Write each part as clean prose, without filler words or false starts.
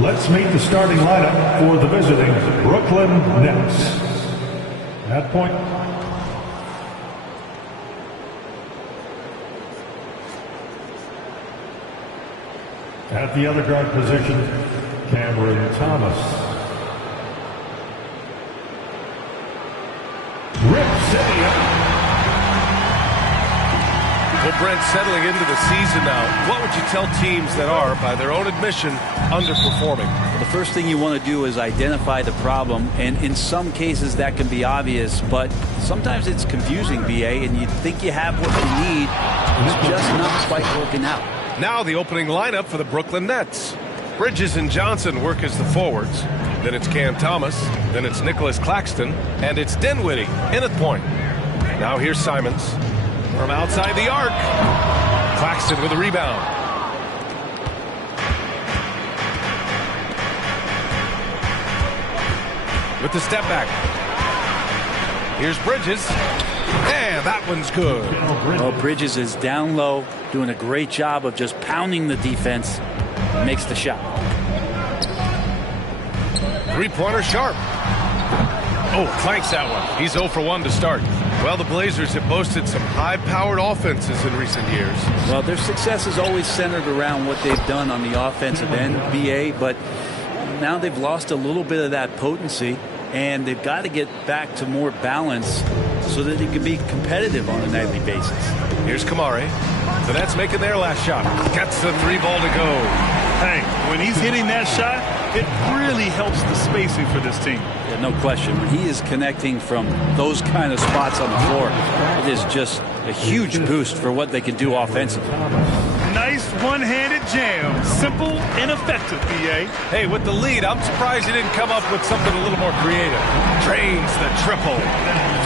Let's meet the starting lineup for the visiting Brooklyn Nets. At point. At the other guard position, Cameron Thomas. Rip City. Well, Brent, settling into the season now, what would you tell teams that are, by their own admission, underperforming? Well, the first thing you want to do is identify the problem, and in some cases that can be obvious, but sometimes it's confusing, BA, and you think you have what you need, it's just not quite working out. Now the opening lineup for the Brooklyn Nets. Bridges and Johnson work as the forwards. Then it's Cam Thomas. Then it's Nicholas Claxton. And it's Dinwiddie in at point. Now here's Simons from outside the arc. Claxton with a rebound. With the step back. Here's Bridges. And that one's good. Well, Bridges is down low, doing a great job of just pounding the defense. Makes the shot. Three-pointer Sharp. Oh, clanks that one. He's 0 for 1 to start. Well, the Blazers have boasted some high-powered offenses in recent years. Well, their success is always centered around what they've done on the offensive end, BA, but now they've lost a little bit of that potency, and they've got to get back to more balance so that they can be competitive on a nightly basis. Here's Kamari. The Nets making their last shot. Gets the three ball to go. Hey, when he's hitting that shot, it really helps the spacing for this team. Yeah, no question. When he is connecting from those kind of spots on the floor, it is just a huge boost for what they can do offensively. Nice one-handed jam. Simple and effective, BA. Hey, with the lead, I'm surprised he didn't come up with something a little more creative. Drains the triple.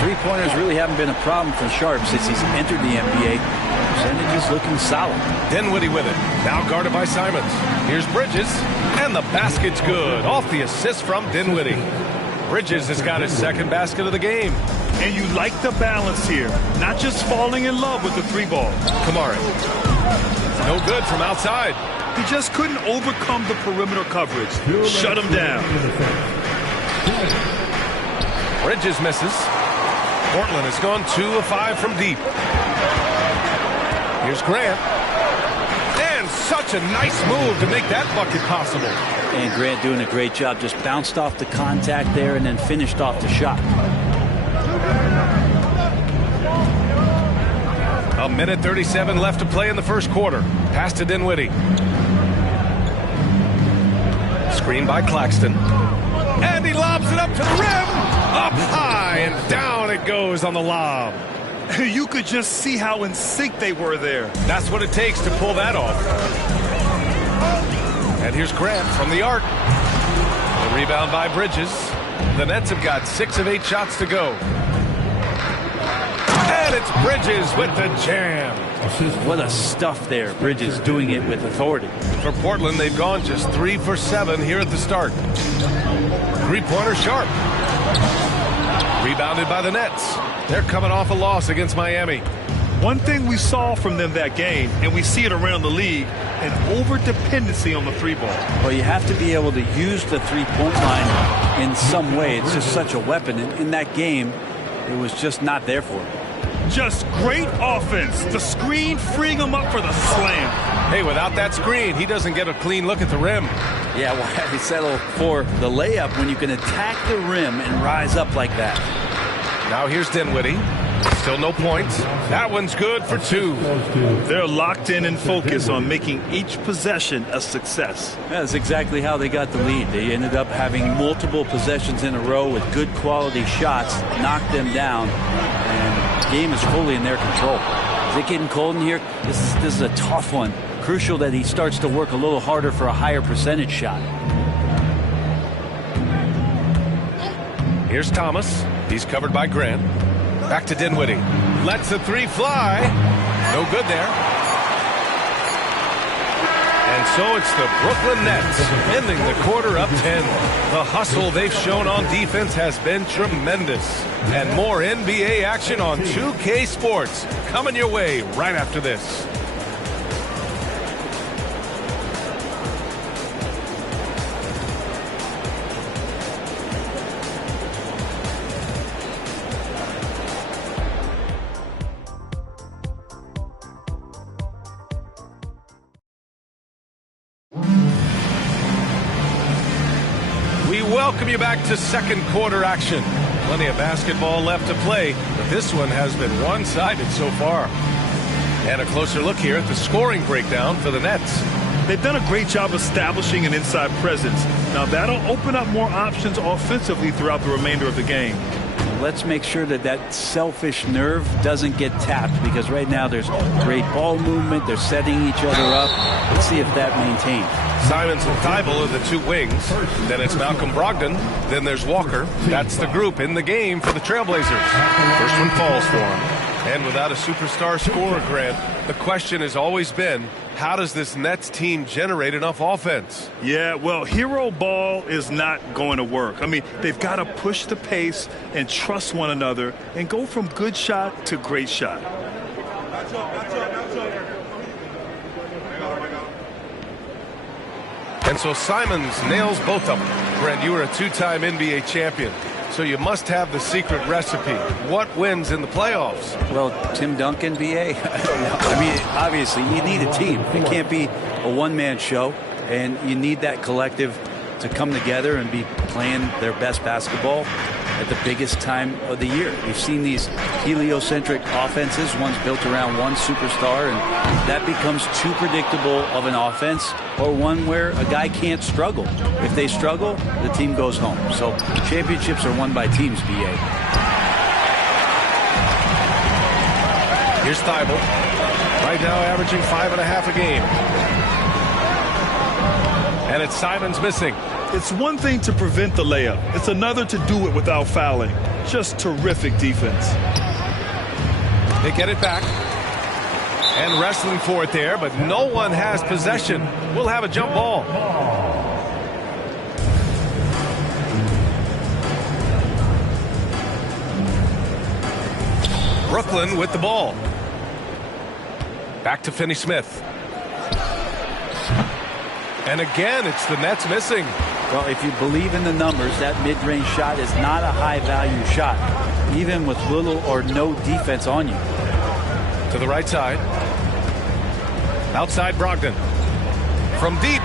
Three-pointers really haven't been a problem for Sharp since he's entered the NBA. Percentage is looking solid. Dinwiddie with it. Now guarded by Simons. Here's Bridges. And the basket's good. Off the assist from Dinwiddie. Bridges has got his second basket of the game. And you like the balance here. Not just falling in love with the three ball. Kamari. No good from outside. He just couldn't overcome the perimeter coverage. Shut him down. Bridges misses. Portland has gone 2 of 5 from deep. Here's Grant. And such a nice move to make that bucket possible. And Grant doing a great job. Just bounced off the contact there and then finished off the shot. A minute 37 left to play in the first quarter. Pass to Dinwiddie. Screen by Claxton. And he lobs it up to the rim. Up high and down it goes on the lob. You could just see how in sync they were there. That's what it takes to pull that off. And here's Grant from the arc. The rebound by Bridges. The Nets have got 6 of 8 shots to go. And it's Bridges with the jam. What a stuff there. Bridges doing it with authority. For Portland, they've gone just 3 for 7 here at the start. Three-pointer Sharp. Rebounded by the Nets. They're coming off a loss against Miami. One thing we saw from them that game, and we see it around the league, an over-dependency on the three ball. Well, you have to be able to use the three-point line in some way. It's just such a weapon. In that game, it was just not there for him. Just great offense. The screen freeing him up for the slam. Hey, without that screen, he doesn't get a clean look at the rim. Yeah, why well, settle for the layup when you can attack the rim and rise up like that? Now here's Dinwiddie. Still no points. That one's good for 2. They're locked in and focused on making each possession a success. That's exactly how they got the lead. They ended up having multiple possessions in a row with good quality shots, knocked them down, and the game is fully in their control. Is it getting cold in here? This is a tough one. Crucial that he starts to work a little harder for a higher percentage shot. Here's Thomas. He's covered by Grant. Back to Dinwiddie. Lets the three fly. No good there. And so it's the Brooklyn Nets ending the quarter up 10. The hustle they've shown on defense has been tremendous. And more NBA action on 2K Sports coming your way right after this. welcome you back to second quarter action. Plenty of basketball left to play, but this one has been one-sided so far. And a closer look here at the scoring breakdown for the Nets. They've done a great job establishing an inside presence. Now that'll open up more options offensively throughout the remainder of the game. Let's make sure that that selfish nerve doesn't get tapped, because right now there's great ball movement. They're setting each other up. Let's see if that maintains. Simons and Thibault are the two wings. Then it's Malcolm Brogdon. Then there's Walker. That's the group in the game for the Trailblazers. First one falls for him. And without a superstar scorer, Grant, the question has always been, how does this Nets team generate enough offense? Yeah, well, hero ball is not going to work. I mean, they've got to push the pace and trust one another and go from good shot to great shot. And so Simons nails both of them. Brent, you were a two-time NBA champion, so you must have the secret recipe. What wins in the playoffs? Well, Tim Duncan, BA. I mean, obviously, you need a team. It can't be a one-man show, and you need that collective to come together and be playing their best basketball at the biggest time of the year. We've seen these heliocentric offenses, one's built around one superstar, and that becomes too predictable of an offense, or one where a guy can't struggle. If they struggle, the team goes home. So championships are won by teams, BA. Here's Thibault. Right now averaging 5.5 a game. And it's Simons missing. It's one thing to prevent the layup. It's another to do it without fouling. Just terrific defense. They get it back. And wrestling for it there, but no one has possession. We'll have a jump ball. Brooklyn with the ball. Back to Finney-Smith. And again, it's the Nets missing. Well, if you believe in the numbers, that mid-range shot is not a high-value shot, even with little or no defense on you. To the right side. Outside Brogdon. From deep.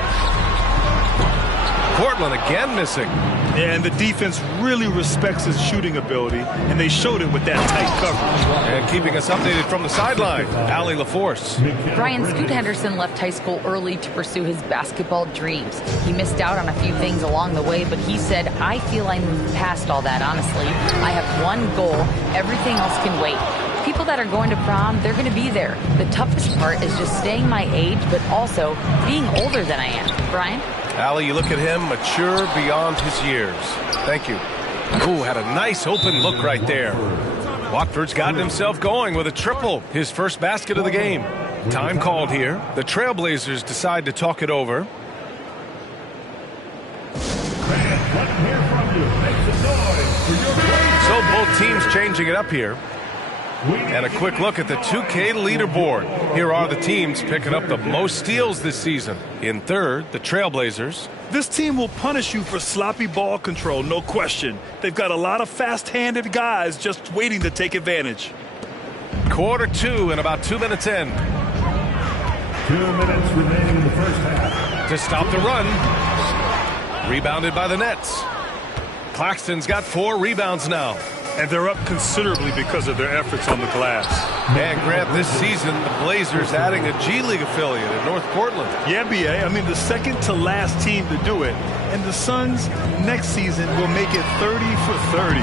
Portland again missing. And the defense really respects his shooting ability, and they showed it with that tight coverage. And keeping us updated from the sideline, Allie LaForce. Brian, Scoot Henderson left high school early to pursue his basketball dreams. He missed out on a few things along the way, but he said, I feel I moved past all that, honestly. I have one goal. Everything else can wait. People that are going to prom, they're going to be there. The toughest part is just staying my age, but also being older than I am. Brian? Allie, you look at him, mature beyond his years. Thank you. Ooh, had a nice open look right there. Watford's gotten himself going with a triple, his first basket of the game. Time called here. The Trailblazers decide to talk it over. So both teams changing it up here. And a quick look at the 2K leaderboard. Here are the teams picking up the most steals this season. In third, the Trailblazers. This team will punish you for sloppy ball control, no question. They've got a lot of fast-handed guys just waiting to take advantage. Quarter two and about 2 minutes in. 2 minutes remaining in the first half. To stop the run. Rebounded by the Nets. Claxton's got 4 rebounds now. And they're up considerably because of their efforts on the glass. And Grant, this season, the Blazers adding a G League affiliate in North Portland. Yeah, BA. I mean, the second to last team to do it. And the Suns next season will make it 30 for 30.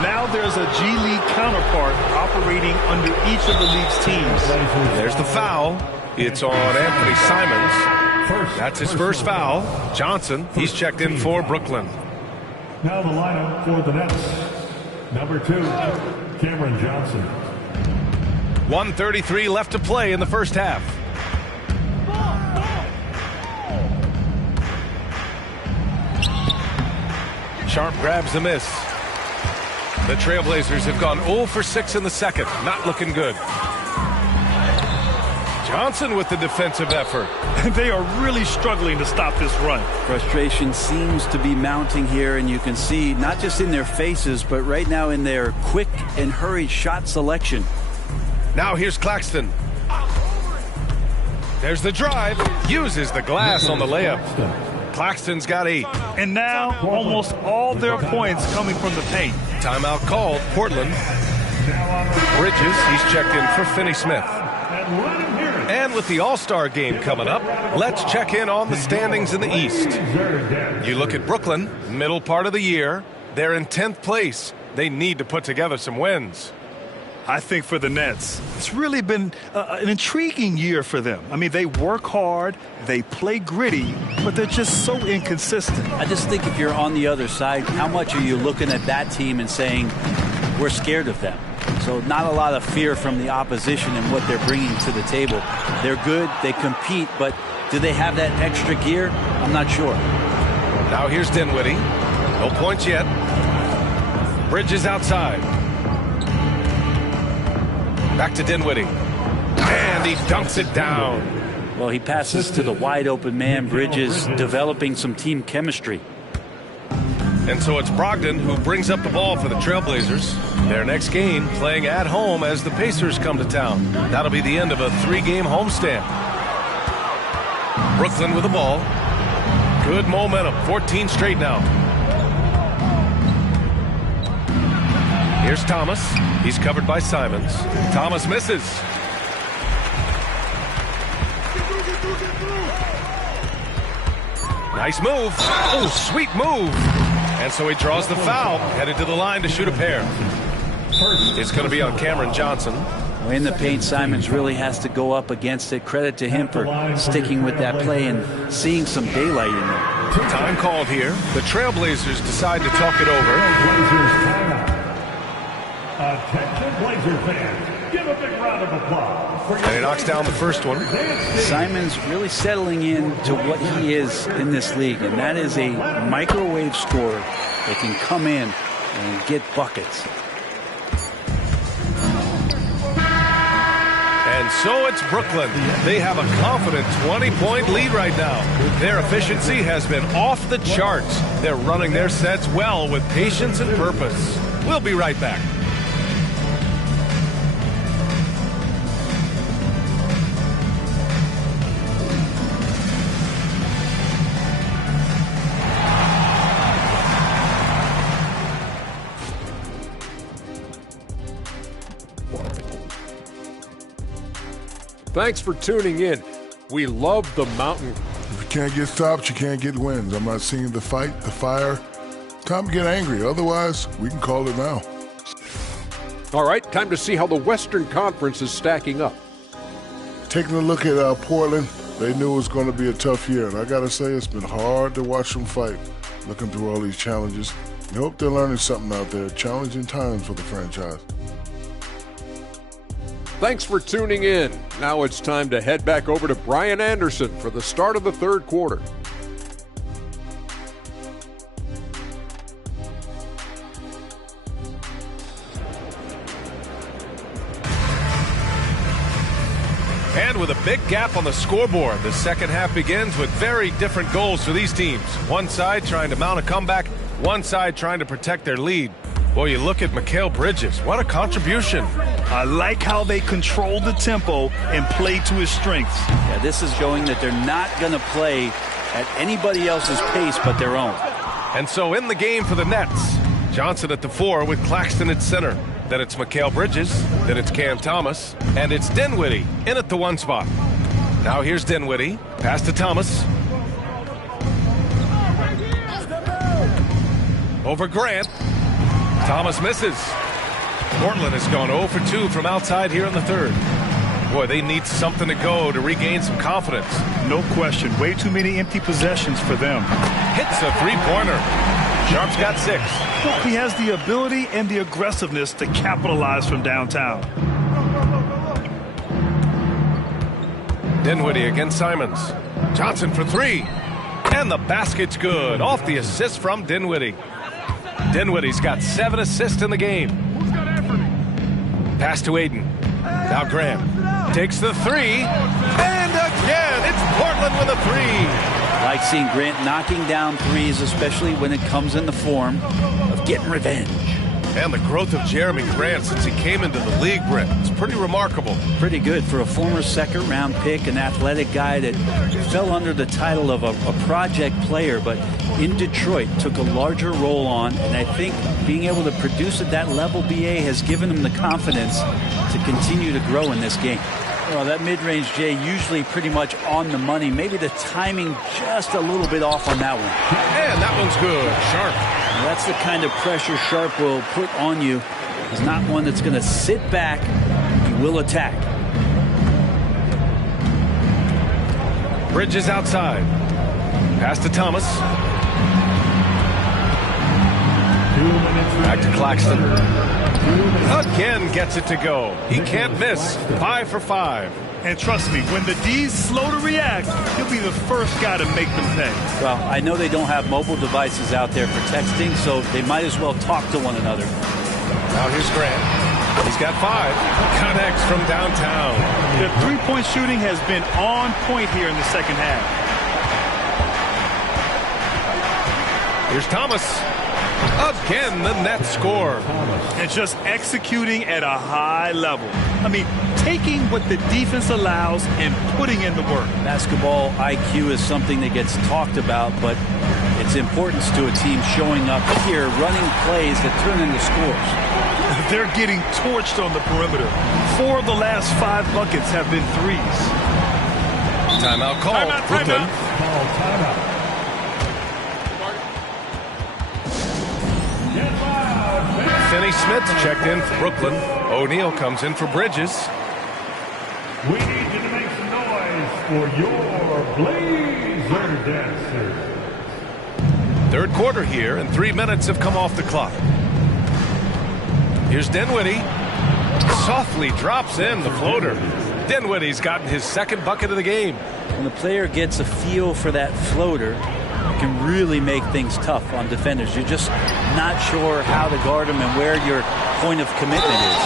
Now there's a G League counterpart operating under each of the league's teams. There's the foul. It's on Anthony Simons. That's his first foul. Johnson, he's checked in for Brooklyn. Now the lineup for the Nets. Number 2, Cameron Johnson. 1:33 left to play in the first half. Sharp grabs the miss. The Trailblazers have gone 0 for 6 in the second. Not looking good. Johnson with the defensive effort. They are really struggling to stop this run. Frustration seems to be mounting here, and you can see not just in their faces, but right now in their quick and hurried shot selection. Now here's Claxton. There's the drive. Uses the glass on the layup. Claxton's got 8. And now almost all their points coming from the paint. Timeout called. Portland. Bridges, he's checked in for Finney Smith. And with the All-Star game coming up, let's check in on the standings in the East. You look at Brooklyn, middle part of the year. They're in 10th place. They need to put together some wins. I think for the Nets, it's really been an intriguing year for them. I mean, they work hard, they play gritty, but they're just so inconsistent. I just think if you're on the other side, how much are you looking at that team and saying, we're scared of them? So not a lot of fear from the opposition and what they're bringing to the table. They're good, they compete, but do they have that extra gear? I'm not sure. Now here's Dinwiddie. No points yet. Bridges outside. Back to Dinwiddie. And he dunks it down. Well, he passes to the wide open man. Bridges developing some team chemistry. And so it's Brogdon who brings up the ball for the Trailblazers. Their next game playing at home as the Pacers come to town. That'll be the end of a 3-game homestand. Brooklyn with the ball. Good momentum. 14 straight now. Here's Thomas. He's covered by Simons. Thomas misses. Nice move. Oh, sweet move. And so he draws the foul, headed to the line to shoot a pair. It's going to be on Cameron Johnson. In the paint, Simons really has to go up against it. Credit to him for sticking with that play and seeing some daylight in there. Time called here. The Trailblazers decide to talk it over. Attention Blazer fans, give a big round of applause. And he knocks down the first one. Simons really settling in to what he is in this league, and that is a microwave scorer that can come in and get buckets. And so it's Brooklyn. They have a confident 20-point lead right now. Their efficiency has been off the charts. They're running their sets well with patience and purpose. We'll be right back. Thanks for tuning in. We love the mountain. If you can't get stops, you can't get wins. I'm not seeing the fight, the fire. Time to get angry. Otherwise, we can call it now. All right, time to see how the Western Conference is stacking up. Taking a look at Portland, they knew it was going to be a tough year. And I got to say, it's been hard to watch them fight, looking through all these challenges. I hope they're learning something out there. Challenging times for the franchise. Thanks for tuning in. Now it's time to head back over to Brian Anderson for the start of the third quarter. And with a big gap on the scoreboard, the second half begins with very different goals for these teams. One side trying to mount a comeback, one side trying to protect their lead. Boy, you look at Mikal Bridges. What a contribution. I like how they control the tempo and play to his strengths. Yeah, this is showing that they're not going to play at anybody else's pace but their own. And so in the game for the Nets, Johnson at the 4 with Claxton at center. Then it's Mikal Bridges, then it's Cam Thomas, and it's Dinwiddie in at the 1 spot. Now here's Dinwiddie, pass to Thomas. Over Grant. Thomas misses. Portland has gone 0 for 2 from outside here in the third. Boy, they need something to go to regain some confidence. No question. Way too many empty possessions for them. Hits a three-pointer. Sharp's got 6. He has the ability and the aggressiveness to capitalize from downtown. Dinwiddie against Simons. Johnson for 3. And the basket's good. Off the assist from Dinwiddie. Dinwiddie's got 7 assists in the game. Pass to Aiden. Now Grant takes the 3. And again, it's Portland with a 3. I like seeing Grant knocking down threes, especially when it comes in the form of getting revenge. And the growth of Jeremy Grant since he came into the league, Brent, it's pretty remarkable. Pretty good for a former second-round pick, an athletic guy that fell under the title of a project player, but in Detroit took a larger role on, and I think being able to produce at that level, BA, has given him the confidence to continue to grow in this game. Well, that mid-range, Jay, usually pretty much on the money. Maybe the timing just a little bit off on that one. And that one's good. Sharp. That's the kind of pressure Sharp will put on you. He's not one that's going to sit back. He will attack. Bridges outside. Pass to Thomas. Back to Claxton. Again gets it to go. He can't miss. 5 for 5. And trust me, when the D's slow to react, he'll be the first guy to make them pay. Well, I know they don't have mobile devices out there for texting, so they might as well talk to one another. Now here's Grant. He's got 5. Connects from downtown. The three-point shooting has been on point here in the second half. Here's Thomas. Again, the net score. And just executing at a high level. I mean, taking what the defense allows and putting in the work. Basketball IQ is something that gets talked about, but its importance to a team showing up here, running plays that turn into scores. They're getting torched on the perimeter. 4 of the last 5 buckets have been threes. Timeout called. Brooklyn. Timeout. Finney Smith checked in for Brooklyn. O'Neal comes in for Bridges. We need you to make some noise for your Blazer dancers. Third quarter here, and 3 minutes have come off the clock. Here's Dinwiddie. Softly drops in the floater. Dinwiddie's gotten his second bucket of the game. When the player gets a feel for that floater, it can really make things tough on defenders. You're just not sure how to guard him and where your point of commitment is.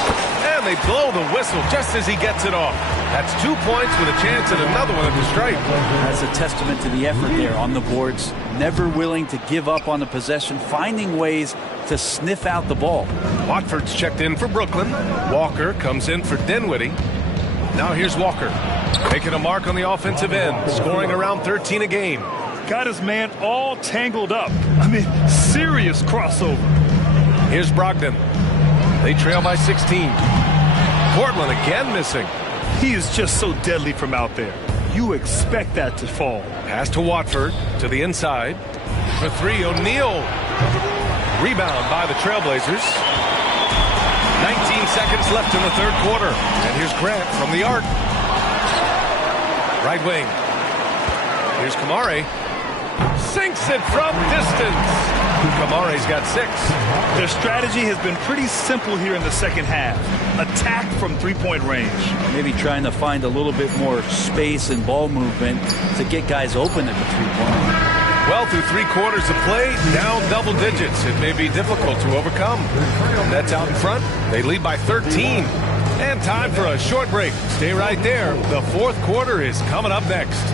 And they blow the whistle just as he gets it off. That's 2 points with a chance at another one at the stripe. That's a testament to the effort there on the boards. Never willing to give up on the possession, finding ways to sniff out the ball. Watford's checked in for Brooklyn. Walker comes in for Dinwiddie. Now here's Walker, making a mark on the offensive end, scoring around 13 a game. Got his man all tangled up. I mean, serious crossover. Here's Brogdon. They trail by 16. Portland again missing. He is just so deadly from out there. You expect that to fall. Pass to Watford, to the inside. For 3, O'Neal. Rebound by the Trailblazers. 19 seconds left in the third quarter. And here's Grant from the arc. Right wing. Here's Kamare. Sinks it from distance. Kamare's got 6. Their strategy has been pretty simple here in the second half. Attack from three-point range. Maybe trying to find a little bit more space and ball movement to get guys open at the three-point line. Well, through 3 quarters of play, down double digits. It may be difficult to overcome. Nets out in front. They lead by 13. And time for a short break. Stay right there. The fourth quarter is coming up next.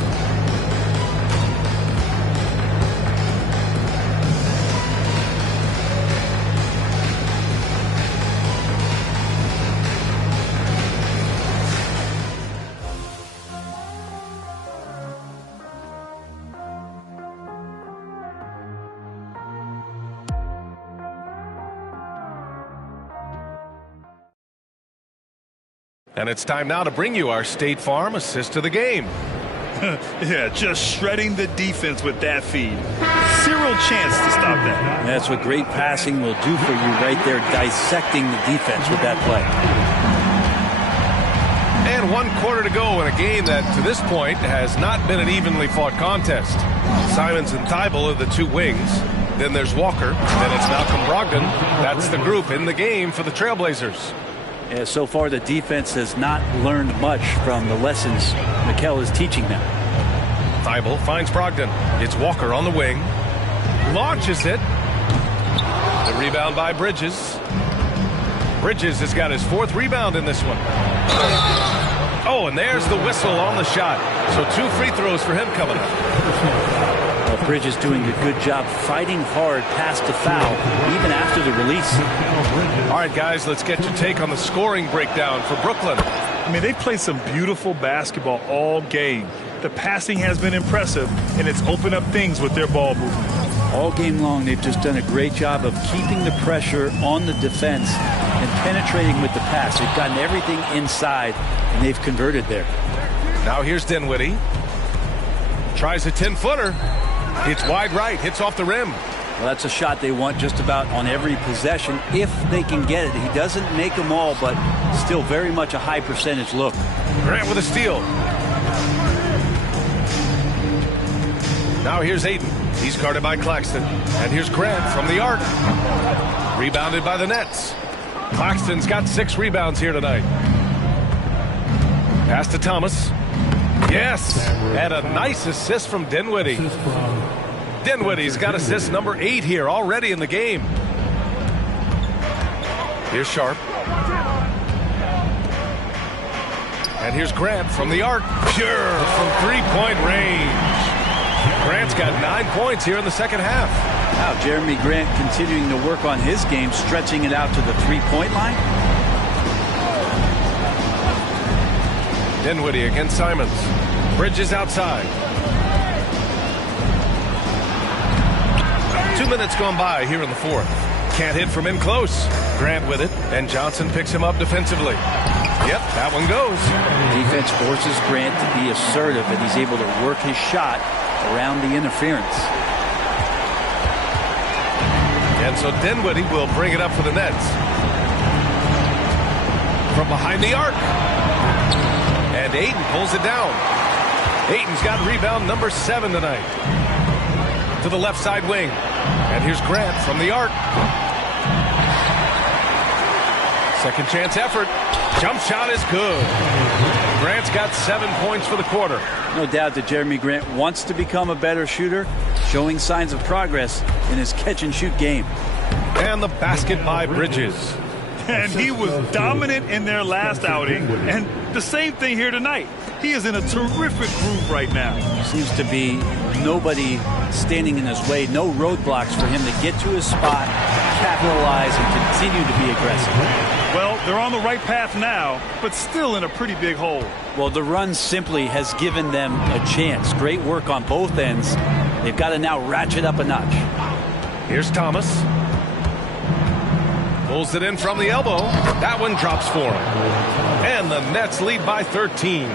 And it's time now to bring you our State Farm assist to the game. Yeah, just shredding the defense with that feed. Zero chance to stop that. That's what great passing will do for you right there, dissecting the defense with that play. And 1 quarter to go in a game that, to this point, has not been an evenly fought contest. Simons and Thibault are the 2 wings. Then there's Walker. Then it's Malcolm Brogdon. That's the group in the game for the Trailblazers. Yeah, so far the defense has not learned much from the lessons Mikel is teaching them. Thibault finds Brogdon. It's Walker on the wing. Launches it. The rebound by Bridges. Bridges has got his 4th rebound in this one. Oh, and there's the whistle on the shot. So 2 free throws for him coming up. Bridges doing a good job fighting hard past the foul, even after the release. All right, guys, let's get your take on the scoring breakdown for Brooklyn. I mean, they played some beautiful basketball all game. The passing has been impressive, and it's opened up things with their ball movement. All game long, they've just done a great job of keeping the pressure on the defense and penetrating with the pass. They've gotten everything inside, and they've converted there. Now here's Dinwiddie. Tries a 10-footer. It's wide right. Hits off the rim. Well, that's a shot they want just about on every possession if they can get it. He doesn't make them all, but still very much a high percentage look. Grant with a steal. Now here's Ayton. He's guarded by Claxton. And here's Grant from the arc. Rebounded by the Nets. Claxton's got 6 rebounds here tonight. Pass to Thomas. Yes, and a nice assist from Dinwiddie. Dinwiddie's got assist number 8 here already in the game. Here's Sharp. And here's Grant from the arc. Pure from 3-point range. Grant's got 9 points here in the second half. Now Jeremy Grant continuing to work on his game, stretching it out to the 3-point line. Dinwiddie against Simons. Bridges outside. 2 minutes gone by here in the fourth. Can't hit from in close. Grant with it, and Johnson picks him up defensively. Yep, that one goes. Defense forces Grant to be assertive, and he's able to work his shot around the interference. And so Dinwiddie will bring it up for the Nets. From behind the arc. And Ayton pulls it down. Ayton's got rebound number 7 tonight. To the left side wing. And here's Grant from the arc. Second chance effort. Jump shot is good. Grant's got 7 points for the quarter. No doubt that Jeremy Grant wants to become a better shooter, showing signs of progress in his catch-and-shoot game. And the basket by Bridges. And he was dominant in their last outing, and the same thing here tonight. He is in a terrific groove right now. Seems to be nobody standing in his way, no roadblocks for him to get to his spot, capitalize, and continue to be aggressive. Well, they're on the right path now, but still in a pretty big hole. Well, the run simply has given them a chance. Great work on both ends. They've got to now ratchet up a notch. Here's Thomas. Pulls it in from the elbow. That one drops for him. And the Nets lead by 13.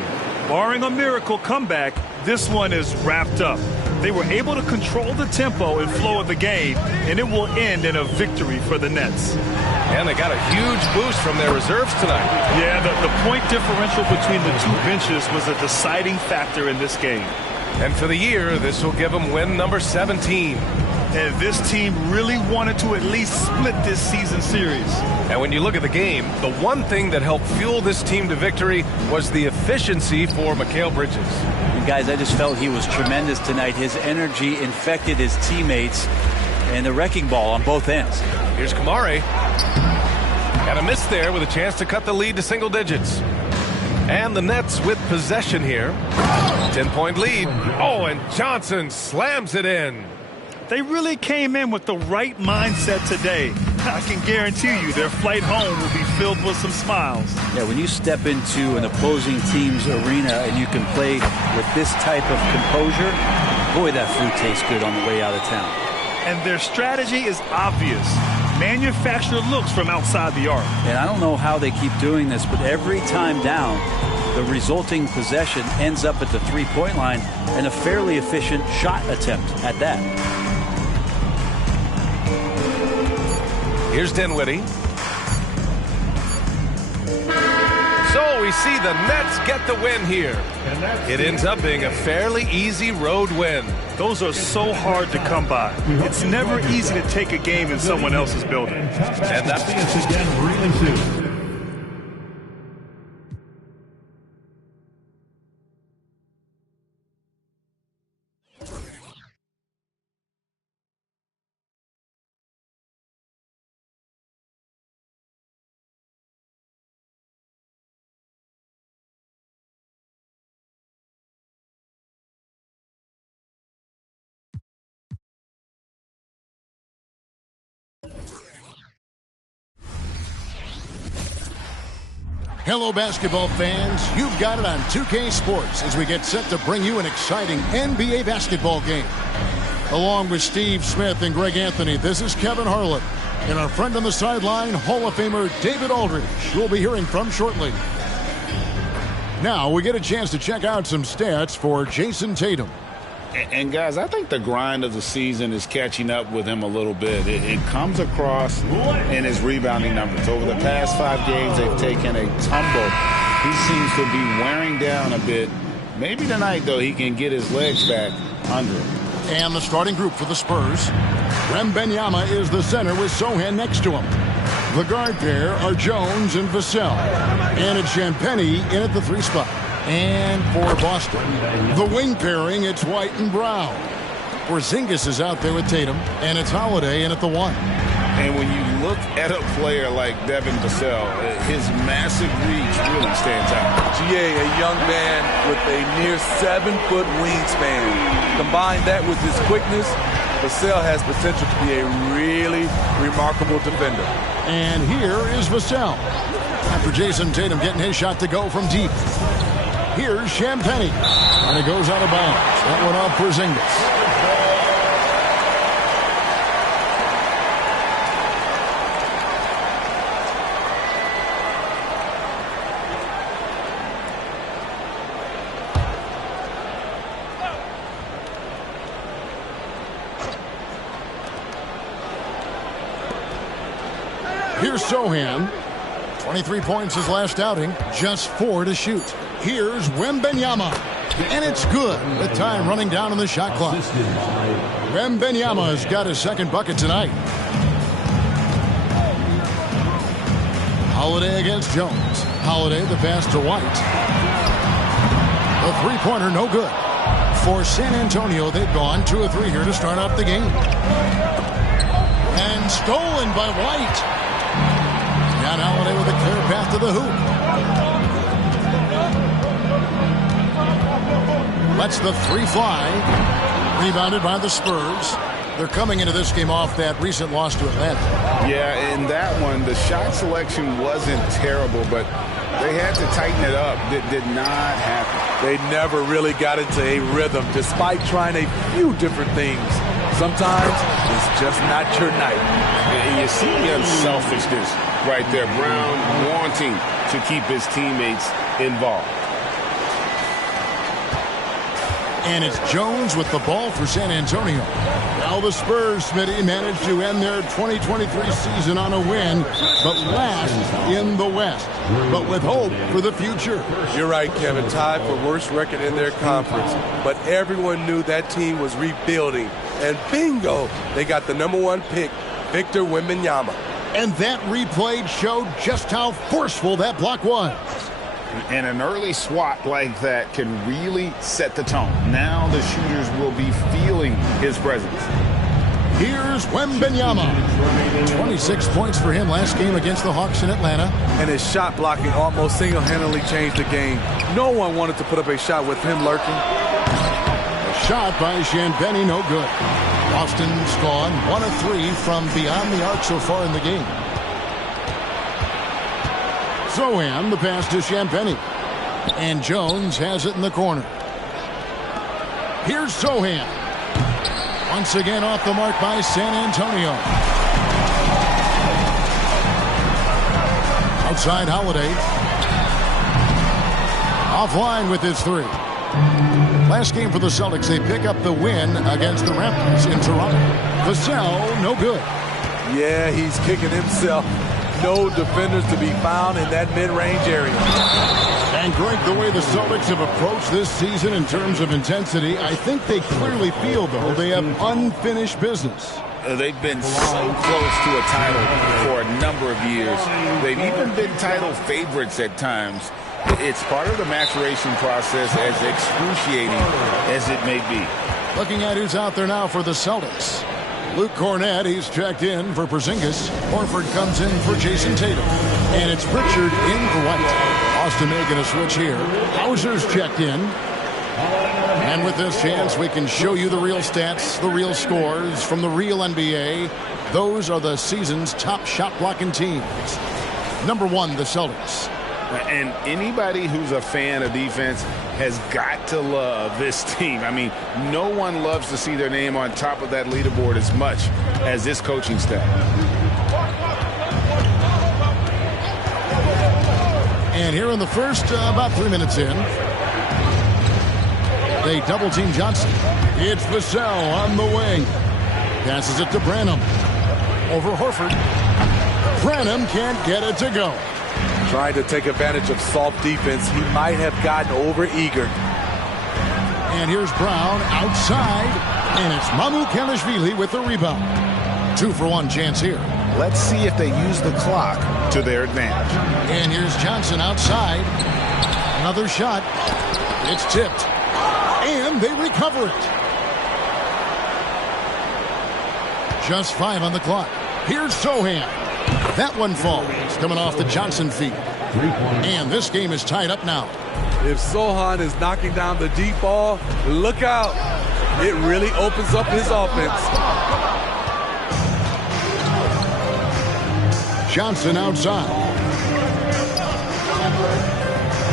Barring a miracle comeback, this one is wrapped up. They were able to control the tempo and flow of the game, and it will end in a victory for the Nets. And they got a huge boost from their reserves tonight. Yeah, the point differential between the two benches was a deciding factor in this game. And for the year, this will give them win number 17. And this team really wanted to at least split this season series. And when you look at the game, the one thing that helped fuel this team to victory was the efficiency for Mikal Bridges. And guys, I just felt he was tremendous tonight. His energy infected his teammates, and the wrecking ball on both ends. Here's Kamari. Got a miss there with a chance to cut the lead to single digits. And the Nets with possession here. 10-point lead. Oh, and Johnson slams it in. They really came in with the right mindset today. I can guarantee you their flight home will be filled with some smiles. Yeah, when you step into an opposing team's arena and you can play with this type of composure, boy, that food tastes good on the way out of town. And their strategy is obvious. Manufacture looks from outside the arc. And I don't know how they keep doing this, but every time down, the resulting possession ends up at the 3-point line and a fairly efficient shot attempt at that. Here's Dinwiddie. So we see the Nets get the win here. It ends up being a fairly easy road win. Those are so hard to come by. It's never easy to take a game in someone else's building. And that's again really soon. Hello, basketball fans. You've got it on 2K Sports as we get set to bring you an exciting NBA basketball game. Along with Steve Smith and Greg Anthony, this is Kevin Harlan. And our friend on the sideline, Hall of Famer David Aldridge, we'll be hearing from shortly. Now we get a chance to check out some stats for Jason Tatum. And guys, I think the grind of the season is catching up with him a little bit. It comes across in his rebounding numbers. Over the past 5 games, they've taken a tumble. He seems to be wearing down a bit. Maybe tonight, though, he can get his legs back under him. And the starting group for the Spurs. Wembanyama is the center with Sohan next to him. The guard pair are Jones and Vassell. And it's Champagnie in at the 3 spot. And for Boston, the wing pairing, it's White and Brown. Porzingis is out there with Tatum, and it's Holiday in at the 1. And when you look at a player like Devin Vassell, his massive reach really stands out. GA, a young man with a near 7-foot wingspan. Combine that with his quickness, Vassell has potential to be a really remarkable defender. And here is Vassell. After Jason Tatum getting his shot to go from deep. Here's Champagnie. And it goes out of bounds. That one off Porzingis. Here's Sohan. 23 points his last outing, just 4 to shoot. Here's Wembanyama, and it's good with time running down on the shot clock. Wembanyama's got his second bucket tonight. Holiday against Jones. Holiday the pass to White. The three-pointer no good. For San Antonio, they've gone 2 of 3 here to start off the game. And stolen by White. Down Holiday with a clear path to the hoop. Lets the 3 fly. Rebounded by the Spurs. They're coming into this game off that recent loss to Atlanta. Yeah, in that one, the shot selection wasn't terrible, but they had to tighten it up. That did not happen. They never really got into a rhythm, despite trying a few different things. Sometimes it's just not your night. And you see the unselfishness right there. Brown wanting to keep his teammates involved. And it's Jones with the ball for San Antonio. Now the Spurs, Smitty, managed to end their 2023 season on a win, but last in the West. But with hope for the future. You're right, Kevin. Tied for worst record in their conference. But everyone knew that team was rebuilding. And bingo, they got the #1 pick, Victor Wembanyama. And that replay showed just how forceful that block was. And an early swat like that can really set the tone. Now the shooters will be feeling his presence. Here's Wembanyama. 26 points for him last game against the Hawks in Atlanta. And his shot blocking almost single-handedly changed the game. No one wanted to put up a shot with him lurking. A shot by Champagnie, no good. Boston's gone 1 of 3 from beyond the arc so far in the game. Sohan, the pass to Champagnie. And Jones has it in the corner. Here's Sohan. Once again off the mark by San Antonio. Outside Holiday. Offline with his 3. Last game for the Celtics, they pick up the win against the Raptors in Toronto. Vassell, no good. Yeah, he's kicking himself. No defenders to be found in that mid-range area. And Greg, the way the Celtics have approached this season in terms of intensity, I think they clearly feel, though, they have unfinished business. They've been so close to a title for a number of years. They've even been title favorites at times. It's part of the maturation process, as excruciating as it may be. Looking at who's out there now for the Celtics. Luke Cornett, he's checked in for Porzingis. Horford comes in for Jason Tatum. And it's Pritchard in for White. Austin making a switch here. Hauser's checked in. And with this chance, we can show you the real stats, the real scores from the real NBA. Those are the season's top shot blocking teams. Number 1, the Celtics. And anybody who's a fan of defense has got to love this team. I mean, no one loves to see their name on top of that leaderboard as much as this coaching staff. And here in the first, about 3 minutes in, they double-team Johnson. It's Vassell on the wing. Passes it to Branham. Over Horford. Branham can't get it to go. Trying to take advantage of soft defense. He might have gotten over-eager. And here's Brown outside. And it's Mamukelashvili with the rebound. 2-for-1 chance here. Let's see if they use the clock to their advantage. And here's Johnson outside. Another shot. It's tipped. And they recover it. Just 5 on the clock. Here's Sohan. That one falls, coming off the Johnson feet. And this game is tied up now. If Sohan is knocking down the deep ball, look out. It really opens up his offense. Johnson outside.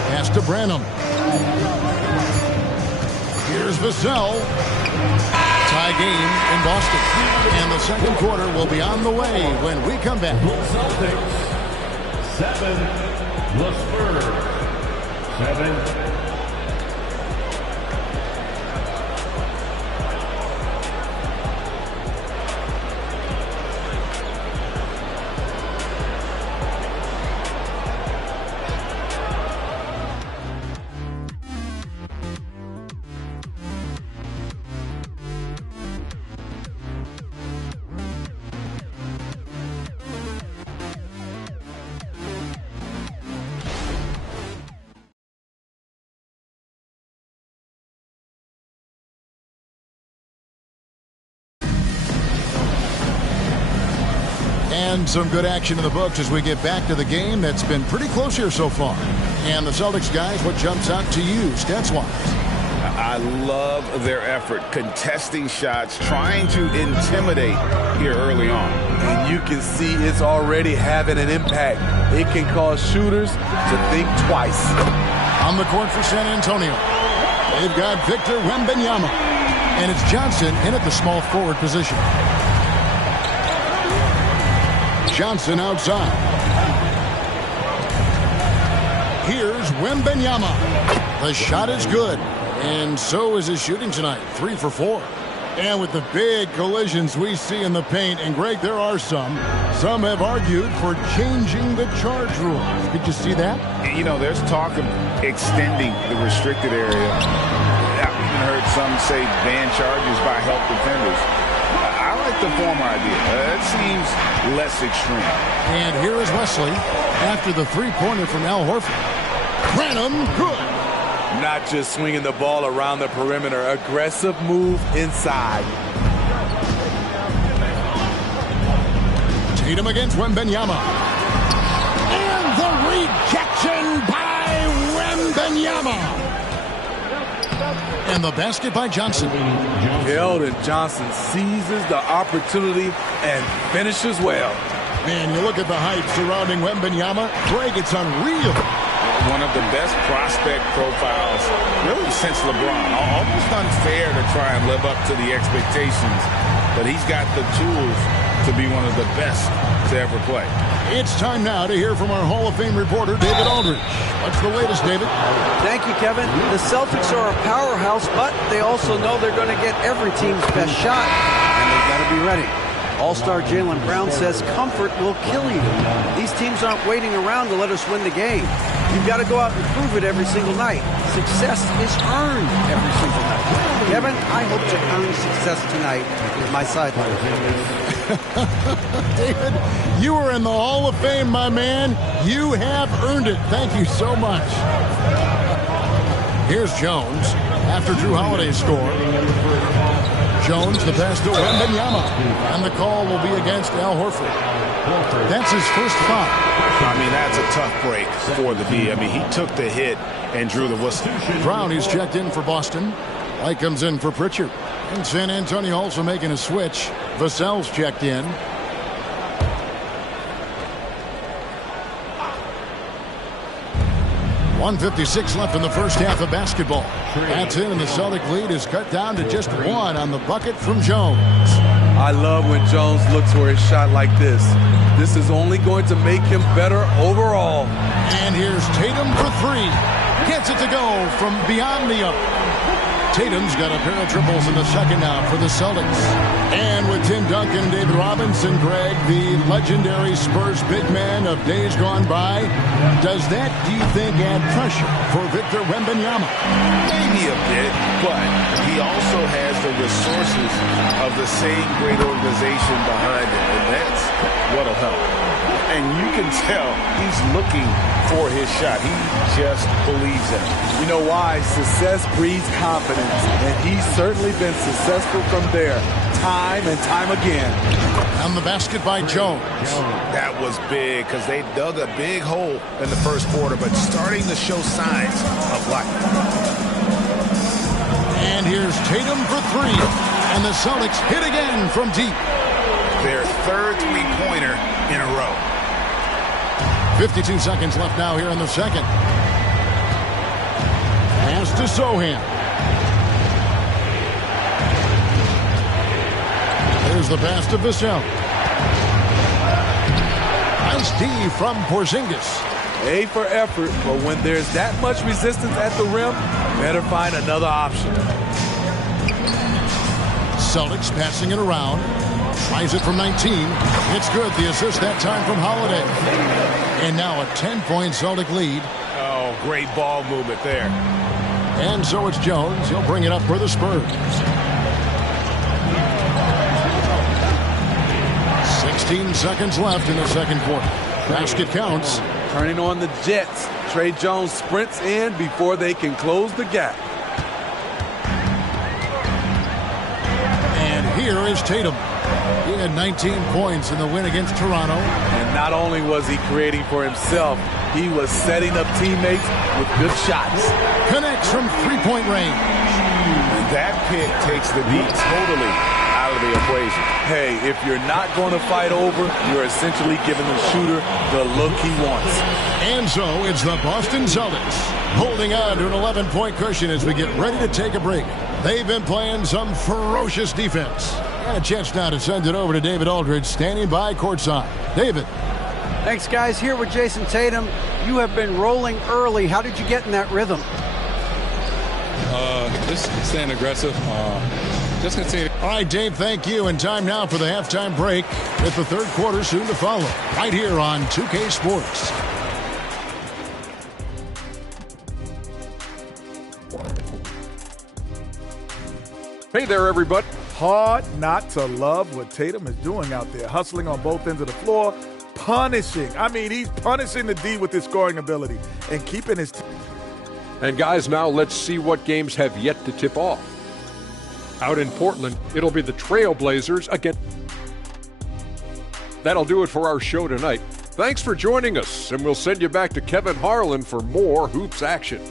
Pass to Branham. Here's Vassell. Tie game in Boston. And the second quarter will be on the way when we come back. Celtics 7, the Spurs 7. And some good action in the books as we get back to the game that's been pretty close here so far. And the Celtics guys, what jumps out to you stats-wise? I love their effort, contesting shots, trying to intimidate here early on. And you can see it's already having an impact. It can cause shooters to think twice. On the court for San Antonio, they've got Victor Wembanyama. And it's Johnson in at the small forward position. Johnson outside. Here's Wembanyama. The shot is good. And so is his shooting tonight. 3 for 4. And with the big collisions we see in the paint, and Greg, there are some have argued for changing the charge rules. Did you see that? You know, there's talk of extending the restricted area. I've even heard some say ban charges by help defenders. I like the former idea. It seems less extreme. And here is Wesley after the three-pointer from Al Horford. Branham, good. Not just swinging the ball around the perimeter. Aggressive move inside. Tatum against Wembanyama. And the rejection by Wembanyama. And the basket by Johnson. Keldon Johnson seizes the opportunity and finishes well. Man, you look at the hype surrounding Wembanyama. Greg, it's unreal. One of the best prospect profiles, really, since LeBron. Almost unfair to try and live up to the expectations, but he's got the tools to be one of the best to ever play. It's time now to hear from our Hall of Fame reporter, David Aldridge. What's the latest, David? Thank you, Kevin. The Celtics are a powerhouse, but they also know they're going to get every team's best shot, and they've got to be ready. All-star Jaylen Brown says comfort will kill you. These teams aren't waiting around to let us win the game. You've got to go out and prove it every single night. Success is earned every single night. Kevin, I hope to earn success tonight with my sideline. David, you are in the Hall of Fame, my man. You have earned it. Thank you so much. Here's Jones after Drew Holiday's score. Jones, the pass to Wembanyama. And the call will be against Al Horford. That's his first foul. I mean, that's a tough break for the D. I mean, he took the hit and drew the whistle. Brown, who's checked in for Boston. White comes in for Pritchard. And San Antonio also making a switch. Vassell's checked in. 1:56 left in the first half of basketball. That's in, and the Celtic lead is cut down to just 1 on the bucket from Jones. I love when Jones looks for a shot like this. This is only going to make him better overall. And here's Tatum for 3. Gets it to go from beyond the arc. Tatum's got a pair of triples in the second now for the Celtics. And with Tim Duncan, David Robinson, Greg, the legendary Spurs big man of days gone by, does that, do you think, add pressure for Victor Wembanyama? Maybe a bit, but he also has the resources of the same great organization behind him, and that's what'll help. And you can tell he's looking for his shot. He just believes in it. You know why? Success breeds confidence, and he's certainly been successful from there, time and time again. On the basket by Jones. That was big because they dug a big hole in the first quarter, but starting to show signs of life. And here's Tatum for 3. And the Celtics hit again from deep. Their third three-pointer in a row. 52 seconds left now here in the second. Pass to Sohan. There's the pass to Vassell. Nice D from Porzingis. A for effort, but when there's that much resistance at the rim, better find another option. Celtics passing it around. Tries it from 19. It's good. The assist that time from Holiday. And now a 10-point Celtic lead. Oh, great ball movement there. And so it's Jones. He'll bring it up for the Spurs. 16 seconds left in the second quarter. Basket counts. Turning on the Jets. Trey Jones sprints in before they can close the gap. And here is Tatum. He had 19 points in the win against Toronto. And not only was he creating for himself, he was setting up teammates with good shots. Connects from three-point range. And that pick takes the D totally out of the equation. Hey, if you're not going to fight over, you're essentially giving the shooter the look he wants. And so it's the Boston Celtics holding on to an 11-point cushion as we get ready to take a break. They've been playing some ferocious defense. And a chance now to send it over to David Aldridge, standing by courtside. David. Thanks, guys. Here with Jason Tatum. You have been rolling early. How did you get in that rhythm? Just staying aggressive. Just continue. All right, Dave, thank you. And time now for the halftime break with the third quarter soon to follow. Right here on 2K Sports. Hey there, everybody. Hard not to love what Tatum is doing out there, hustling on both ends of the floor, punishing. I mean, he's punishing the D with his scoring ability and keeping his team. And guys, now let's see what games have yet to tip off. Out in Portland, it'll be the Trailblazers again. That'll do it for our show tonight. Thanks for joining us, and we'll send you back to Kevin Harlan for more hoops action.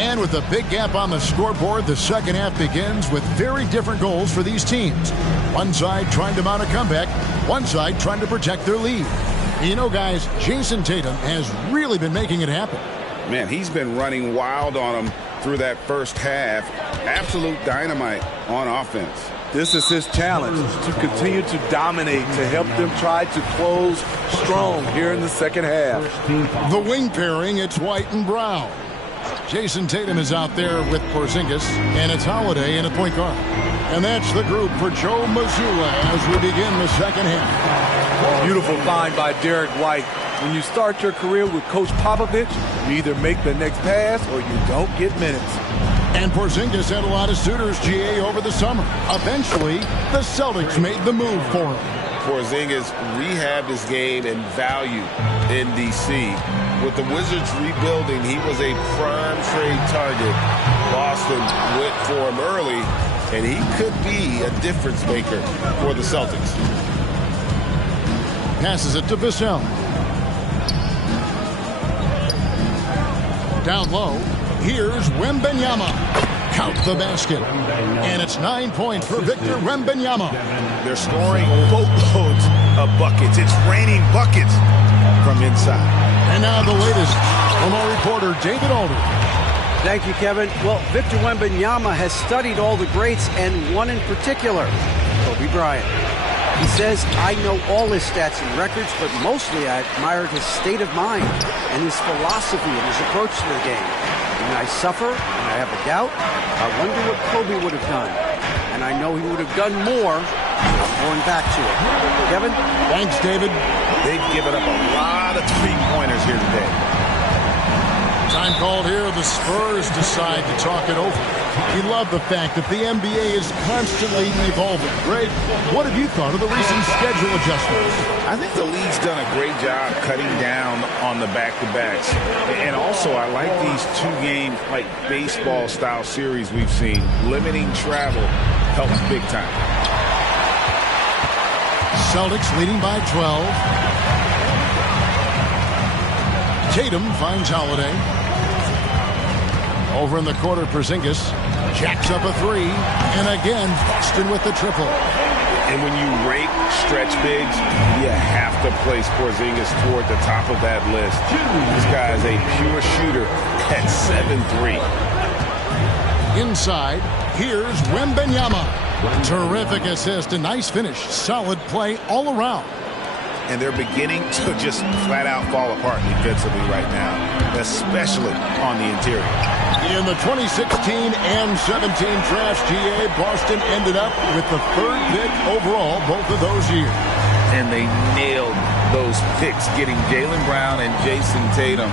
And with a big gap on the scoreboard, the second half begins with very different goals for these teams. One side trying to mount a comeback, one side trying to protect their lead. You know, guys, Jason Tatum has really been making it happen. Man, he's been running wild on them through that first half. Absolute dynamite on offense. This is his challenge, to continue to dominate, to help them try to close strong here in the second half. The wing pairing, it's White and Brown. Jason Tatum is out there with Porzingis, and it's Holiday in a point guard. And that's the group for Joe Mazzulla as we begin the second half. Beautiful find by Derek White. When you start your career with Coach Popovich, you either make the next pass or you don't get minutes. And Porzingis had a lot of suitors, GA, over the summer. Eventually, the Celtics made the move for him. Porzingis rehabbed his game and value in D.C. With the Wizards rebuilding, he was a prime trade target. Boston went for him early, and he could be a difference maker for the Celtics. Passes it to Vassell. Down low. Here's Wembanyama. Count the basket. And it's 9 points for Victor Wembanyama. They're scoring boatloads of buckets. It's raining buckets from inside. And now the latest from our reporter, David Alder. Thank you, Kevin. Well, Victor Wembanyama has studied all the greats and one in particular, Kobe Bryant. He says, I know all his stats and records, but mostly I admired his state of mind and his philosophy and his approach to the game. When I suffer and I have a doubt, I wonder what Kobe would have done. And I know he would have done more. I'm going back to it. Kevin? Thanks, David. They've given up a lot of three-pointers here today. Time called here. The Spurs decide to talk it over. We love the fact that the NBA is constantly evolving. Greg, what have you thought of the recent schedule adjustments? I think the league's done a great job cutting down on the back-to-backs. And also, I like these two-game, like baseball-style series we've seen. Limiting travel helps big time. Celtics leading by 12. Tatum finds Holiday. Over in the corner, Porzingis jacks up a three. And again, Boston with the triple. And when you rake stretch bigs, you have to place Porzingis toward the top of that list. This guy is a pure shooter at 7'3". Inside, here's Wembanyama. Terrific assist, a nice finish. Solid play all around. And they're beginning to just flat out fall apart defensively right now, especially on the interior. In the 2016 and 17 drafts, GA, Boston ended up with the third pick overall both of those years. And they nailed those picks, getting Jaylen Brown and Jason Tatum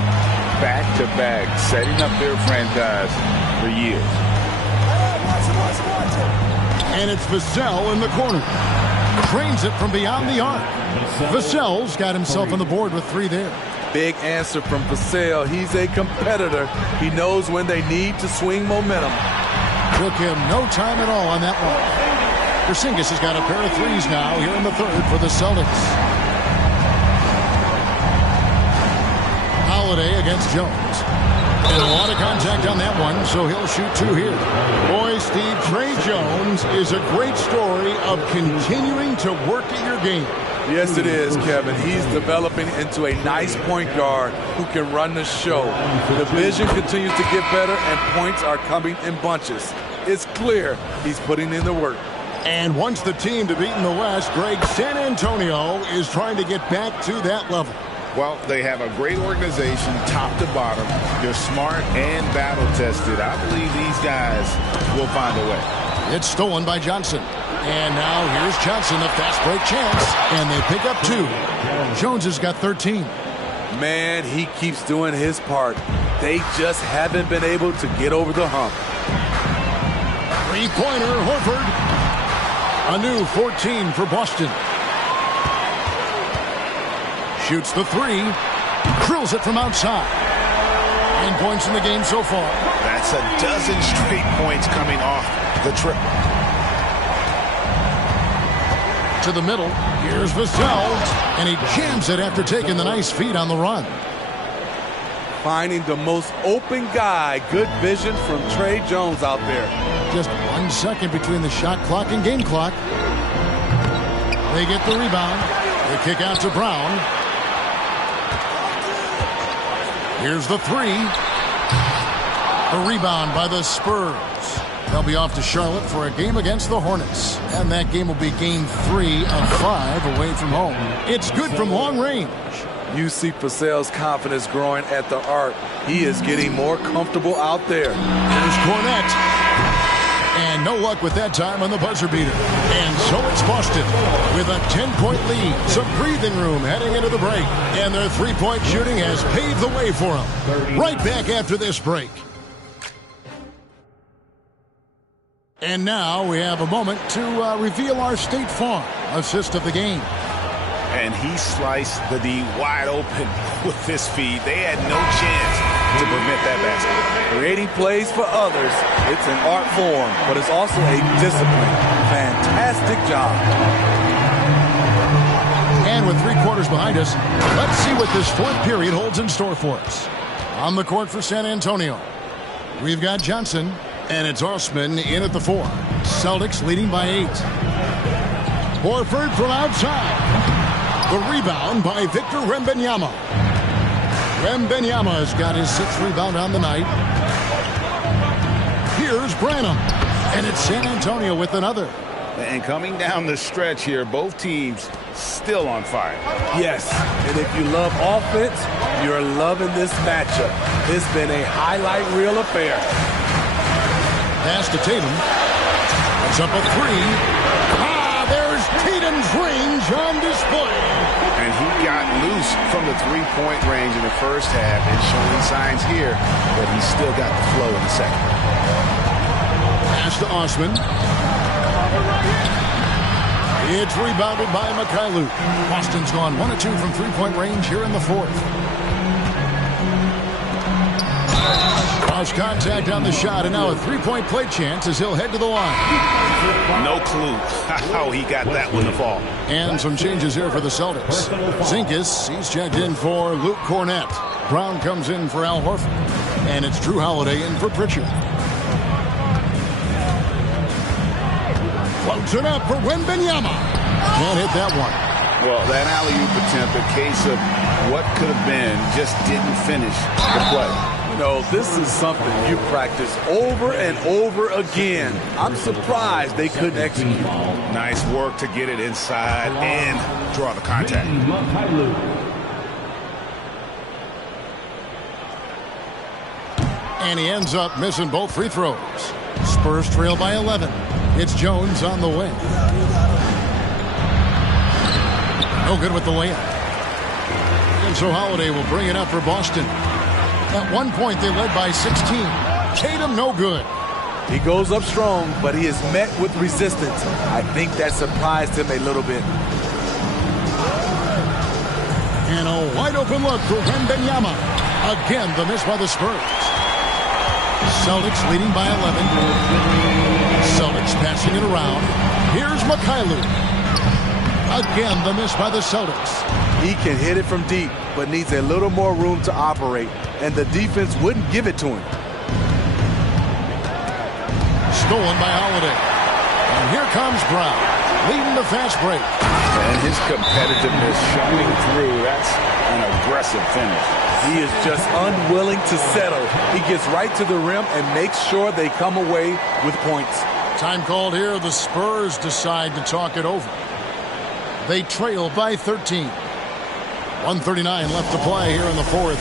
back-to-back, setting up their franchise for years. And it's Vassell in the corner. Trains it from beyond the arc. Vassell's got himself on the board with three there. Big answer from Vassell. He's a competitor. He knows when they need to swing momentum. Took him no time at all on that one. Porzingis has got a pair of threes now here in the third for the Celtics. Holiday against Jones. And a lot of contact on that one, so he'll shoot two here. Boy, Steve, Trey Jones is a great story of continuing to work at your game. Yes, it is, Kevin. He's developing into a nice point guard who can run the show. The vision continues to get better, and points are coming in bunches. It's clear he's putting in the work. And once the team to beat in the West, Greg, San Antonio is trying to get back to that level. Well, they have a great organization, top to bottom. They're smart and battle-tested. I believe these guys will find a way. It's stolen by Johnson. And now here's Johnson, a fast break chance. And they pick up two. Jones has got 13. Man, he keeps doing his part. They just haven't been able to get over the hump. Three-pointer, Horford. A new 14 for Boston. Shoots the three. Drills it from outside. 9 points in the game so far. That's a dozen straight points coming off the triple. To the middle. Here's Vassell. And he jams it after taking the nice feed on the run. Finding the most open guy. Good vision from Trey Jones out there. Just 1 second between the shot clock and game clock. They get the rebound. They kick out to Brown. Here's the three. A rebound by the Spurs. They'll be off to Charlotte for a game against the Hornets. And that game will be game 3 of 5 away from home. It's good from long range. You see Vassell's confidence growing at the arc. He is getting more comfortable out there. Here's Cornette. And no luck with that time on the buzzer beater. And so it's Boston with a 10-point lead. Some breathing room heading into the break. And their three-point shooting has paved the way for them. Right back after this break. And now we have a moment to reveal our State Farm assist of the game. And he sliced the D wide open with this feed. They had no chance to prevent that basket. Creating plays for others, it's an art form, but it's also a discipline. Fantastic job. And with 3 quarters behind us, let's see what this fourth period holds in store for us. On the court for San Antonio. We've got Johnson, and it's Osman in at the 4. Celtics leading by 8. Horford from outside. The rebound by Victor Wembanyama. Wembanyama has got his 6th rebound on the night. Here's Branham, and it's San Antonio with another. And coming down the stretch here, both teams still on fire. Yes, and if you love offense, you're loving this matchup. It's been a highlight reel affair. Pass to Tatum. It's up a 3. There's Tatum's range on display. And he got loose from the three-point range in the first half and showing signs here that he's still got the flow in the second. Pass to Osman. It's rebounded by Mikhailuk. Boston's gone 1 of 2 from three-point range here in the 4th. Cross contact on the shot, and now a three-point play chance as he'll head to the line. No clue how he got that one to fall. And some changes here for the Celtics. Zinkas, he's checked in for Luke Cornett. Brown comes in for Al Horford. And it's Drew Holiday in for Pritchard. Floats it up for Wembanyama. Can't hit that one. Well, that alley-oop attempt, a case of what could have been, just didn't finish the play. You know, this is something you practice over and over again. I'm surprised they couldn't execute. Nice work to get it inside and draw the contact. And he ends up missing both free throws. Spurs trail by 11. It's Jones on the wing. No good with the layup. And so Holiday will bring it up for Boston. At one point, they led by 16. Tatum, no good. He goes up strong, but he is met with resistance. I think that surprised him a little bit. And a wide open look for Wembanyama. Again, the miss by the Spurs. Celtics leading by 11. Celtics passing it around. Here's Mikhailuk. Again, the miss by the Celtics. He can hit it from deep, but needs a little more room to operate, and the defense wouldn't give it to him. Stolen by Holiday. And here comes Brown, leading the fast break. And his competitiveness showing through. That's an aggressive finish. He is just unwilling to settle. He gets right to the rim and makes sure they come away with points. Time called here. The Spurs decide to talk it over. They trail by 13. 1:39 left to play here in the 4th.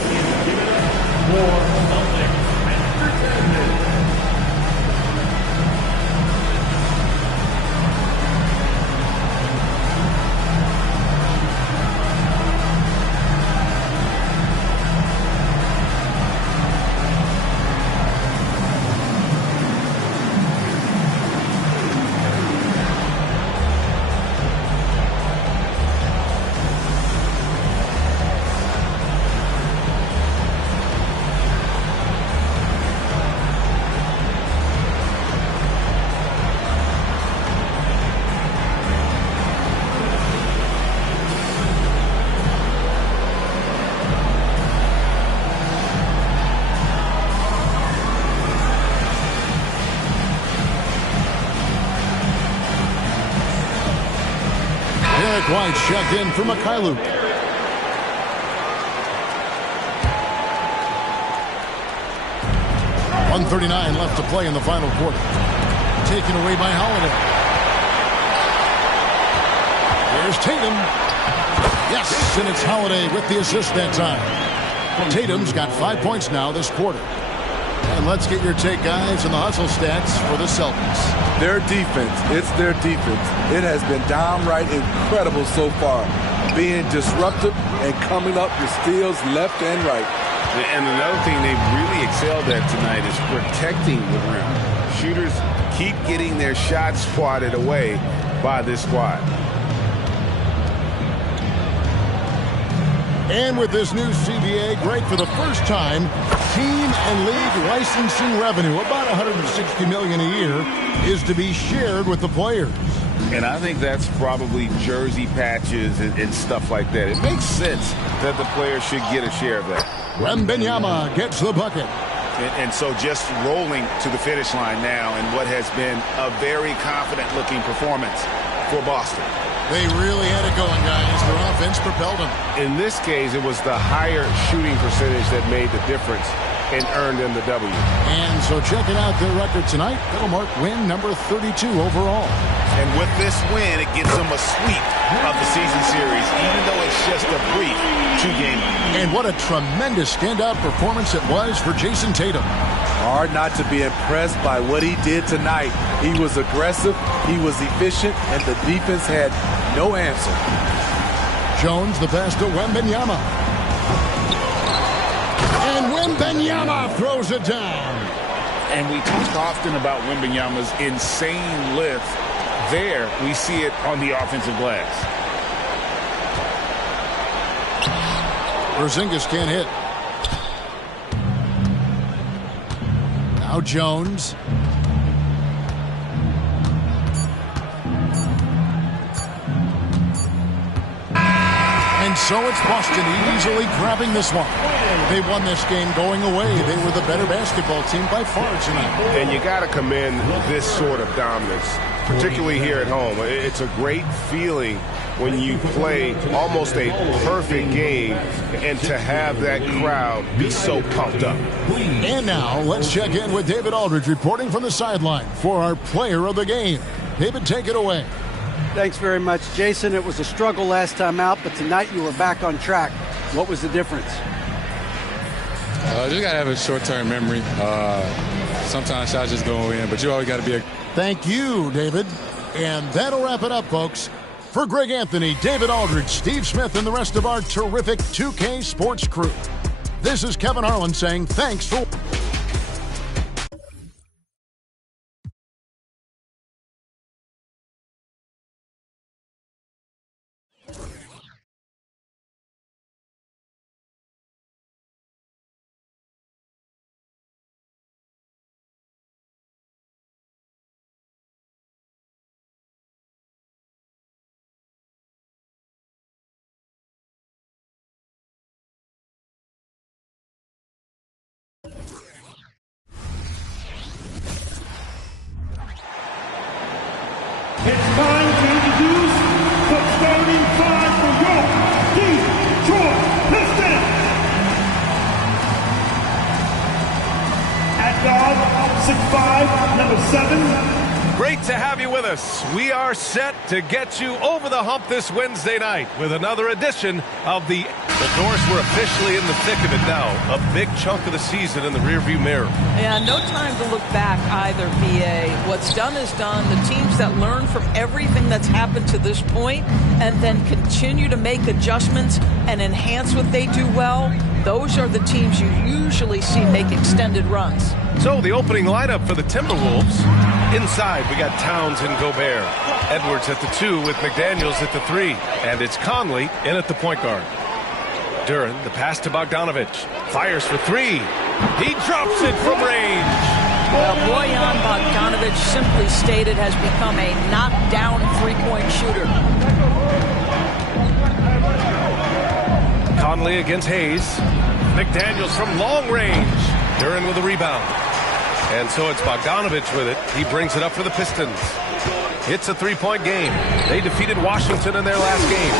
White checked in for Mikhailuk. .139 left to play in the final quarter. Taken away by Holiday. There's Tatum. Yes, and it's Holiday with the assist that time. Tatum's got 5 points now this quarter. And let's get your take, guys, on the hustle stats for the Celtics. Their defense, it's their defense. It has been downright incredible so far, being disruptive and coming up with steals left and right. And another thing they've really excelled at tonight is protecting the rim. Shooters keep getting their shots swatted away by this squad. And with this new CBA, Greg, for the first time, team and league licensing revenue, about $160 million a year, is to be shared with the players. And I think that's probably jersey patches and stuff like that. It makes sense that the players should get a share of that. Wembanyama gets the bucket. And so just rolling to the finish line now in what has been a very confident-looking performance for Boston. They really had it going, guys. Their offense propelled them. In this case, it was the higher shooting percentage that made the difference and earned them the W. And so checking out their record tonight, that'll mark win number 32 overall. And with this win, it gives them a sweep of the season series, even though it's just a brief 2-game. And what a tremendous standout performance it was for Jason Tatum. Hard not to be impressed by what he did tonight. He was aggressive, he was efficient, and the defense had no answer. Jones, the pass to Wembanyama. And Wembanyama throws it down. And we talk often about Wembanyama's insane lift. There, we see it on the offensive glass. Porzingis can't hit. Now Jones. And so it's Boston easily grabbing this one. They won this game going away. They were the better basketball team by far tonight. And you got to commend this sort of dominance, particularly here at home. It's a great feeling when you play almost a perfect game and to have that crowd be so pumped up. And now let's check in with David Aldridge reporting from the sideline for our player of the game. David, take it away. Thanks very much, Jason. It was a struggle last time out, but tonight you were back on track. What was the difference? Just got to have a short-term memory. Sometimes shots just go in, but you always got to be a... Thank you, David. And that'll wrap it up, folks. For Greg Anthony, David Aldridge, Steve Smith, and the rest of our terrific 2K Sports crew, this is Kevin Harlan saying thanks for... It's time to introduce the starting five for your Detroit Pistons. At guard, 6'5", number 7. Great to have you with us. We are set to get you over the hump this Wednesday night with another edition of the Doors. We're officially in the thick of it now. A big chunk of the season in the rearview mirror. Yeah, no time to look back either, BA. What's done is done. The teams that learn from everything that's happened to this point and then continue to make adjustments and enhance what they do well, those are the teams you usually see make extended runs. So the opening lineup for the Timberwolves. Inside, we got Towns and Gobert. Edwards at the 2 with McDaniels at the 3. And it's Conley in at the point guard. Duran, the pass to Bogdanovich. Fires for 3. He drops it from range. Well, Bojan Bogdanovich, simply stated, has become a knockdown three-point shooter. Conley against Hayes. McDaniels from long range. Duran with a rebound. And so it's Bogdanovich with it. He brings it up for the Pistons. It's a three-point game. They defeated Washington in their last game.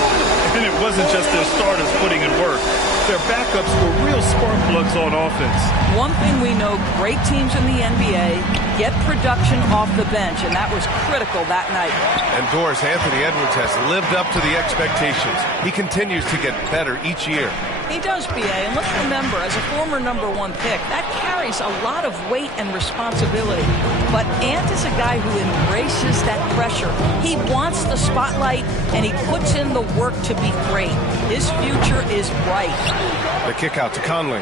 And it wasn't just their starters putting in work. Their backups were real spark plugs on offense. One thing we know, great teams in the NBA get production off the bench, and that was critical that night. And Doris, Anthony Edwards has lived up to the expectations. He continues to get better each year. He does, BA, and let's remember, as a former #1 pick, that carries a lot of weight and responsibility. But Ant is a guy who embraces that pressure. He wants the spotlight, and he puts in the work to be great. His future is bright. The kick out to Conley.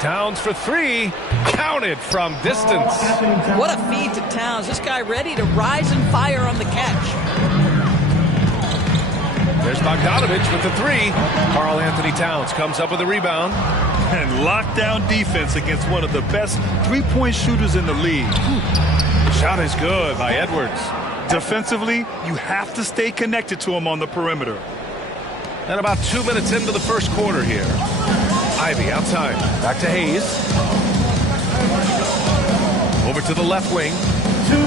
Towns for 3, counted from distance. What a feed to Towns. This guy ready to rise and fire on the catch. There's Bogdanovich with the 3. Karl Anthony Towns comes up with a rebound. And lockdown defense against one of the best three-point shooters in the league. Shot is good by Edwards. Defensively, you have to stay connected to him on the perimeter. And about 2 minutes into the first quarter here. Ivy outside. Back to Hayes. Over to the left wing.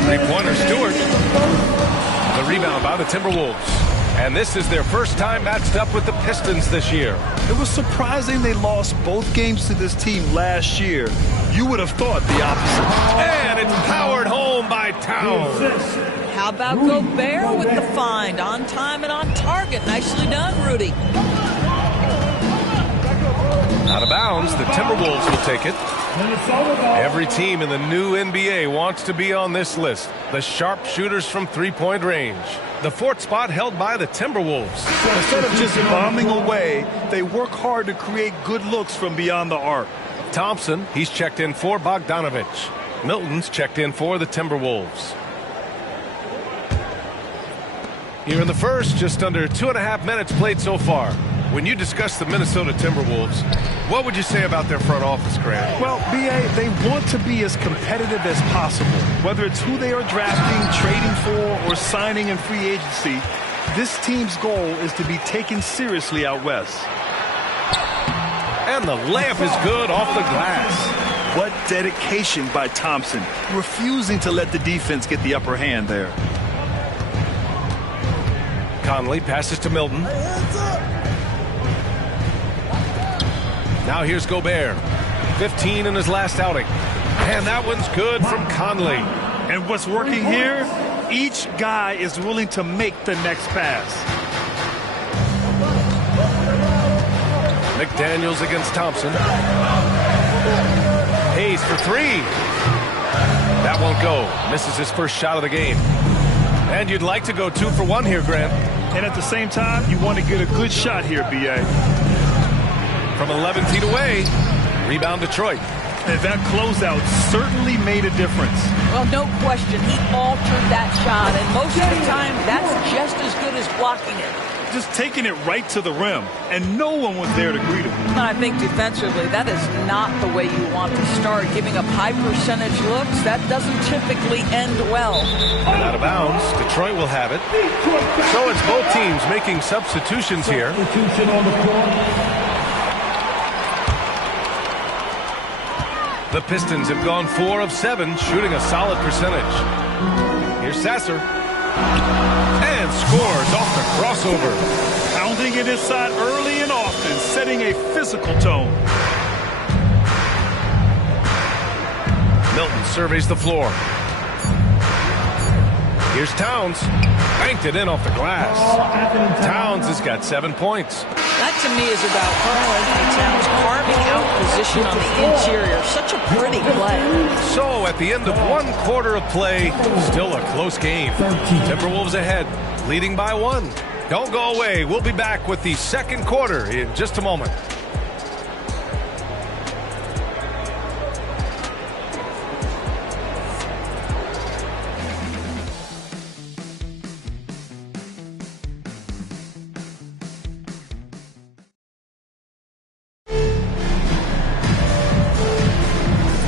Three-pointer Stewart. The rebound by the Timberwolves. And this is their first time matched up with the Pistons this year. It was surprising they lost both games to this team last year. You would have thought the opposite. And it's powered home by Towns. How about Gobert with the find? On time and on target. Nicely done, Rudy. Out of bounds, the Timberwolves will take it. Every team in the new NBA wants to be on this list. The sharpshooters from three-point range. The fourth spot held by the Timberwolves. Instead of just bombing away, they work hard to create good looks from beyond the arc. Thompson, he's checked in for Bogdanovich. Milton's checked in for the Timberwolves. Here in the first, just under 2.5 minutes played so far. When you discuss the Minnesota Timberwolves, what would you say about their front office, Grant? Well, B.A., they want to be as competitive as possible. Whether it's who they are drafting, trading for, or signing in free agency, this team's goal is to be taken seriously out west. And the layup is good off the glass. What dedication by Thompson, refusing to let the defense get the upper hand there. Conley passes to Milton. Now here's Gobert. 15 in his last outing. And that one's good from Conley. And what's working here? Each guy is willing to make the next pass. McDaniels against Thompson. Hayes for three. That won't go. Misses his first shot of the game. And you'd like to go 2 for 1 here, Grant. And at the same time, you want to get a good shot here, B.A. From 11 feet away, rebound Detroit. And that closeout certainly made a difference. Well, no question, he altered that shot, and most of the time, that's just as good as blocking it. Just taking it right to the rim, and no one was there to greet him. And I think defensively, that is not the way you want to start. Giving up high percentage looks, that doesn't typically end well. And out of bounds, Detroit will have it. So it's both teams making substitutions here. Substitution on the court. The Pistons have gone 4 of 7, shooting a solid percentage. Here's Sasser. And scores off the crossover. Pounding it inside early and often, setting a physical tone. Milton surveys the floor. Here's Towns. Banked it in off the glass. Towns has got 7 points. That to me is about Karl-Anthony Towns carving out position on the interior. Such a pretty play. So at the end of 1 quarter of play, still a close game. Timberwolves ahead, leading by 1. Don't go away. We'll be back with the second quarter in just a moment.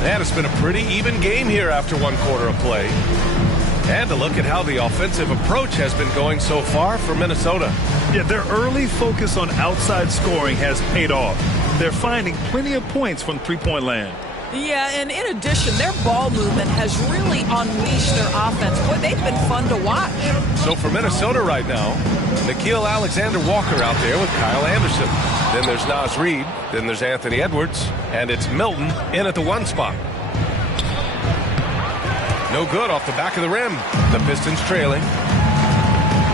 And it's been a pretty even game here after 1 quarter of play. And to look at how the offensive approach has been going so far for Minnesota. Yeah, their early focus on outside scoring has paid off. They're finding plenty of points from three-point land. Yeah, and in addition, their ball movement has really unleashed their offense. Boy, they've been fun to watch. So for Minnesota right now, Nickeil Alexander-Walker out there with Kyle Anderson. Then there's Naz Reid. Then there's Anthony Edwards. And it's Milton in at the 1 spot. No good off the back of the rim. The Pistons trailing.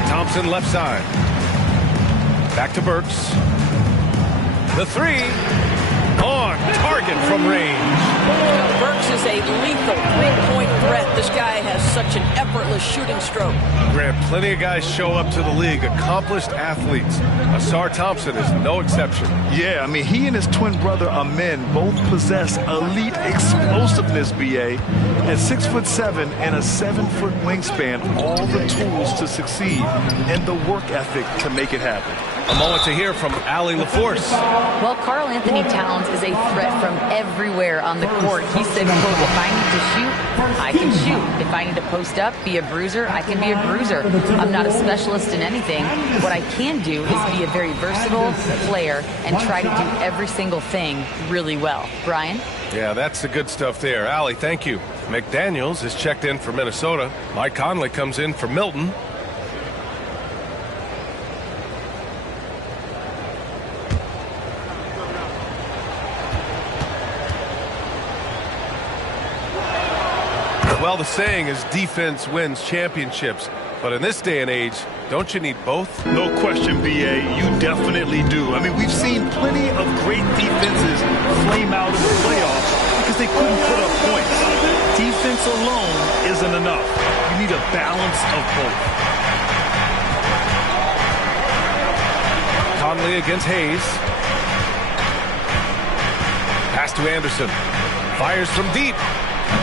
Thompson left side. Back to Burks. The 3 on target from range. Burks is a lethal three-point threat. This guy has such an effortless shooting stroke. Grant, plenty of guys show up to the league, accomplished athletes. Asar Thompson is no exception. Yeah, I mean, he and his twin brother Amin both possess elite explosiveness, B.A. At 6'7" and a 7-foot wingspan, all the tools to succeed and the work ethic to make it happen. A moment to hear from Allie LaForce. Well, Karl-Anthony Towns is a threat from everywhere on the court. He said, quote, if I need to shoot, I can shoot. If I need to post up, be a bruiser, I can be a bruiser. I'm not a specialist in anything. What I can do is be a very versatile player and try to do every single thing really well. Brian? Yeah, that's the good stuff there. Allie, thank you. McDaniels is checked in for Minnesota. Mike Conley comes in for Milton. Well, the saying is defense wins championships. But in this day and age, don't you need both? No question, BA. You definitely do. I mean, we've seen plenty of great defenses flame out in the playoffs because they couldn't put up points. Defense alone isn't enough. You need a balance of both. Conley against Hayes. Pass to Anderson. Fires from deep.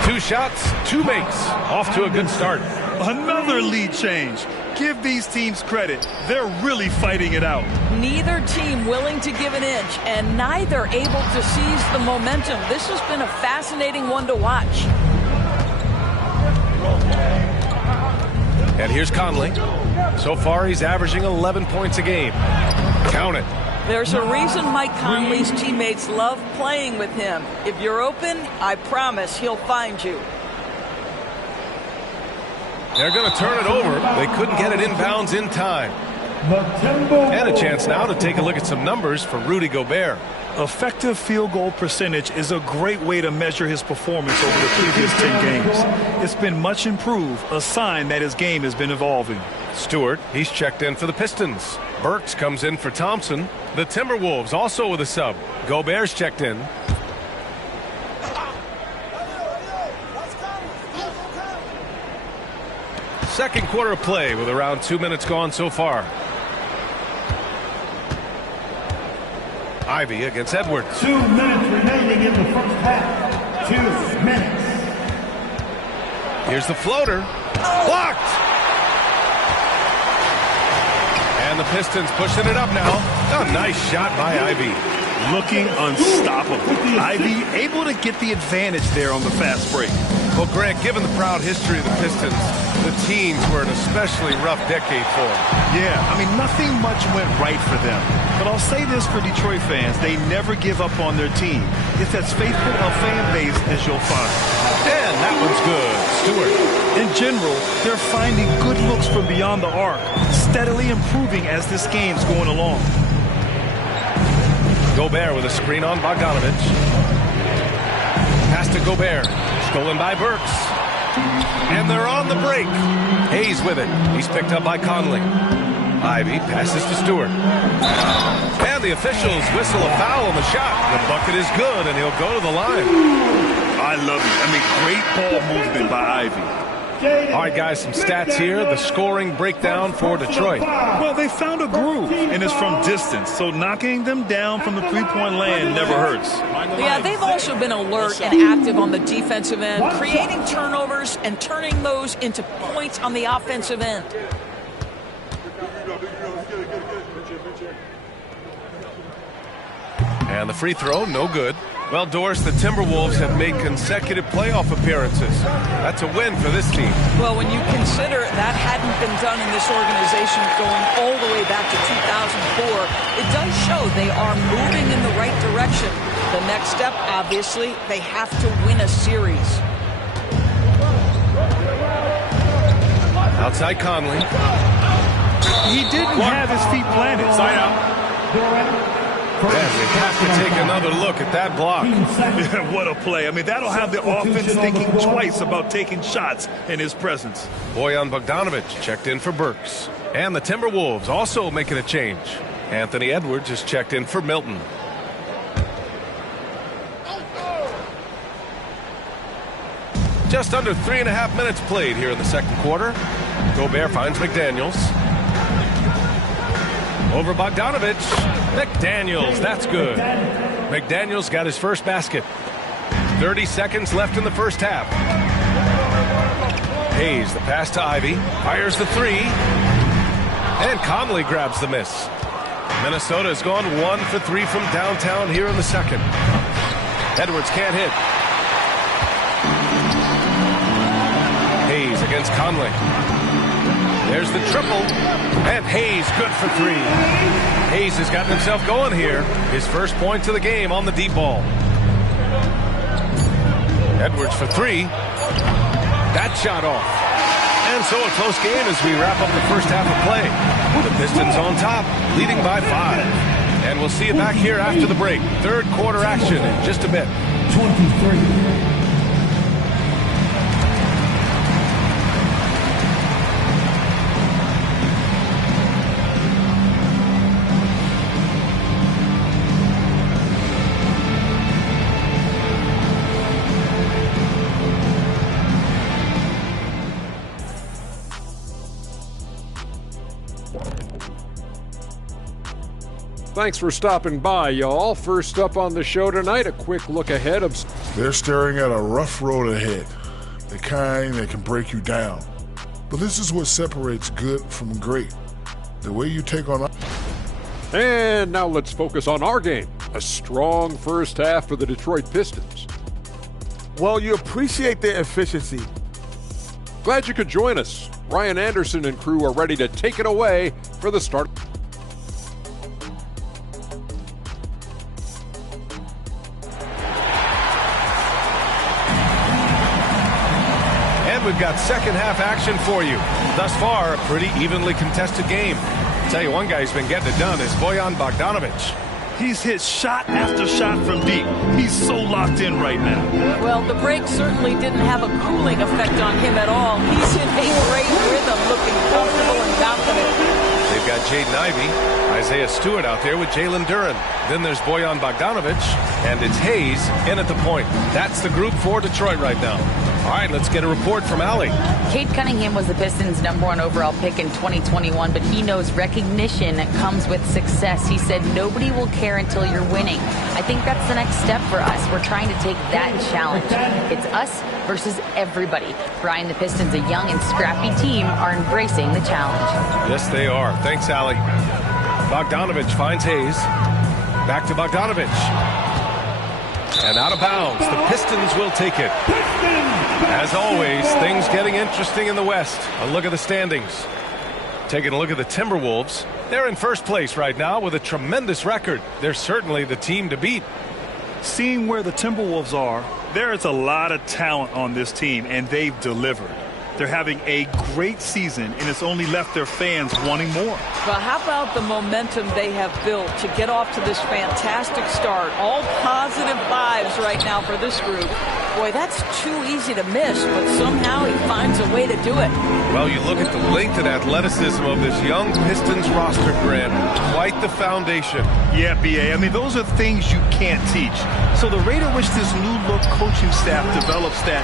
2 shots, 2 makes. Off to a good start. Another lead change. Give these teams credit. They're really fighting it out. Neither team willing to give an inch, and neither able to seize the momentum. This has been a fascinating one to watch. And here's Conley. So far, he's averaging 11 points a game. Count it. There's a reason Mike Conley's teammates love playing with him. If you're open, I promise he'll find you. They're going to turn it over. They couldn't get it inbounds in time. And a chance now to take a look at some numbers for Rudy Gobert. Effective field goal percentage is a great way to measure his performance over the previous 10 games. It's been much improved, a sign that his game has been evolving. Stewart, he's checked in for the Pistons. Burks comes in for Thompson. The Timberwolves also with a sub. Gobert's checked in. Second quarter of play with around 2 minutes gone so far. Ivy against Edwards. 2 minutes remaining in the first half. 2 minutes. Here's the floater. Blocked! And the Pistons pushing it up now. A nice shot by Ivy. Looking unstoppable. Ivy able to get the advantage there on the fast break. Well, Grant, given the proud history of the Pistons, the teams were an especially rough decade for them. Yeah, I mean, nothing much went right for them. But I'll say this for Detroit fans, they never give up on their team. It's as faithful a fan base as you'll find. And that one's good. Stewart. In general, they're finding good looks from beyond the arc, steadily improving as this game's going along. Gobert with a screen on Bogdanovich. Pass to Gobert. Stolen by Burks. And they're on the break. Hayes with it. He's picked up by Conley. Ivy passes to Stewart. And the officials whistle a foul on the shot. The bucket is good, and he'll go to the line. I love it. I mean, great ball movement by Ivy. All right, guys, some stats here. The scoring breakdown for Detroit. Well, they found a groove, and it's from distance. So knocking them down from the three-point land never hurts. Yeah, they've also been alert and active on the defensive end, creating turnovers and turning those into points on the offensive end. And the free throw, no good. Well, Doris, the Timberwolves have made consecutive playoff appearances. That's a win for this team. Well, when you consider that hadn't been done in this organization going all the way back to 2004, it does show they are moving in the right direction. The next step, obviously, they have to win a series. Outside Conley. He didn't have his feet planted. Side out. And they have to take another look at that block. What a play. I mean, that'll have the offense thinking twice about taking shots in his presence. Bojan Bogdanovich checked in for Burks. And the Timberwolves also making a change. Anthony Edwards is checked in for Milton. Just under 3.5 minutes played here in the second quarter. Gobert finds McDaniels. Over Bogdanovich. McDaniels, that's good. McDaniels got his first basket. 30 seconds left in the first half. Hayes, the pass to Ivy. Fires the three. And Conley grabs the miss. Minnesota has gone 1 for 3 from downtown here in the second. Edwards can't hit. Hayes against Conley. There's the triple. And Hayes good for 3. Hayes has gotten himself going here. His first points of the game on the deep ball. Edwards for 3. that shot off. And so a close game as we wrap up the first half of play. The Pistons on top, leading by 5. And we'll see you back here after the break. Third quarter action in just a bit. 23. Thanks for stopping by, y'all. First up on the show tonight, a quick look ahead of... They're staring at a rough road ahead, the kind that can break you down. But this is what separates good from great, the way you take on... And now let's focus on our game. A strong first half for the Detroit Pistons. Well, you appreciate their efficiency. Glad you could join us. Ryan Anderson and crew are ready to take it away for the start. We've got second half action for you. Thus far, a pretty evenly contested game. I'll tell you, one guy who's been getting it done is Bojan Bogdanovic. He's hit shot after shot from deep. He's so locked in right now. Well, the break certainly didn't have a cooling effect on him at all. He's in a great rhythm, looking comfortable and confident. They've got Jaden Ivey, Isaiah Stewart out there with Jalen Duren. Then there's Bojan Bogdanovic, and it's Hayes in at the point. That's the group for Detroit right now. All right, let's get a report from Allie. Cade Cunningham was the Pistons' #1 overall pick in 2021, but he knows recognition comes with success. He said, nobody will care until you're winning. I think that's the next step for us. We're trying to take that challenge. It's us versus everybody. Brian, the Pistons, a young and scrappy team, are embracing the challenge. Yes, they are. Thanks, Allie. Bogdanovic finds Hayes. Back to Bogdanovic. And out of bounds. The Pistons will take it. As always, things getting interesting in the West. A look at the standings. Taking a look at the Timberwolves. They're in first place right now with a tremendous record. They're certainly the team to beat. Seeing where the Timberwolves are, there is a lot of talent on this team, and they've delivered. They're having a great season, and it's only left their fans wanting more. Well, how about the momentum they have built to get off to this fantastic start? All positive vibes right now for this group. Boy, that's too easy to miss, but somehow he finds a way to do it. Well, you look at the length and athleticism of this young Pistons roster, Grant. Quite the foundation. Yeah, B.A. I mean, those are things you can't teach. So the rate at which this new-look coaching staff develops that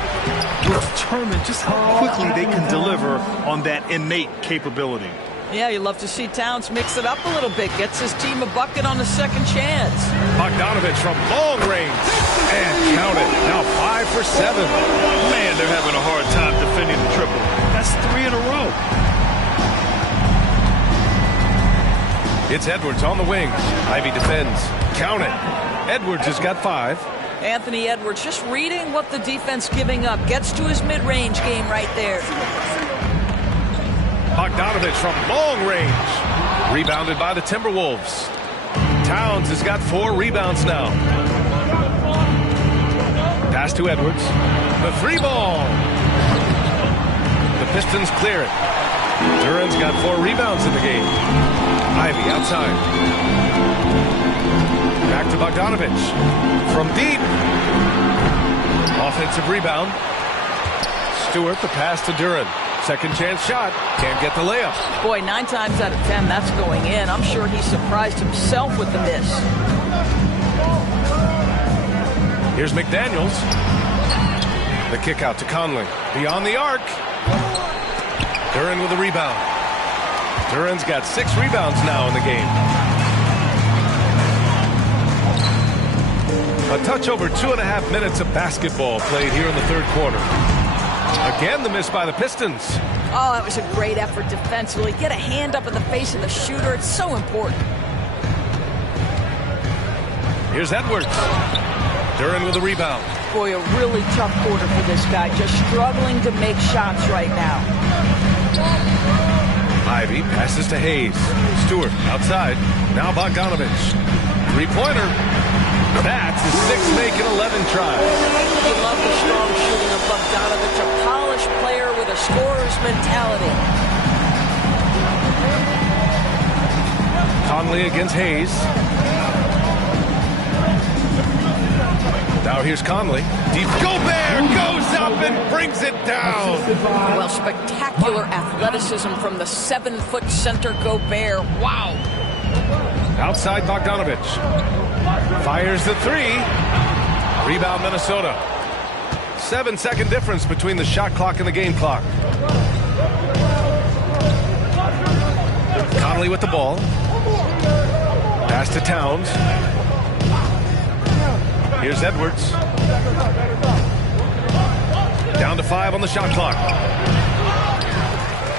will determine just how quickly they can deliver on that innate capability. Yeah, you love to see Towns mix it up a little bit. Gets his team a bucket on a second chance. Bogdanovic from long range. And count it. Now 5 for 7. Man, they're having a hard time defending the triple. That's 3 in a row. It's Edwards on the wing. Ivy defends. Count it. Edwards has got 5. Anthony Edwards just reading what the defense giving up. Gets to his mid-range game right there. Bogdanovic from long range. Rebounded by the Timberwolves. Towns has got 4 rebounds now. Pass to Edwards. The 3-ball. The Pistons clear it. Duren's got 4 rebounds in the game. Ivy outside. Back to Bogdanovic. From deep. Offensive rebound. Stewart, the pass to Duren. Second chance shot. Can't get the layup. Boy, 9 times out of 10, that's going in. I'm sure he surprised himself with the miss. Here's McDaniels. The kick out to Conley. Beyond the arc. Duren with a rebound. Duren's got 6 rebounds now in the game. A touch over 2.5 minutes of basketball played here in the third quarter. Again, the miss by the Pistons. Oh, that was a great effort defensively. Get a hand up in the face of the shooter. It's so important. Here's Edwards. Duren with a rebound. Boy, a really tough quarter for this guy. Just struggling to make shots right now. Ivy passes to Hayes. Stewart outside. Now Bogdanovic. 3-pointer. That's his 6th make in 11 tries. You love the strong shooting of Bogdanovich, a polished player with a scorer's mentality. Conley against Hayes. Now here's Conley. Deep. Gobert goes up and brings it down. Well, spectacular athleticism from the 7-foot center Gobert. Wow. Outside Bogdanovich. Fires the 3. Rebound Minnesota. 7-second difference between the shot clock and the game clock. Conley with the ball. Pass to Towns. Here's Edwards. Down to 5 on the shot clock.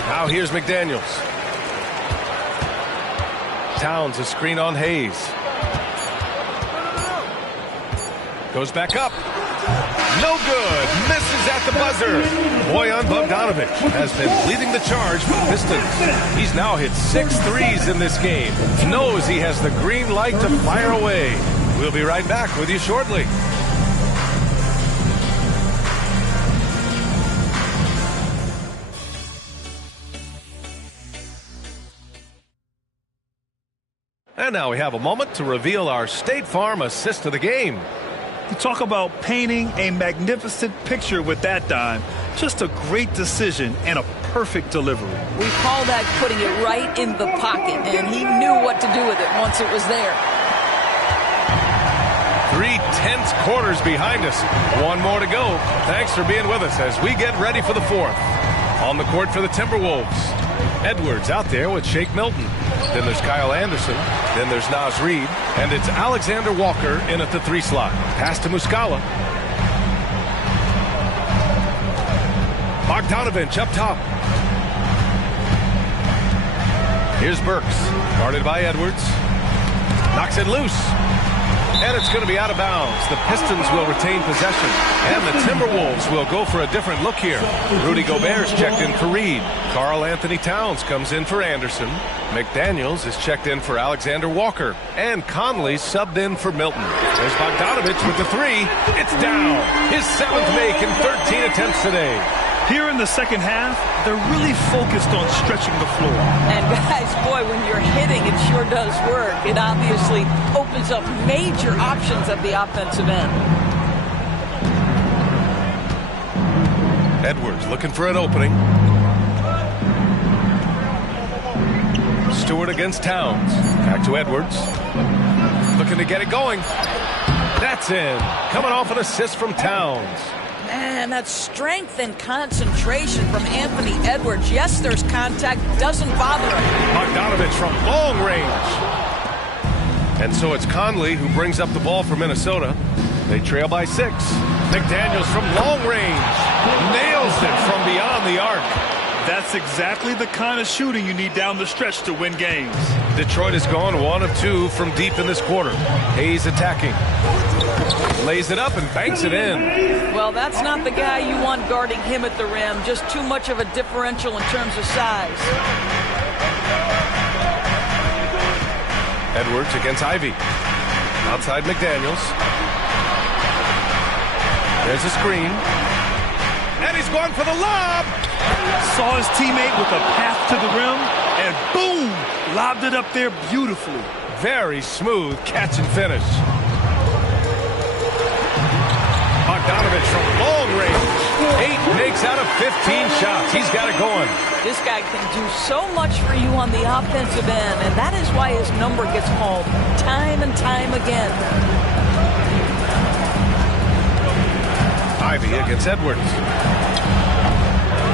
Now here's McDaniels. Towns, a screen on Hayes. Goes back up. No good. Misses at the buzzer. Bojan Bogdanović has been leading the charge for the Pistons. He's now hit 6 threes in this game. Knows he has the green light to fire away. We'll be right back with you shortly. And now we have a moment to reveal our State Farm assist of the game. You talk about painting a magnificent picture with that dime. Just a great decision and a perfect delivery. We call that putting it right in the pocket, and he knew what to do with it once it was there. 3 tense quarters behind us. One more to go. Thanks for being with us as we get ready for the 4th. On the court for the Timberwolves. Edwards out there with Shake Milton. Then there's Kyle Anderson. Then there's Naz Reid. And it's Alexander Walker in at the 3 slot. Pass to Muscala. Bogdanovich up top. Here's Burks. Guarded by Edwards. Knocks it loose. And it's going to be out of bounds. The Pistons will retain possession. And the Timberwolves will go for a different look here. Rudy Gobert's checked in for Reed. Karl Anthony Towns comes in for Anderson. McDaniels is checked in for Alexander Walker. And Conley subbed in for Milton. There's Bogdanovich with the 3. It's down. His 7th make in 13 attempts today. Here in the second half, they're really focused on stretching the floor. And guys, boy, when you're hitting, it sure does work. It obviously opens up major options at the offensive end. Edwards looking for an opening. Stewart against Towns. Back to Edwards. Looking to get it going. That's in. Coming off an assist from Towns. Man, that strength and concentration from Anthony Edwards. Yes, there's contact. Doesn't bother him. Bogdanovich from long range. And so it's Conley who brings up the ball for Minnesota. They trail by 6. McDaniels from long range. Nails it from beyond the arc. That's exactly the kind of shooting you need down the stretch to win games. Detroit has gone 1 of 2 from deep in this quarter. Hayes attacking. Lays it up and banks it in. Well, that's not the guy you want guarding him at the rim. Just too much of a differential in terms of size. Edwards against Ivy. Outside McDaniels. There's a screen. And he's going for the lob. Saw his teammate with a path to the rim, and boom, lobbed it up there beautifully. Very smooth catch and finish. Bogdanovich from long range. 8 makes out of 15 shots. He's got it going. This guy can do so much for you on the offensive end, and that is why his number gets called time and time again. Ivy against Edwards.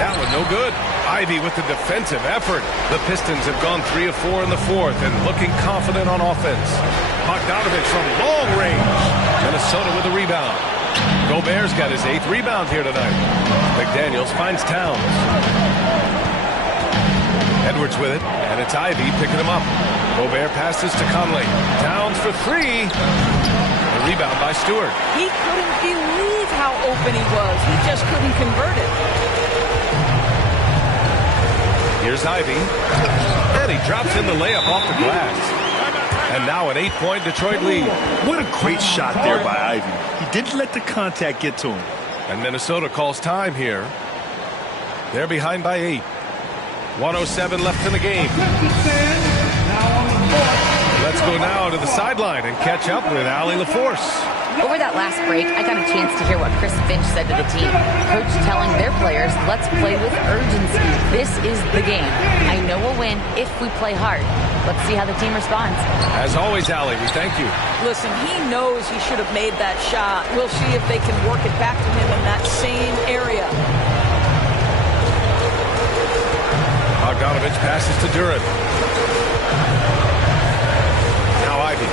That one no good. Ivy with the defensive effort. The Pistons have gone 3 of 4 in the 4th and looking confident on offense. Bogdanovich from long range. Minnesota with a rebound. Gobert's got his 8th rebound here tonight. McDaniels finds Towns. Edwards with it, and it's Ivy picking him up. Gobert passes to Conley. Towns for 3. A rebound by Stewart. He couldn't believe how open he was. He just couldn't convert it. Here's Ivy. And he drops in the layup off the glass. And now an 8-point Detroit lead. What a great shot there by Ivy. He didn't let the contact get to him. And Minnesota calls time here. They're behind by 8. 1:07 left in the game. Let's go now to the sideline and catch up with Allie LaForce. Over that last break, I got a chance to hear what Chris Finch said to the team. Coach telling their players, let's play with urgency. This is the game. I know we'll win if we play hard. Let's see how the team responds. As always, Allie, we thank you. Listen, he knows he should have made that shot. We'll see if they can work it back to him in that same area. Bogdanovich passes to Duran. Now Ivy.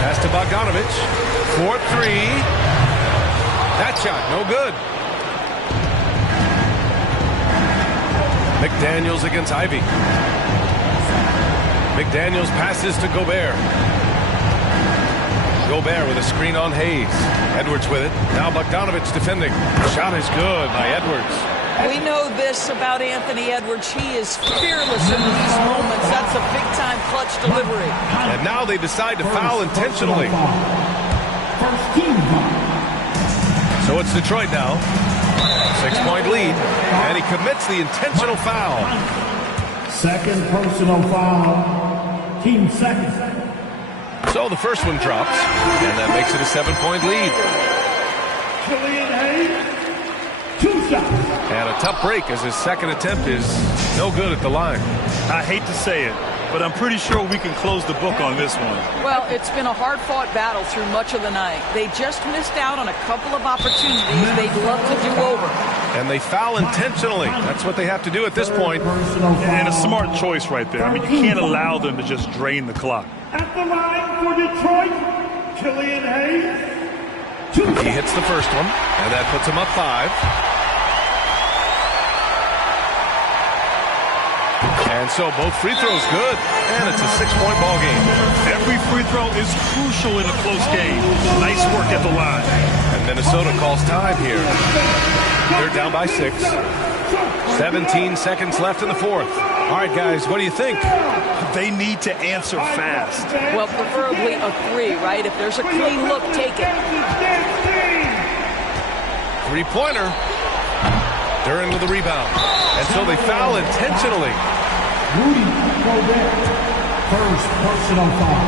Pass to Bogdanovich. 4-3. That shot, no good. McDaniels against Ivy. McDaniels passes to Gobert. Gobert with a screen on Hayes. Edwards with it. Now Bogdanovich defending. Shot is good by Edwards. We know this about Anthony Edwards. He is fearless in these moments. That's a big-time clutch delivery. And now they decide to foul intentionally. So it's Detroit now. 6-point lead. And he commits the intentional foul. Second personal foul. Team second. So the first one drops. And that makes it a 7-point lead. Killian Hayes. 2 shots. And a tough break as his second attempt is no good at the line. I hate to say it, but I'm pretty sure we can close the book on this one. Well, it's been a hard-fought battle through much of the night. They just missed out on a couple of opportunities they'd love to do over. And they foul intentionally. That's what they have to do at this point. And a smart choice right there. I mean, you can't allow them to just drain the clock. At the line for Detroit, Killian Hayes. He hits the first one, and that puts him up 5. And so both free throws good, and it's a 6-point ball game. Every free throw is crucial in a close game. Nice work at the line. And Minnesota calls time here. They're down by 6. 17 seconds left in the fourth. All right, guys, what do you think? They need to answer fast. Well, preferably a 3, right? If there's a clean look, take it. 3-pointer. Duran with the rebound. And so they foul intentionally. Rudy Gobert. First personal foul.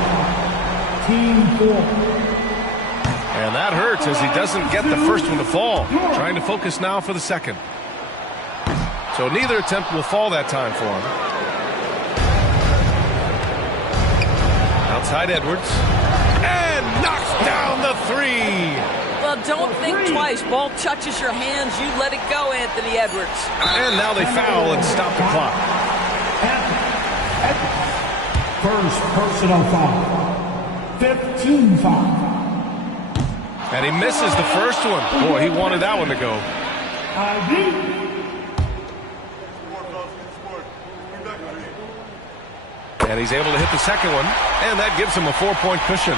Team 4. And that hurts as he doesn't get the first one to fall. Trying to focus now for the second. So neither attempt will fall that time for him. Outside Edwards. And knocks down the 3. Well, don't think twice. Ball touches your hands. You let it go, Anthony Edwards. And now they foul and stop the clock. First personal foul. 15 foul. And he misses the first one. Boy, he wanted that one to go. And he's able to hit the second one. And that gives him a 4-point cushion.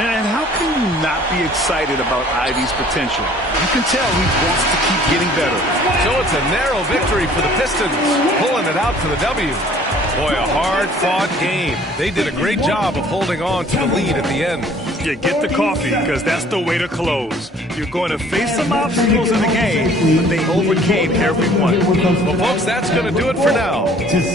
And how can you not be excited about Ivy's potential? You can tell he wants to keep getting better. So it's a narrow victory for the Pistons, pulling it out for the W. Boy, a hard-fought game. They did a great job of holding on to the lead at the end. Yeah, get the coffee, because that's the way to close. You're going to face some obstacles in the game, but they overcame every one. Well, folks, that's going to do it for now.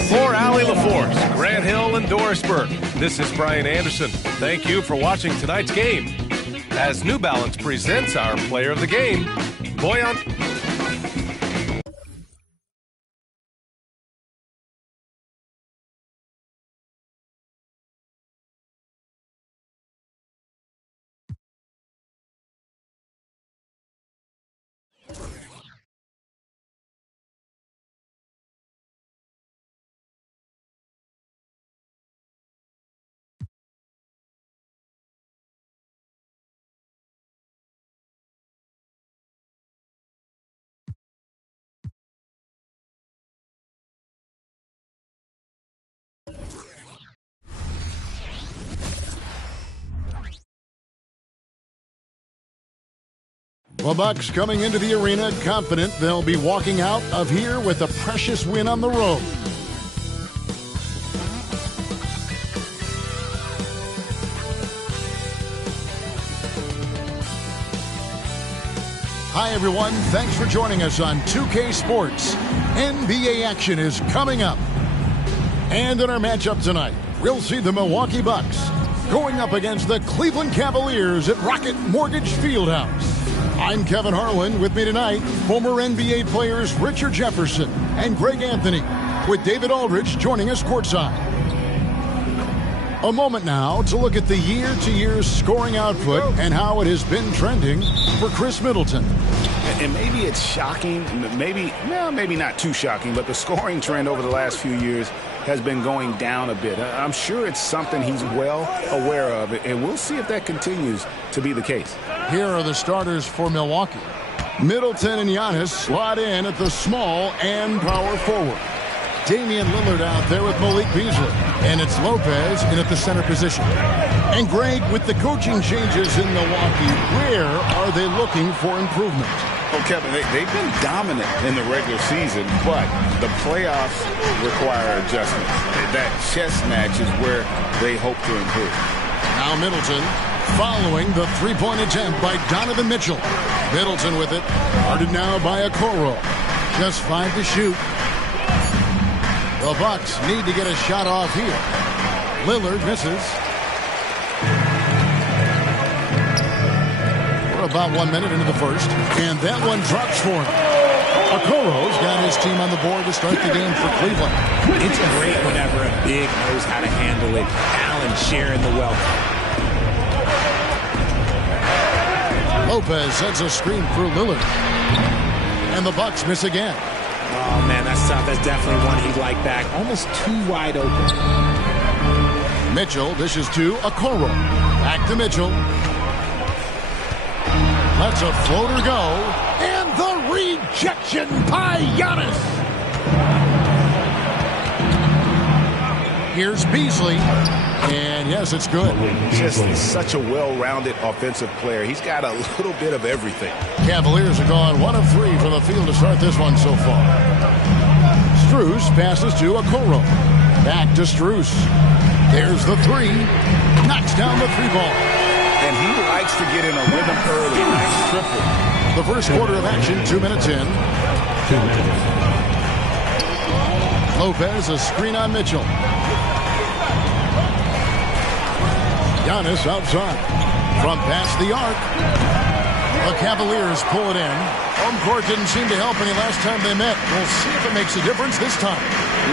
For Allie LaForce, Grant Hill, and Doris Burke, this is Brian Anderson. Thank you for watching tonight's game. As New Balance presents our player of the game, Boyan. The Bucks coming into the arena confident they'll be walking out of here with a precious win on the road. Hi, everyone. Thanks for joining us on 2K Sports. NBA action is coming up. And in our matchup tonight, we'll see the Milwaukee Bucks going up against the Cleveland Cavaliers at Rocket Mortgage Fieldhouse. I'm Kevin Harlan. With me tonight, former NBA players Richard Jefferson and Greg Anthony, with David Aldridge joining us courtside. A moment now to look at the year-to-year scoring output and how it has been trending for Chris Middleton. And maybe it's shocking, maybe not too shocking, but the scoring trend over the last few years has been going down a bit. I'm sure it's something he's well aware of, and we'll see if that continues to be the case. Here are the starters for Milwaukee. Middleton and Giannis slot in at the small and power forward. Damian Lillard out there with Malik Beasley. And it's Lopez in at the center position. And Greg, with the coaching changes in Milwaukee, where are they looking for improvement? Well, Kevin, they've been dominant in the regular season, but the playoffs require adjustments. That chess match is where they hope to improve. Now Middleton following the three-point attempt by Donovan Mitchell. Middleton with it, guarded now by Okoro. Just 5 to shoot. The Bucks need to get a shot off here. Lillard misses. We're about 1 minute into the first, and that one drops for him. Okoro's got his team on the board to start the game for Cleveland. It's great whenever a big knows how to handle it. Allen sharing the wealth. Lopez sets a screen for Lillard. And the Bucks miss again. Oh, man, that's tough. That's definitely one he'd like back. Almost too wide open. Mitchell dishes to Okoro. Back to Mitchell. Lets a floater go. And the rejection by Giannis. Here's Beasley. And yes, it's good. Just such a well-rounded offensive player. He's got a little bit of everything. Cavaliers are gone 1 of 3 from the field to start this one so far. Strus passes to Okoro. Back to Strus. There's the three. Knocks down the 3-ball. And he likes to get in a rhythm early. Nice triple. The first quarter of action, 2 minutes in. 2 minutes. Lopez, a screen on Mitchell. Giannis outside. From past the arc. The Cavaliers pull it in. Home court didn't seem to help any last time they met. We'll see if it makes a difference this time.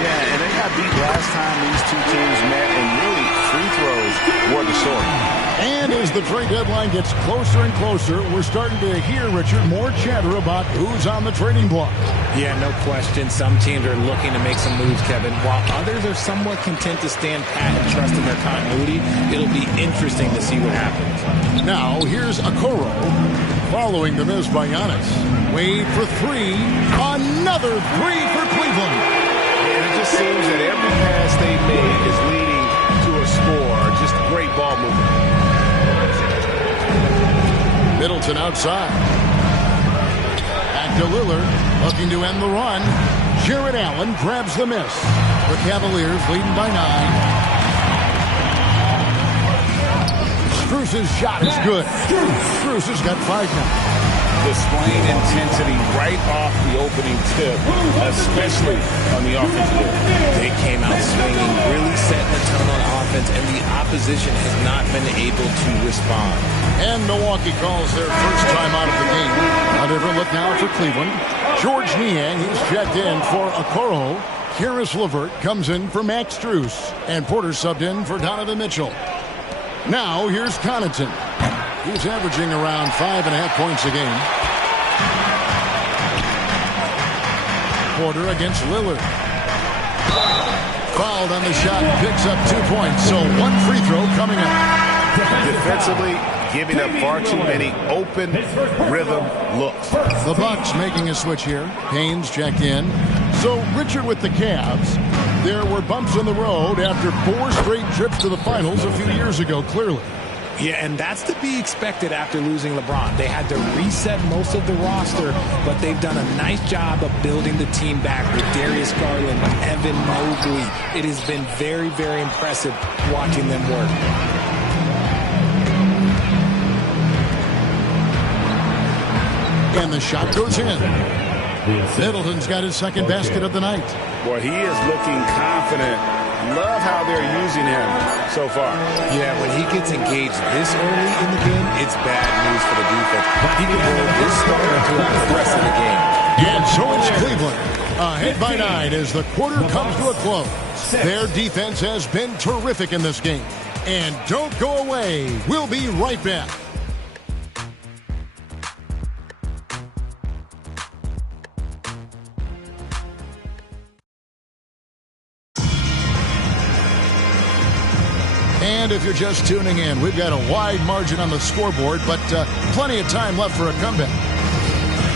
Yeah, and they got beat last time these two teams met, and really free throws were the story. And as the trade deadline gets closer and closer, we're starting to hear, Richard, more chatter about who's on the trading block. Yeah, no question. Some teams are looking to make some moves, Kevin, while others are somewhat content to stand pat and trust in their continuity. It'll be interesting to see what happens. Now, here's Okoro following the miss by Giannis. Wade for 3. Another 3 for Cleveland. And it just seems that every pass they made is leading to a score. Just great ball movement. Middleton outside. Back to Lillard, looking to end the run. Jarrett Allen grabs the miss. The Cavaliers leading by 9. Strus's shot is good. Strus has got 5 now. Displaying intensity right off the opening tip, especially on the offensive end. They came out swinging, really setting the tone on offense, and the opposition has not been able to respond. And Milwaukee calls their first time out of the game. A different look now for Cleveland. George Niang, he's checked in for Okoro. Karis LeVert comes in for Max Strus. And Porter subbed in for Donovan Mitchell. Now here's Connaughton. He's averaging around 5.5 points a game. Porter against Lillard. Fouled on the shot, picks up 2 points. So 1 free throw coming up. Defensively, giving up far too many open rhythm looks. The Bucks making a switch here. Haynes checked in. So Richard with the Cavs. There were bumps in the road after 4 straight trips to the finals a few years ago, clearly. Yeah, and that's to be expected after losing LeBron. They had to reset most of the roster, but they've done a nice job of building the team back with Darius Garland, Evan Mobley. It has been very, very impressive watching them work. And the shot goes in. Middleton's got his second basket of the night. Boy, he is looking confident. Love how they're using him so far. Yeah, when he gets engaged this early in the game, it's bad news for the defense. He can hold this starter throughout the rest of the game. And so it's Cleveland ahead by 9 as the quarter comes to a close. Their defense has been terrific in this game. And don't go away. We'll be right back. And if you're just tuning in, we've got a wide margin on the scoreboard, but plenty of time left for a comeback.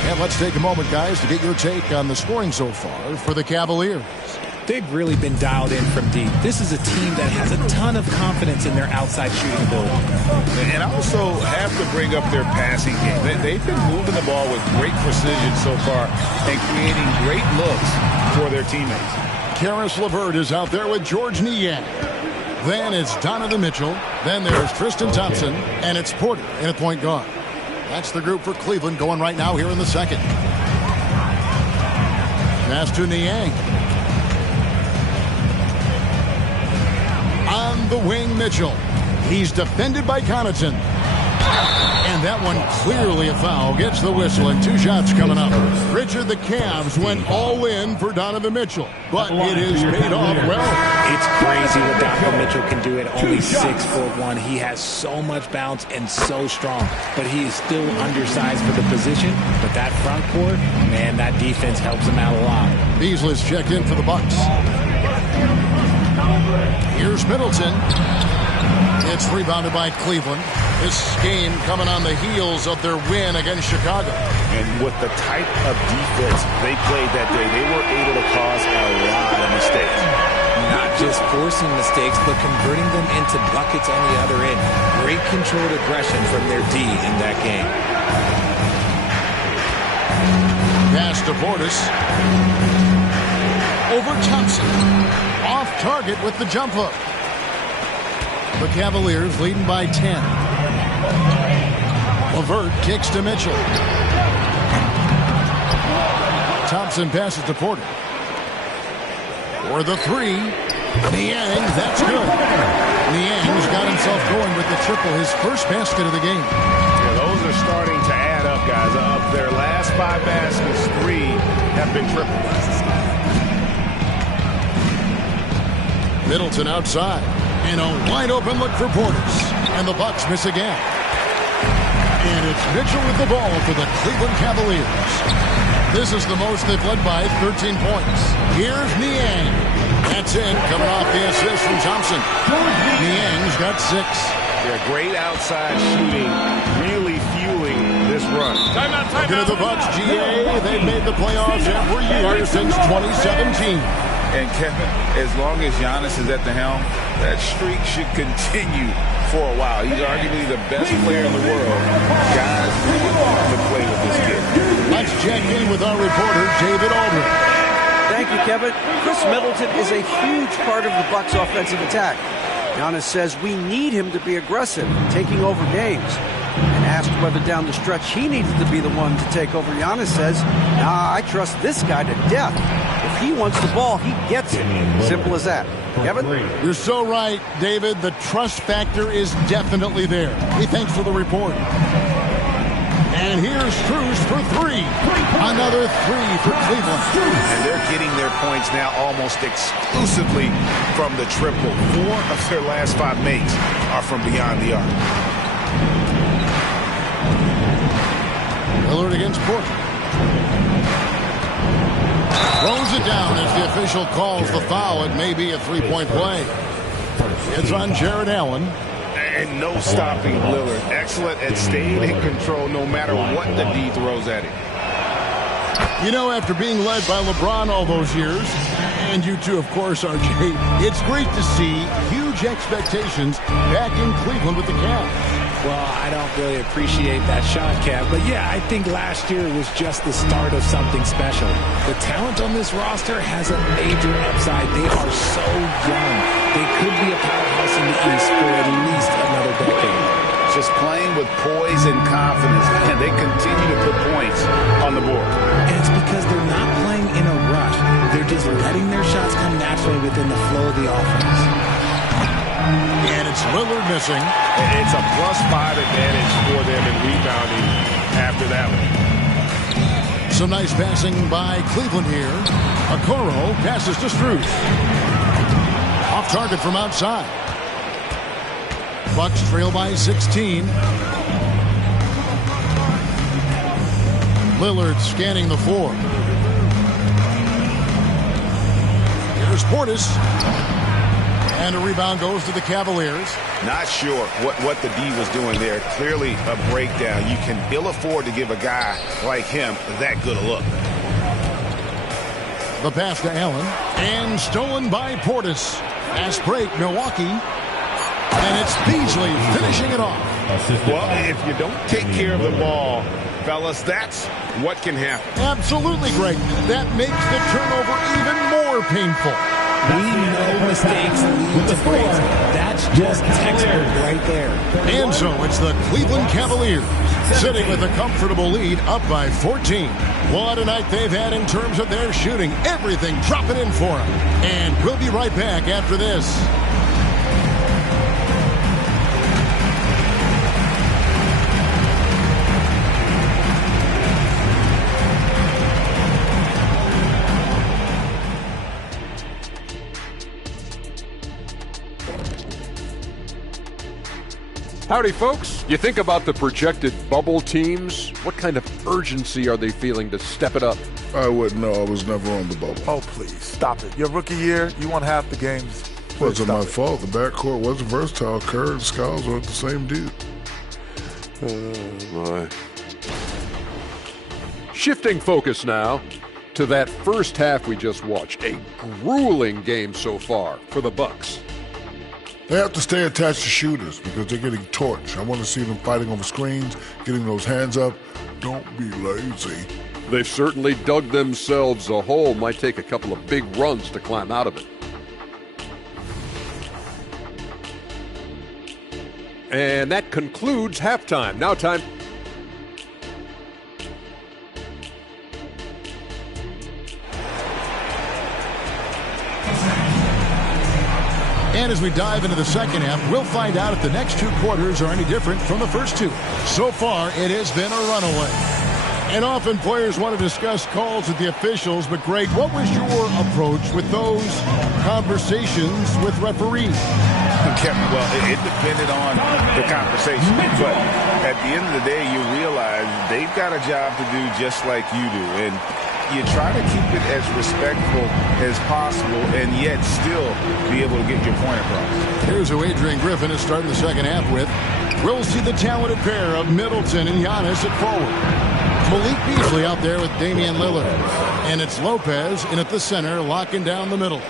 And let's take a moment, guys, to get your take on the scoring so far for the Cavaliers. They've really been dialed in from deep. This is a team that has a ton of confidence in their outside shooting ability. And also have to bring up their passing game. They've been moving the ball with great precision so far and creating great looks for their teammates. Karis LeVert is out there with George Niang. Then it's Donovan Mitchell. Then there's Tristan Thompson. And it's Porter in a point guard. That's the group for Cleveland going right now here in the second. Pass to Niang. On the wing, Mitchell. He's defended by Connaughton. And that one clearly a foul. Gets the whistle and 2 shots coming up. Richard, the Cavs went all in for Donovan Mitchell. But it is paid off well. It's crazy what Donovan Mitchell can do at only 6'1". He has so much bounce and so strong. But he is still undersized for the position. But that front court, man, that defense helps him out a lot. Beasley's checked in for the Bucks. Here's Middleton. It's rebounded by Cleveland. This game coming on the heels of their win against Chicago. And with the type of defense they played that day, they were able to cause a lot of mistakes. Not just forcing mistakes, but converting them into buckets on the other end. Great controlled aggression from their D in that game. Pass to Portis. Over Thompson. Off target with the jump hook. The Cavaliers leading by 10. LeVert kicks to Mitchell. Thompson passes to Porter. For the 3. Niang, that's good. Niang's got himself going with the triple, his first basket of the game. Yeah, those are starting to add up, guys. Of their last 5 baskets, 3 have been triples. Middleton outside. And a wide-open look for Portis. And the Bucks miss again. And it's Mitchell with the ball for the Cleveland Cavaliers. This is the most they've led by 13 points. Here's Niang. That's in, coming off the assist from Thompson. Niang's got 6. Yeah, great outside shooting, really fueling this run. Looking at the Bucks, GA, they've made the playoffs every year since 2017. And Kevin, as long as Giannis is at the helm, that streak should continue for a while. He's arguably the best player in the world. Guys want to play with this kid. Let's check in with our reporter, David Aldridge. Thank you, Kevin. Chris Middleton is a huge part of the Bucks' offensive attack. Giannis says we need him to be aggressive, taking over games. And asked whether down the stretch he needs to be the one to take over, Giannis says, nah, I trust this guy to death. If he wants the ball, he gets it. Simple as that. Kevin? You're so right, David. The trust factor is definitely there. Hey, thanks for the report. And here's Strus for 3. Another 3 for Cleveland. And they're getting their points now almost exclusively from the triple. 4 of their last 5 makes are from beyond the arc. Lillard against Porter. Throws it down as the official calls the foul. It may be a 3-point play. It's on Jared Allen. And no stopping Lillard. Excellent at staying in control no matter what the D throws at him. You know, after being led by LeBron all those years, and you too, of course, RJ, it's great to see huge expectations back in Cleveland with the Cavs. Well, I don't really appreciate that shot, Kev. But yeah, I think last year was just the start of something special. The talent on this roster has a major upside. They are so young. They could be a powerhouse in the East for at least another decade. So just playing with poise and confidence, and they continue to put points on the board. And it's because they're not playing in a rush. They're just letting their shots come naturally within the flow of the offense. And it's Lillard missing. It's a +5 advantage for them in rebounding after that one. Some nice passing by Cleveland here. Okoro passes to Strus. Off target from outside. Bucks trail by 16. Lillard scanning the floor. Here's Portis. And a rebound goes to the Cavaliers. Not sure what the D was doing there. Clearly a breakdown. You can ill afford to give a guy like him that good a look. The pass to Allen. And stolen by Portis. Fast break, Milwaukee. And it's Beasley finishing it off. Well, if you don't take care of the ball, fellas, that's what can happen. Absolutely, Greg. That makes the turnover even more painful. We know mistakes lead to breaks. That's just textbook right there. And so it's the Cleveland Cavaliers sitting with a comfortable lead up by 14. What a night they've had in terms of their shooting. Everything dropping in for them. And we'll be right back after this. Howdy, folks. You think about the projected bubble teams. What kind of urgency are they feeling to step it up? I wouldn't know. I was never on the bubble. Oh, please, stop it. Your rookie year, you won half the games. It wasn't my fault. The backcourt wasn't versatile. Kerr and Skiles weren't the same dude. Oh, my. Shifting focus now to that first half we just watched. A grueling game so far for the Bucks. They have to stay attached to shooters because they're getting torched. I want to see them fighting over screens, getting those hands up. Don't be lazy. They've certainly dug themselves a hole. Might take a couple of big runs to climb out of it. And that concludes halftime. Now time. And as we dive into the second half, we'll find out if the next two quarters are any different from the first two. So far, it has been a runaway. And often players want to discuss calls with the officials, but Greg, what was your approach with those conversations with referees? Well, it depended on the conversation, but at the end of the day, you realize they've got a job to do just like you do, and you try to keep it as respectful as possible and yet still be able to get your point across. Here's who Adrian Griffin is starting the second half with. We'll see the talented pair of Middleton and Giannis at forward. Malik Beasley out there with Damian Lillard. And it's Lopez in at the center, locking down the middle.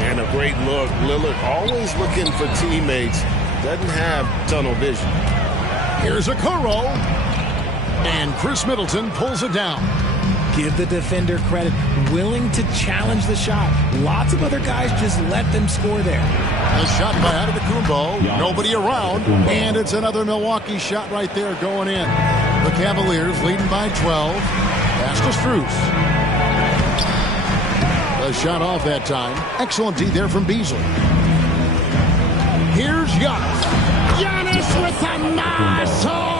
And a great look. Lillard always looking for teammates. Doesn't have tunnel vision. Here's Okoro. And Chris Middleton pulls it down. Give the defender credit. Willing to challenge the shot. Lots of other guys just let them score there. A shot by Antetokounmpo. Nobody around. And it's another Milwaukee shot right there going in. The Cavaliers leading by 12. Pass to Strus. A shot off that time. Excellent D there from Beasley. Here's Giannis. Giannis with a muscle.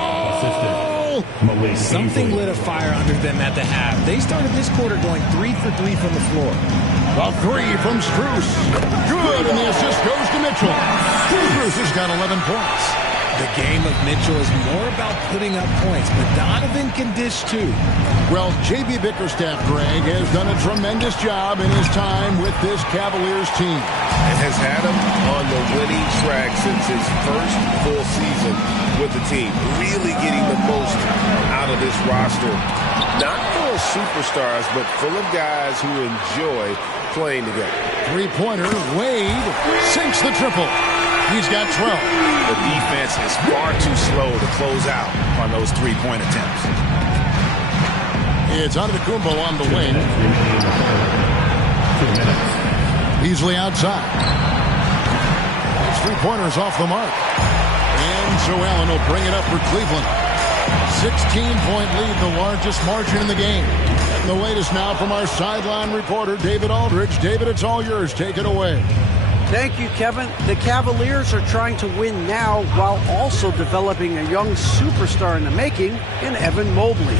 Something lit a fire under them at the half. They started this quarter going 3 for 3 from the floor. A three from Strus. Good, and the assist goes to Mitchell. Strus has got 11 points. The game of Mitchell is more about putting up points, but Donovan can dish too. Well, J.B. Bickerstaff, Greg, has done a tremendous job in his time with this Cavaliers team. And has had him on the winning track since his first full season with the team. Really getting the most out of this roster. Not full of superstars, but full of guys who enjoy playing together. Three-pointer, Wade sinks the triple. He's got 12. The defense is far too slow to close out on those three-point attempts. It's Antetokounmpo on the wing. Beasley outside. His three-pointers off the mark. And So Allen will bring it up for Cleveland. 16-point lead, the largest margin in the game. And the latest now from our sideline reporter, David Aldridge. David, it's all yours. Take it away. Thank you, Kevin. The Cavaliers are trying to win now while also developing a young superstar in the making in Evan Mobley.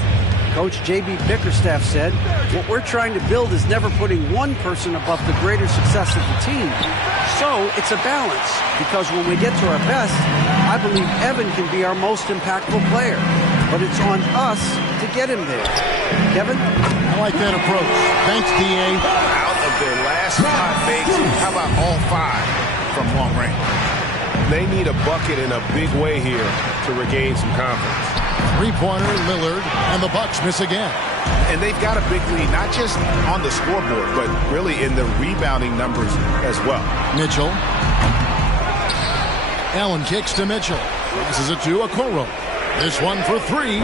Coach J.B. Bickerstaff said, what we're trying to build is never putting one person above the greater success of the team. So it's a balance, because when we get to our best, I believe Evan can be our most impactful player. But it's on us to get him there. Kevin? I like that approach. Thanks, D.A. Out of their last 5 makes, how about all 5 from long range? They need a bucket in a big way here to regain some confidence. Three-pointer, Lillard, and the Bucks miss again. And they've got a big lead, not just on the scoreboard, but really in the rebounding numbers as well. Mitchell. Allen kicks to Mitchell. Passes it to Okoro. This one for 3.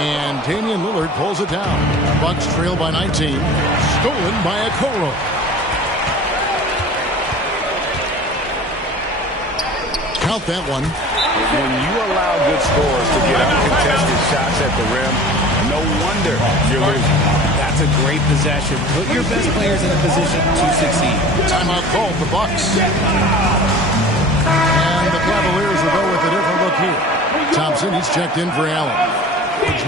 And Damian Lillard pulls it down. Bucks trail by 19. Stolen by Okoro. Count that one. When you allow good scores to get uncontested shots at the rim, no wonder you're losing. That's a great possession. Put your best players in a position to succeed. Timeout called, the Bucks. And the Cavaliers will go with a different look here. Thompson, he's checked in for Allen.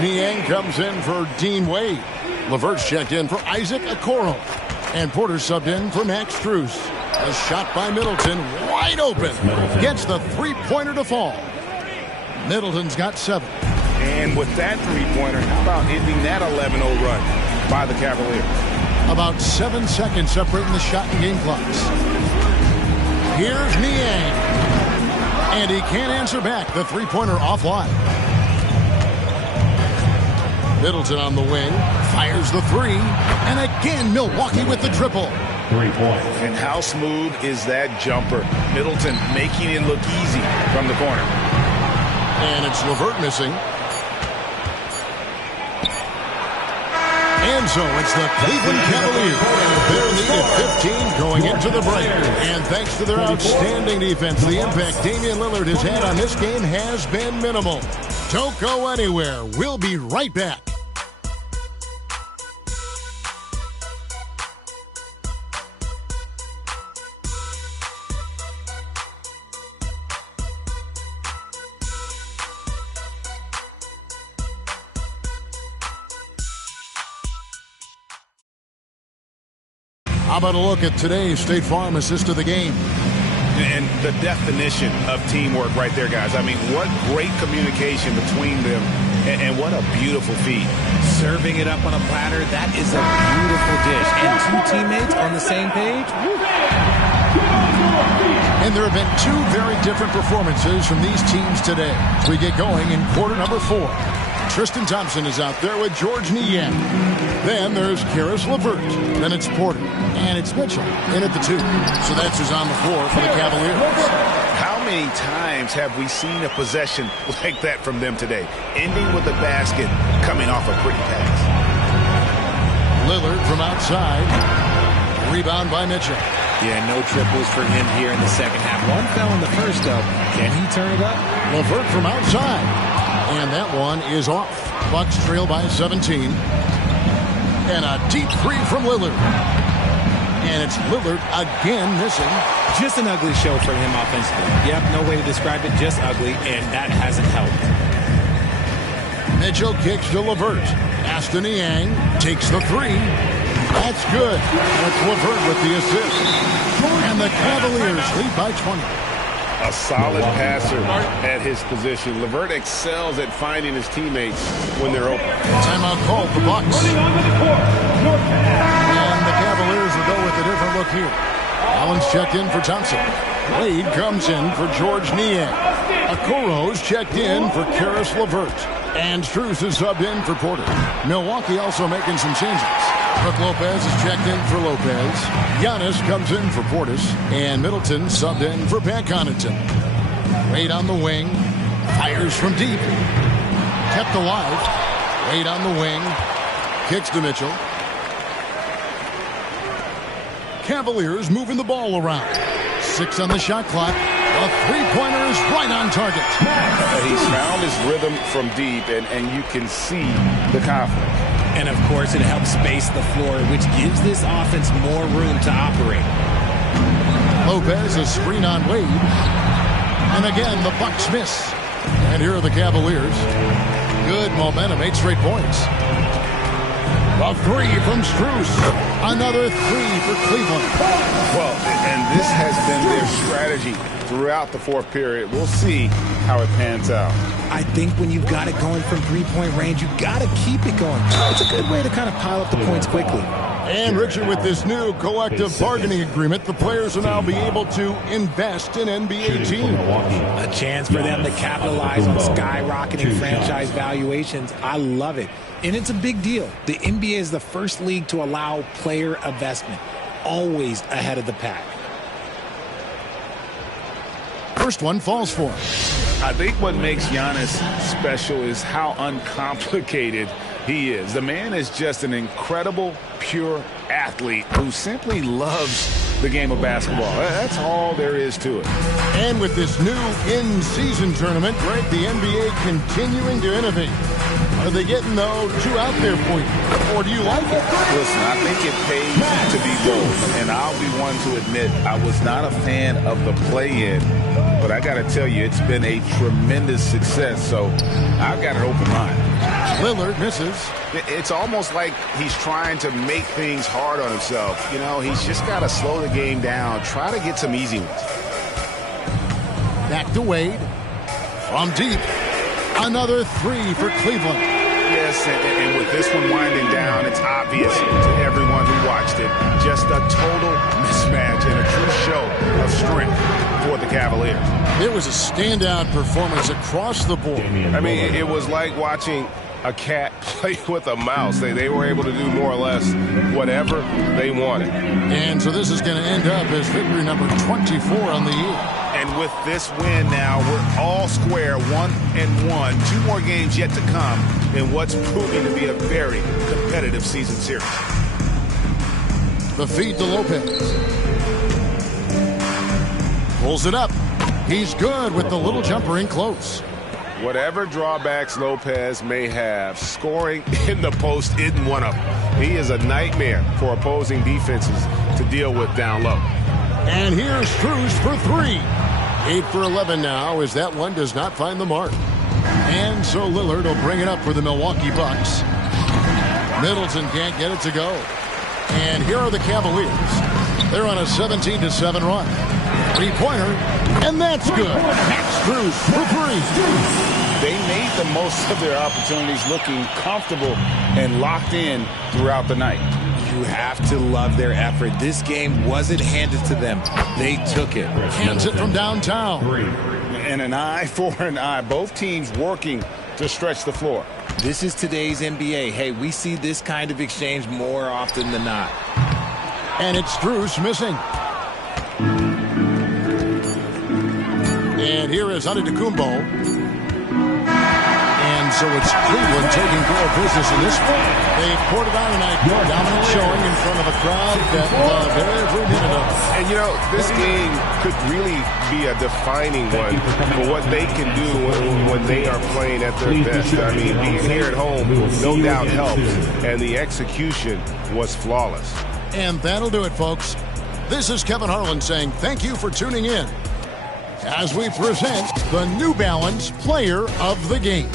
Niang comes in for Dean Wade. LeVert's checked in for Isaac Okoro. And Porter subbed in for Max Strus. A shot by Middleton, wide open. Gets the three-pointer to fall. Middleton's got 7. And with that three-pointer, how about ending that 11-0 run by the Cavaliers? About 7 seconds separating the shot and game clocks. Here's Niang. And he can't answer back. The three-pointer offline. Middleton on the wing. Fires the 3. And again, Milwaukee with the triple. 3 points. And how smooth is that jumper? Middleton making it look easy from the corner. And it's LeVert missing. And so it's the Cleveland Cavaliers. Their lead at 15 going into the break. And thanks to their outstanding defense, the impact Damian Lillard has had on this game has been minimal. Don't go anywhere. We'll be right back. How about a look at today's State Farm assist of the game? And the definition of teamwork right there, guys. I mean, what great communication between them, and what a beautiful feat. Serving it up on a platter, that is a beautiful dish. And 2 teammates on the same page. And there have been 2 very different performances from these teams today. As we get going in quarter number 4. Tristan Thompson is out there with George Niang. Then there's Karis LeVert. Then it's Porter. And it's Mitchell in at the 2. So that's who's on the floor for the Cavaliers. How many times have we seen a possession like that from them today? Ending with a basket, coming off a pretty pass. Lillard from outside. Rebound by Mitchell. Yeah, no triples for him here in the second half. One fell in the first, though. Can he turn it up? LeVert from outside. And that one is off. Bucks trail by 17. And a deep 3 from Lillard. And it's Lillard again missing. Just an ugly show for him offensively. Yep, no way to describe it, just ugly, and that hasn't helped. Mitchell kicks to LeVert. Aston Niang takes the 3. That's good. That's LeVert with the assist. And the Cavaliers lead by 20. A solid passer at his position. LeVert excels at finding his teammates when they're open. Timeout called, the Bucks. And the Cavaliers will go with a different look here. Allen's checked in for Thompson. Wade comes in for George Niang. Okoro's checked in for Karis LeVert. And Strus is subbed in for Porter. Milwaukee also making some changes. Brook Lopez is checked in for Lopez. Giannis comes in for Portis. And Middleton subbed in for Pat Connaughton. Wade on the wing. Fires from deep. Kept alive. Wade on the wing. Kicks to Mitchell. Cavaliers moving the ball around. 6 on the shot clock. The three-pointer is right on target. He's found his rhythm from deep, and you can see the confidence. And, of course, it helps space the floor, which gives this offense more room to operate. Lopez, a screen on Wade. And again, the Bucks miss. And here are the Cavaliers. Good momentum, 8 straight points. A three from Strus. Another three for Cleveland. Well, and this has been their strategy throughout the fourth period. We'll see how it pans out. I think when you've got it going from three-point range, you've got to keep it going. It's a good way to kind of pile up the points quickly. And, Richard, with this new collective bargaining agreement, the players will now be able to invest in NBA teams. A chance for them to capitalize on skyrocketing franchise valuations. I love it. And it's a big deal. The NBA is the first league to allow player investment, always ahead of the pack. First one falls for him. I think what makes Giannis special is how uncomplicated he is. The man is just an incredible, pure athlete who simply loves the game of basketball. That's all there is to it. And with this new in-season tournament, Greg, the NBA continuing to innovate. Are they getting, though, too out there for you? Or do you like it? Listen, I think it pays to be bold. And I'll be one to admit I was not a fan of the play-in. But I got to tell you, it's been a tremendous success. So I've got an open mind. Lillard misses. It's almost like he's trying to make things hard on himself. You know, he's just got to slow the game down. Try to get some easy ones. Back to Wade. From deep. Another three for Cleveland. Yes, and with this one winding down, it's obvious to everyone who watched it. Just a total mismatch and a true show of strength for the Cavaliers. It was a standout performance across the board. I mean, it was like watching a cat play with a mouse. They were able to do more or less whatever they wanted. And so this is going to end up as victory number 24 on the year. And with this win now, we're all square, 1-1. 2 more games yet to come in what's proving to be a very competitive season series. The feed to Lopez. Pulls it up. He's good with the little jumper in close. Whatever drawbacks Lopez may have, scoring in the post isn't one of them. He is a nightmare for opposing defenses to deal with down low. And here's Strus for 3. 8 for 11 now as that one does not find the mark. And so Lillard will bring it up for the Milwaukee Bucks. Middleton can't get it to go. And here are the Cavaliers. They're on a 17-7 run. Three-pointer, and that's good. Strus for 3. They made the most of their opportunities, looking comfortable and locked in throughout the night. You have to love their effort. This game wasn't handed to them. They took it. Hands it from downtown. And an eye for an eye. Both teams working to stretch the floor. This is today's NBA. Hey, we see this kind of exchange more often than not. And it's Strus missing. And here is Antetokounmpo. And so it's Cleveland taking care of business in this one. They've poured it on tonight. Dominant showing in front of a crowd that loved every minute of it. And, you know, this game could really be a defining one for what they can do when they are playing at their best. I mean, being here at home no doubt helps, and the execution was flawless. And that'll do it, folks. This is Kevin Harlan saying thank you for tuning in as we present the New Balance Player of the Game.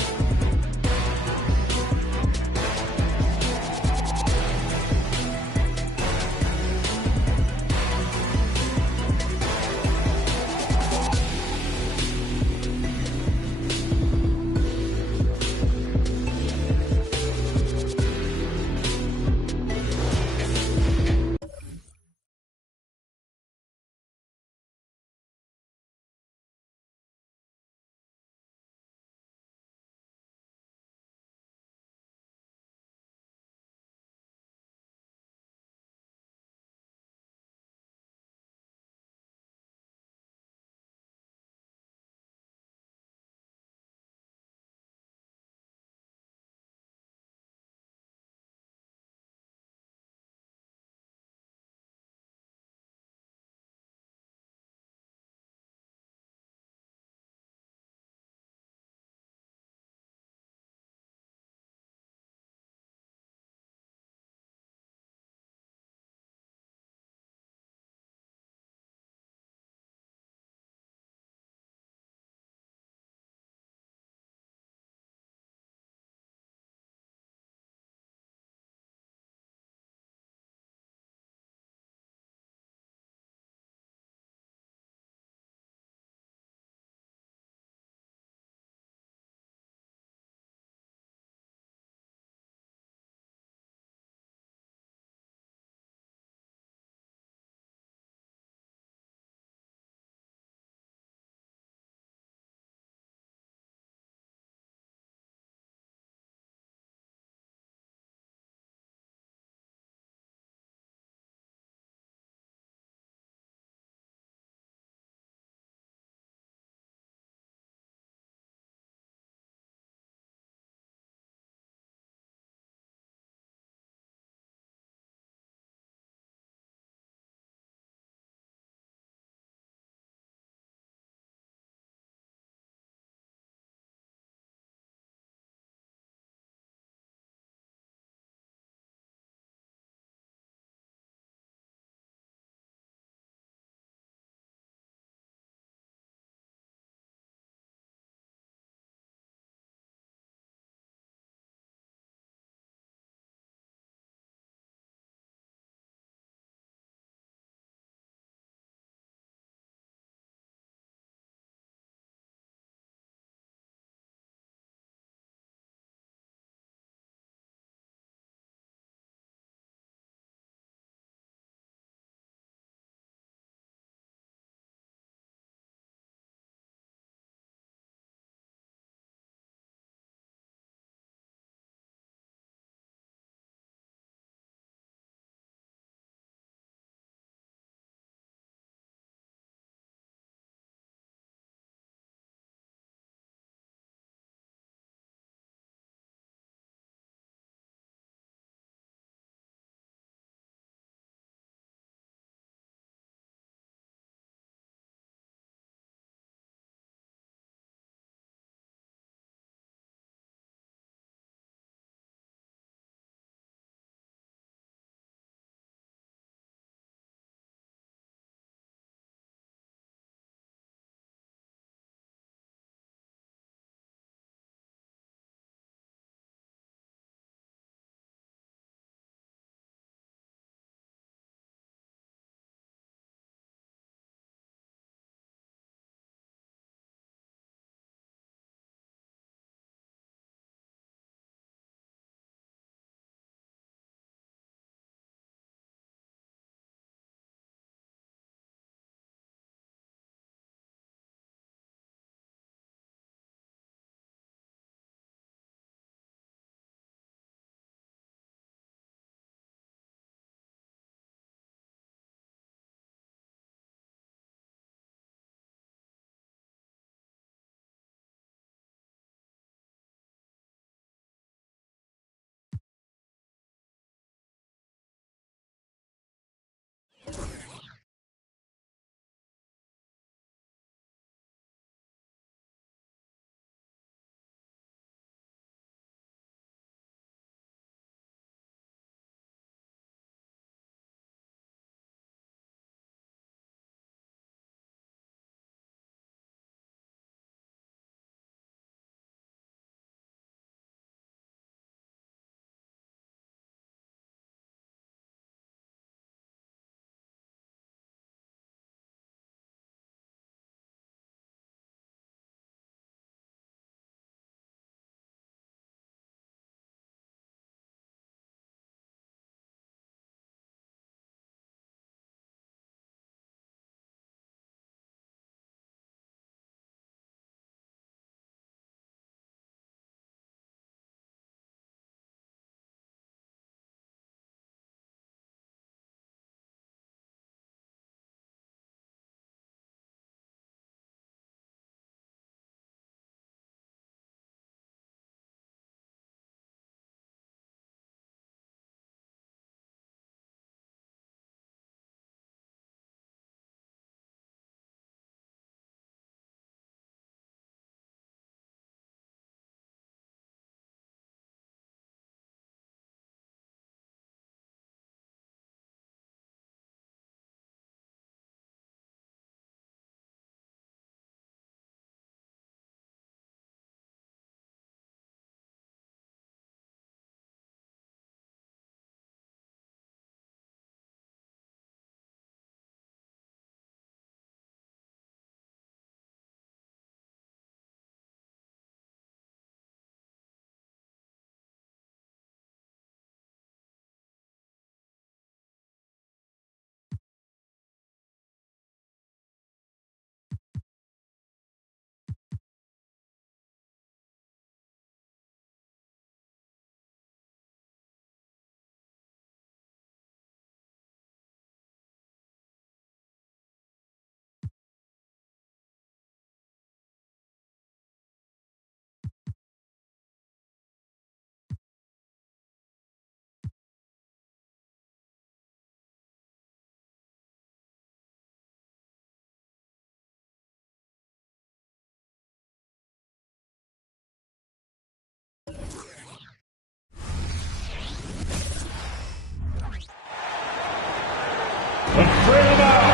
Let's bring him out.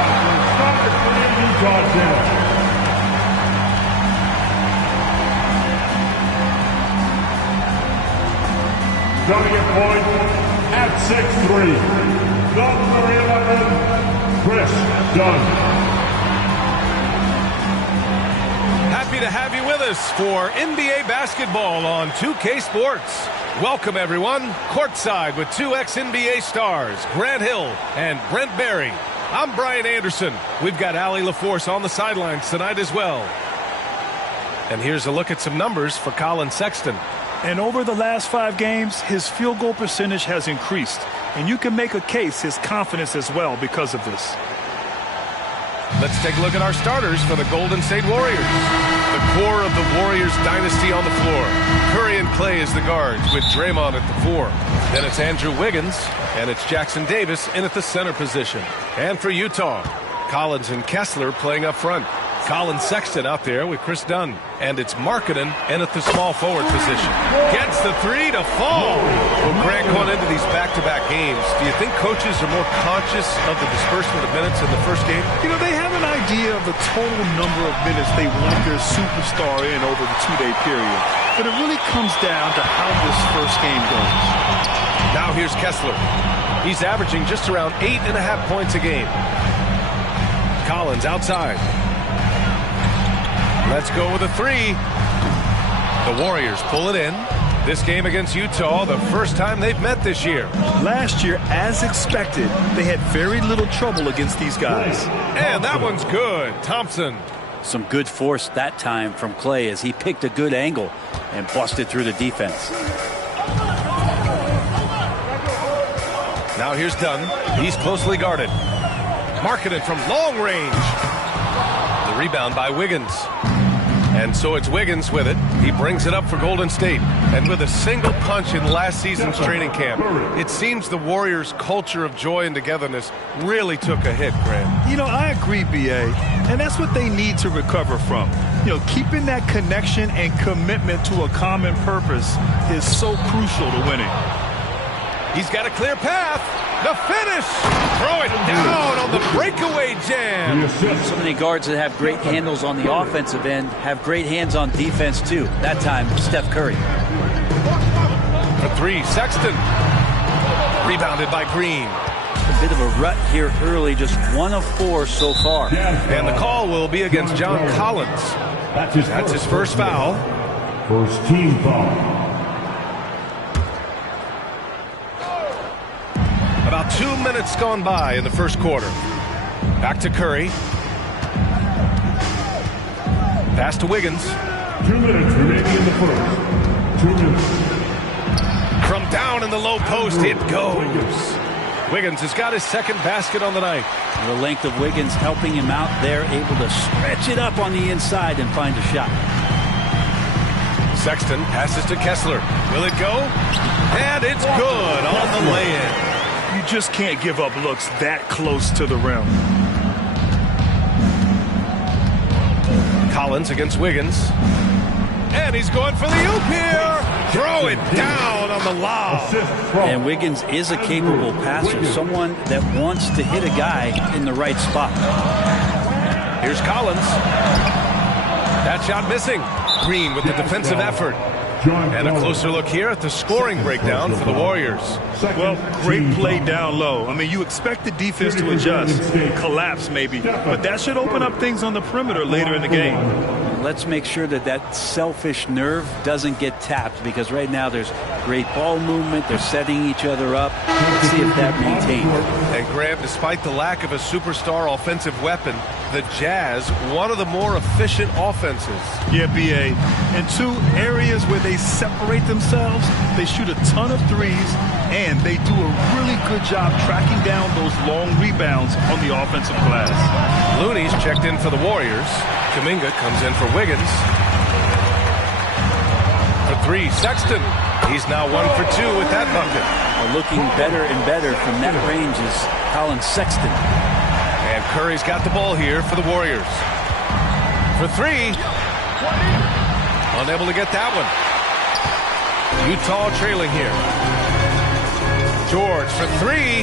Starter for the Utah Jazz. Starting at point at 6'3", number 11, Chris Dunn. Happy to have you with us for NBA basketball on 2K Sports. Welcome, everyone. Courtside with two ex-NBA stars, Grant Hill and Brent Barry. I'm Brian Anderson. We've got Allie LaForce on the sidelines tonight as well. And here's a look at some numbers for Colin Sexton. And over the last 5 games, his field goal percentage has increased. And you can make a case his confidence as well because of this. Let's take a look at our starters for the Golden State Warriors. The core of the Warriors dynasty on the floor. Curry and Clay as the guards with Draymond at the 4. Then it's Andrew Wiggins, and it's Jackson Davis in at the center position. And for Utah, Collins and Kessler playing up front. Colin Sexton out there with Chris Dunn. And it's Markkanen in at the small forward position. Gets the 3 to fall. Well, Grant, going into these back-to-back games, do you think coaches are more conscious of the disbursement of minutes in the first game? You know, they have an idea of the total number of minutes they want their superstar in over the 2-day period. But it really comes down to how this first game goes. Now here's Kessler. He's averaging just around 8.5 points a game. Collins outside. Let's go with a 3. The Warriors pull it in. This game against Utah, the first time they've met this year. Last year, as expected, they had very little trouble against these guys. And that one's good. Thompson. Some good force that time from Clay as he picked a good angle and busted through the defense. Now here's Dunn. He's closely guarded. Markkanen from long range. The rebound by Wiggins. And so it's Wiggins with it. He brings it up for Golden State. And with a single punch in last season's training camp, it seems the Warriors' culture of joy and togetherness really took a hit, Grant. You know, I agree, B.A., and that's what they need to recover from. You know, keeping that connection and commitment to a common purpose is so crucial to winning. He's got a clear path. The finish. Throw it down on the breakaway jam. So many guards that have great handles on the offensive end have great hands on defense, too. That time, Steph Curry. For 3, Sexton. Rebounded by Green. A bit of a rut here early, just 1 of 4 so far. And the call will be against John Collins. That's his first foul. First team foul. About 2 minutes gone by in the first quarter. Back to Curry. Pass to Wiggins. 2 minutes remaining in the first. 2 minutes. From down in the low post, it goes. Wiggins has got his second basket on the night. The length of Wiggins helping him out there, able to stretch it up on the inside and find a shot. Sexton passes to Kessler. Will it go? And it's good on the lay-in. You just can't give up looks that close to the rim. Collins against Wiggins. And he's going for the oop here. Throw it down on the lob. And Wiggins is a capable passer, someone that wants to hit a guy in the right spot. Here's Collins. That shot missing. Green with the defensive effort. And a closer look here at the scoring breakdown for the Warriors. Well, great play down low. I mean, you expect the defense to adjust, collapse maybe, but that should open up things on the perimeter later in the game. Let's make sure that that selfish nerve doesn't get tapped, because right now there's great ball movement. They're setting each other up. Let's see if that maintains. And Graham, despite the lack of a superstar offensive weapon, the Jazz, one of the more efficient offenses. Yeah, B.A. In 2 areas where they separate themselves, they shoot a ton of threes, and they do a really good job tracking down those long rebounds on the offensive glass. Looney's checked in for the Warriors. Kuminga comes in for Wiggins. For 3, Sexton. He's now 1 for 2 with that bucket. Looking better and better from that range is Colin Sexton. And Curry's got the ball here for the Warriors. For 3. Unable to get that one. Utah trailing here. George for 3.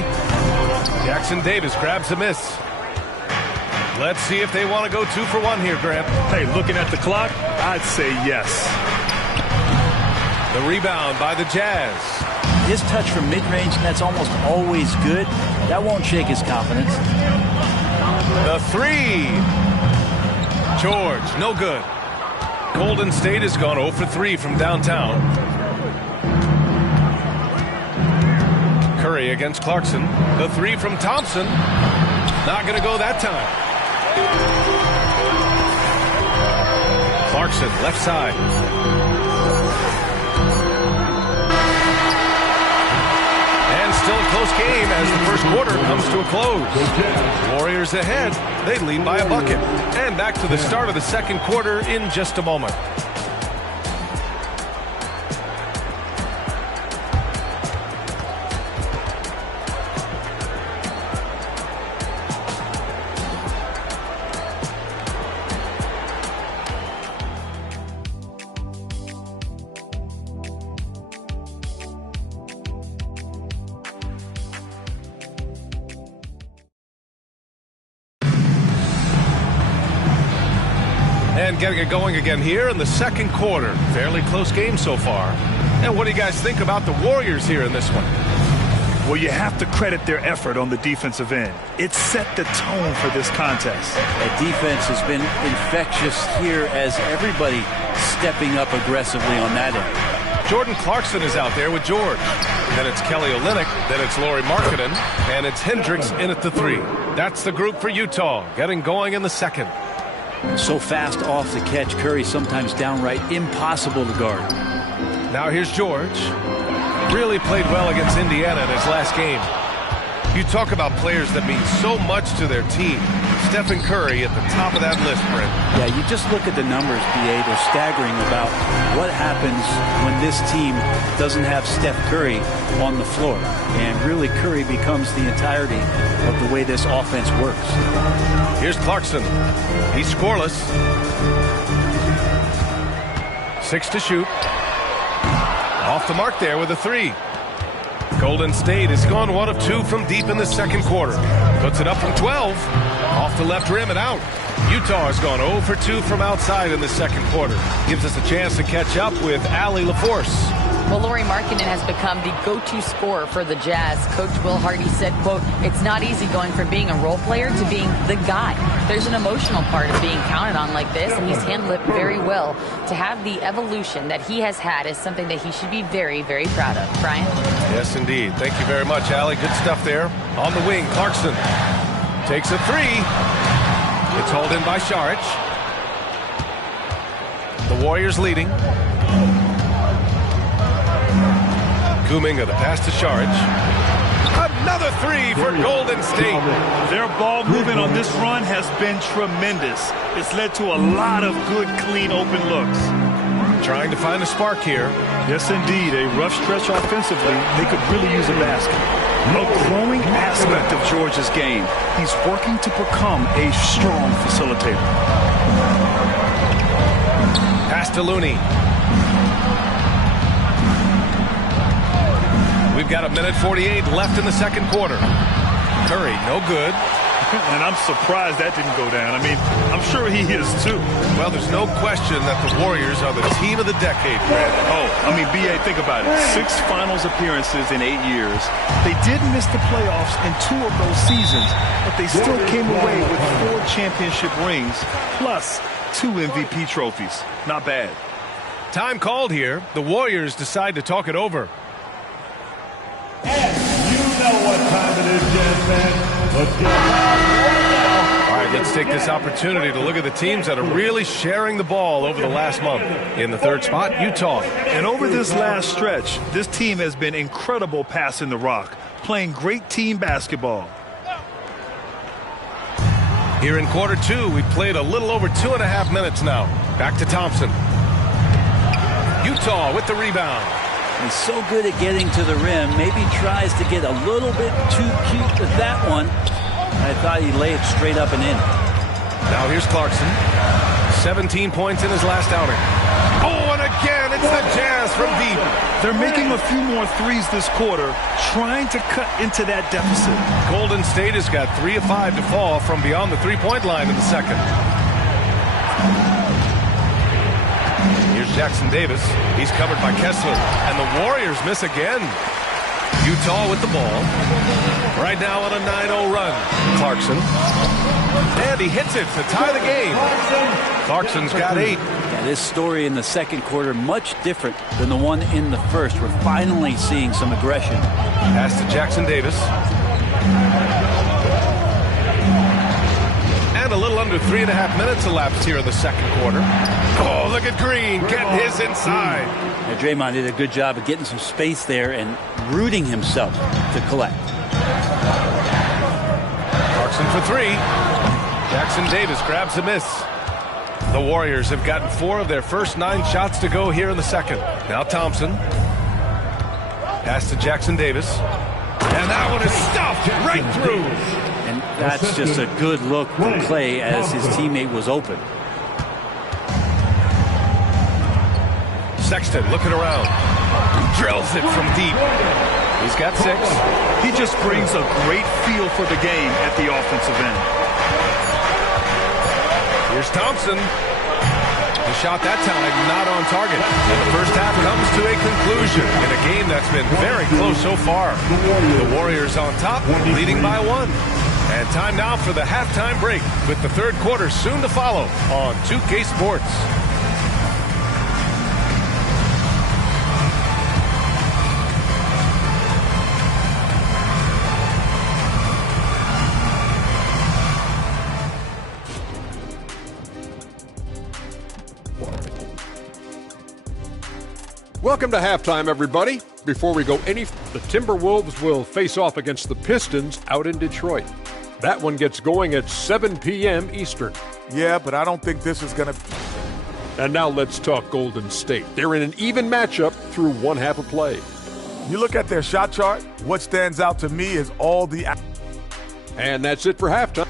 Jackson Davis grabs a miss. Let's see if they want to go 2 for 1 here, Grant. Hey, looking at the clock, I'd say yes. The rebound by the Jazz. His touch from mid-range, and that's almost always good. That won't shake his confidence. The 3. George, no good. Golden State has gone 0 for 3 from downtown. Curry against Clarkson. The 3 from Thompson. Not going to go that time. Clarkson, left side. And still a close game as the first quarter comes to a close. Warriors ahead. They lead by a bucket. And back to the start of the second quarter in just a moment. And getting it going again here in the second quarter. Fairly close game so far. And what do you guys think about the Warriors here in this one? Well, you have to credit their effort on the defensive end. It set the tone for this contest. That defense has been infectious here as everybody stepping up aggressively on that end. Jordan Clarkson is out there with George. Then it's Kelly Olynyk. Then it's Lauri Markkanen. And it's Hendricks in at the 3. That's the group for Utah. Getting going in the second. So fast off the catch, Curry sometimes downright impossible to guard. Now here's George. Really played well against Indiana in his last game. You talk about players that mean so much to their team. Stephen Curry at the top of that list, Brent. Yeah, you just look at the numbers, BA. They're staggering about what happens when this team doesn't have Steph Curry on the floor. And really, Curry becomes the entirety of the way this offense works. Here's Clarkson. He's scoreless. 6 to shoot. Off the mark there with a 3. Golden State has gone 1 of 2 from deep in the second quarter. Puts it up from 12. Off the left rim and out. Utah has gone 0 for 2 from outside in the second quarter. Gives us a chance to catch up with Allie LaForce. Well, Lauri Markkanen has become the go-to scorer for the Jazz. Coach Will Hardy said, quote, "It's not easy going from being a role player to being the guy. There's an emotional part of being counted on like this, and he's handled it very well. To have the evolution that he has had is something that he should be very, very proud of." Brian? Yes, indeed. Thank you very much, Allie. Good stuff there. On the wing, Clarkson takes a 3. It's hauled in by Šarić. The Warriors leading. Kuminga, the pass to Šarić. Another 3 for Golden State. Their ball movement on this run has been tremendous. It's led to a lot of good, clean, open looks. Trying to find a spark here. Yes, indeed. A rough stretch offensively. They could really use a basket. A growing aspect of George's game. He's working to become a strong facilitator. Pass to Looney. We've got 1:48 left in the second quarter. Curry, no good. And I'm surprised that didn't go down. I mean, I'm sure he is too. Well, there's no question that the Warriors are the team of the decade, Brad. Oh, I mean, BA, think about it. 6 finals appearances in 8 years. They did miss the playoffs in 2 of those seasons, but they still came away with 4 championship rings, plus 2 MVP trophies. Not bad. Time called here. The Warriors decide to talk it over. And you know what time it is, Jazz fans. Let's get it. All right, let's take this opportunity to look at the teams that are really sharing the ball over the last month. In the third spot, Utah. And over this last stretch, this team has been incredible passing the rock, playing great team basketball. Here in quarter 2, we played a little over 2.5 minutes now. Back to Thompson. Utah with the rebound. He's so good at getting to the rim. Maybe tries to get a little bit too cute with that one. I thought he'd lay it straight up and in. Now here's Clarkson. 17 points in his last outing. Oh, and again, it's the Jazz from deep. They're making a few more threes this quarter, trying to cut into that deficit. Golden State has got 3 of 5 to fall from beyond the three-point line in the second. Here's Jackson Davis. He's covered by Kessler. And the Warriors miss again. Utah with the ball. Right now on a 9-0 run. Clarkson. And he hits it to tie the game. Clarkson's got 8. Yeah, this story in the second quarter much different than the one in the first. We're finally seeing some aggression. Pass to Jackson Davis. And a little under 3.5 minutes elapsed here in the second quarter. Oh, look at Green getting his inside. Now, Draymond did a good job of getting some space there and rooting himself to collect. Clarkson for 3. Jackson Davis grabs a miss. The Warriors have gotten 4 of their first 9 shots to go here in the second. Now Thompson. Pass to Jackson Davis. And that one is stuffed right through. And that's just a good look from Clay as his teammate was open. Sexton looking around. Drills it from deep. He's got 6. He just brings a great feel for the game at the offensive end. Here's Thompson. The shot that time not on target. And the first half comes to a conclusion in a game that's been very close so far. The Warriors on top, leading by 1. And time now for the halftime break with the third quarter soon to follow on 2K Sports. Welcome to halftime, everybody. Before we go the Timberwolves will face off against the Pistons out in Detroit. That one gets going at 7 p.m. Eastern. Yeah, but I don't think this is going to... And now let's talk Golden State. They're in an even matchup through one half of play. You look at their shot chart, what stands out to me is all the... And that's it for halftime.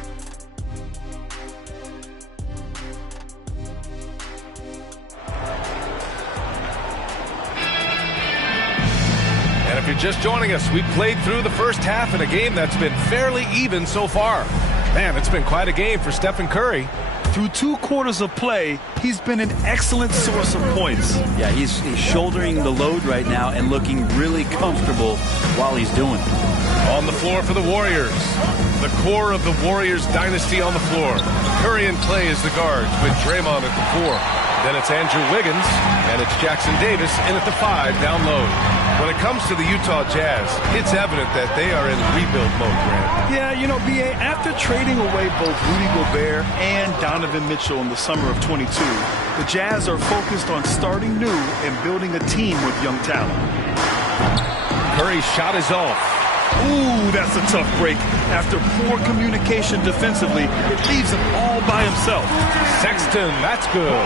If you're just joining us, we played through the first half in a game that's been fairly even so far. Man, it's been quite a game for Stephen Curry. Through 2 quarters of play, he's been an excellent source of points. Yeah, he's shouldering the load right now and looking really comfortable while he's doing it. On the floor for the Warriors. The core of the Warriors dynasty on the floor. Curry and Clay as the guards with Draymond at the 4. Then it's Andrew Wiggins, and it's Jackson Davis in at the 5 down low. When it comes to the Utah Jazz, it's evident that they are in rebuild mode, Grant. Yeah, you know, B.A., after trading away both Rudy Gobert and Donovan Mitchell in the summer of 22, the Jazz are focused on starting new and building a team with young talent. Curry's shot is off. Ooh, that's a tough break. After poor communication defensively, it leaves him all by himself. Sexton, that's good.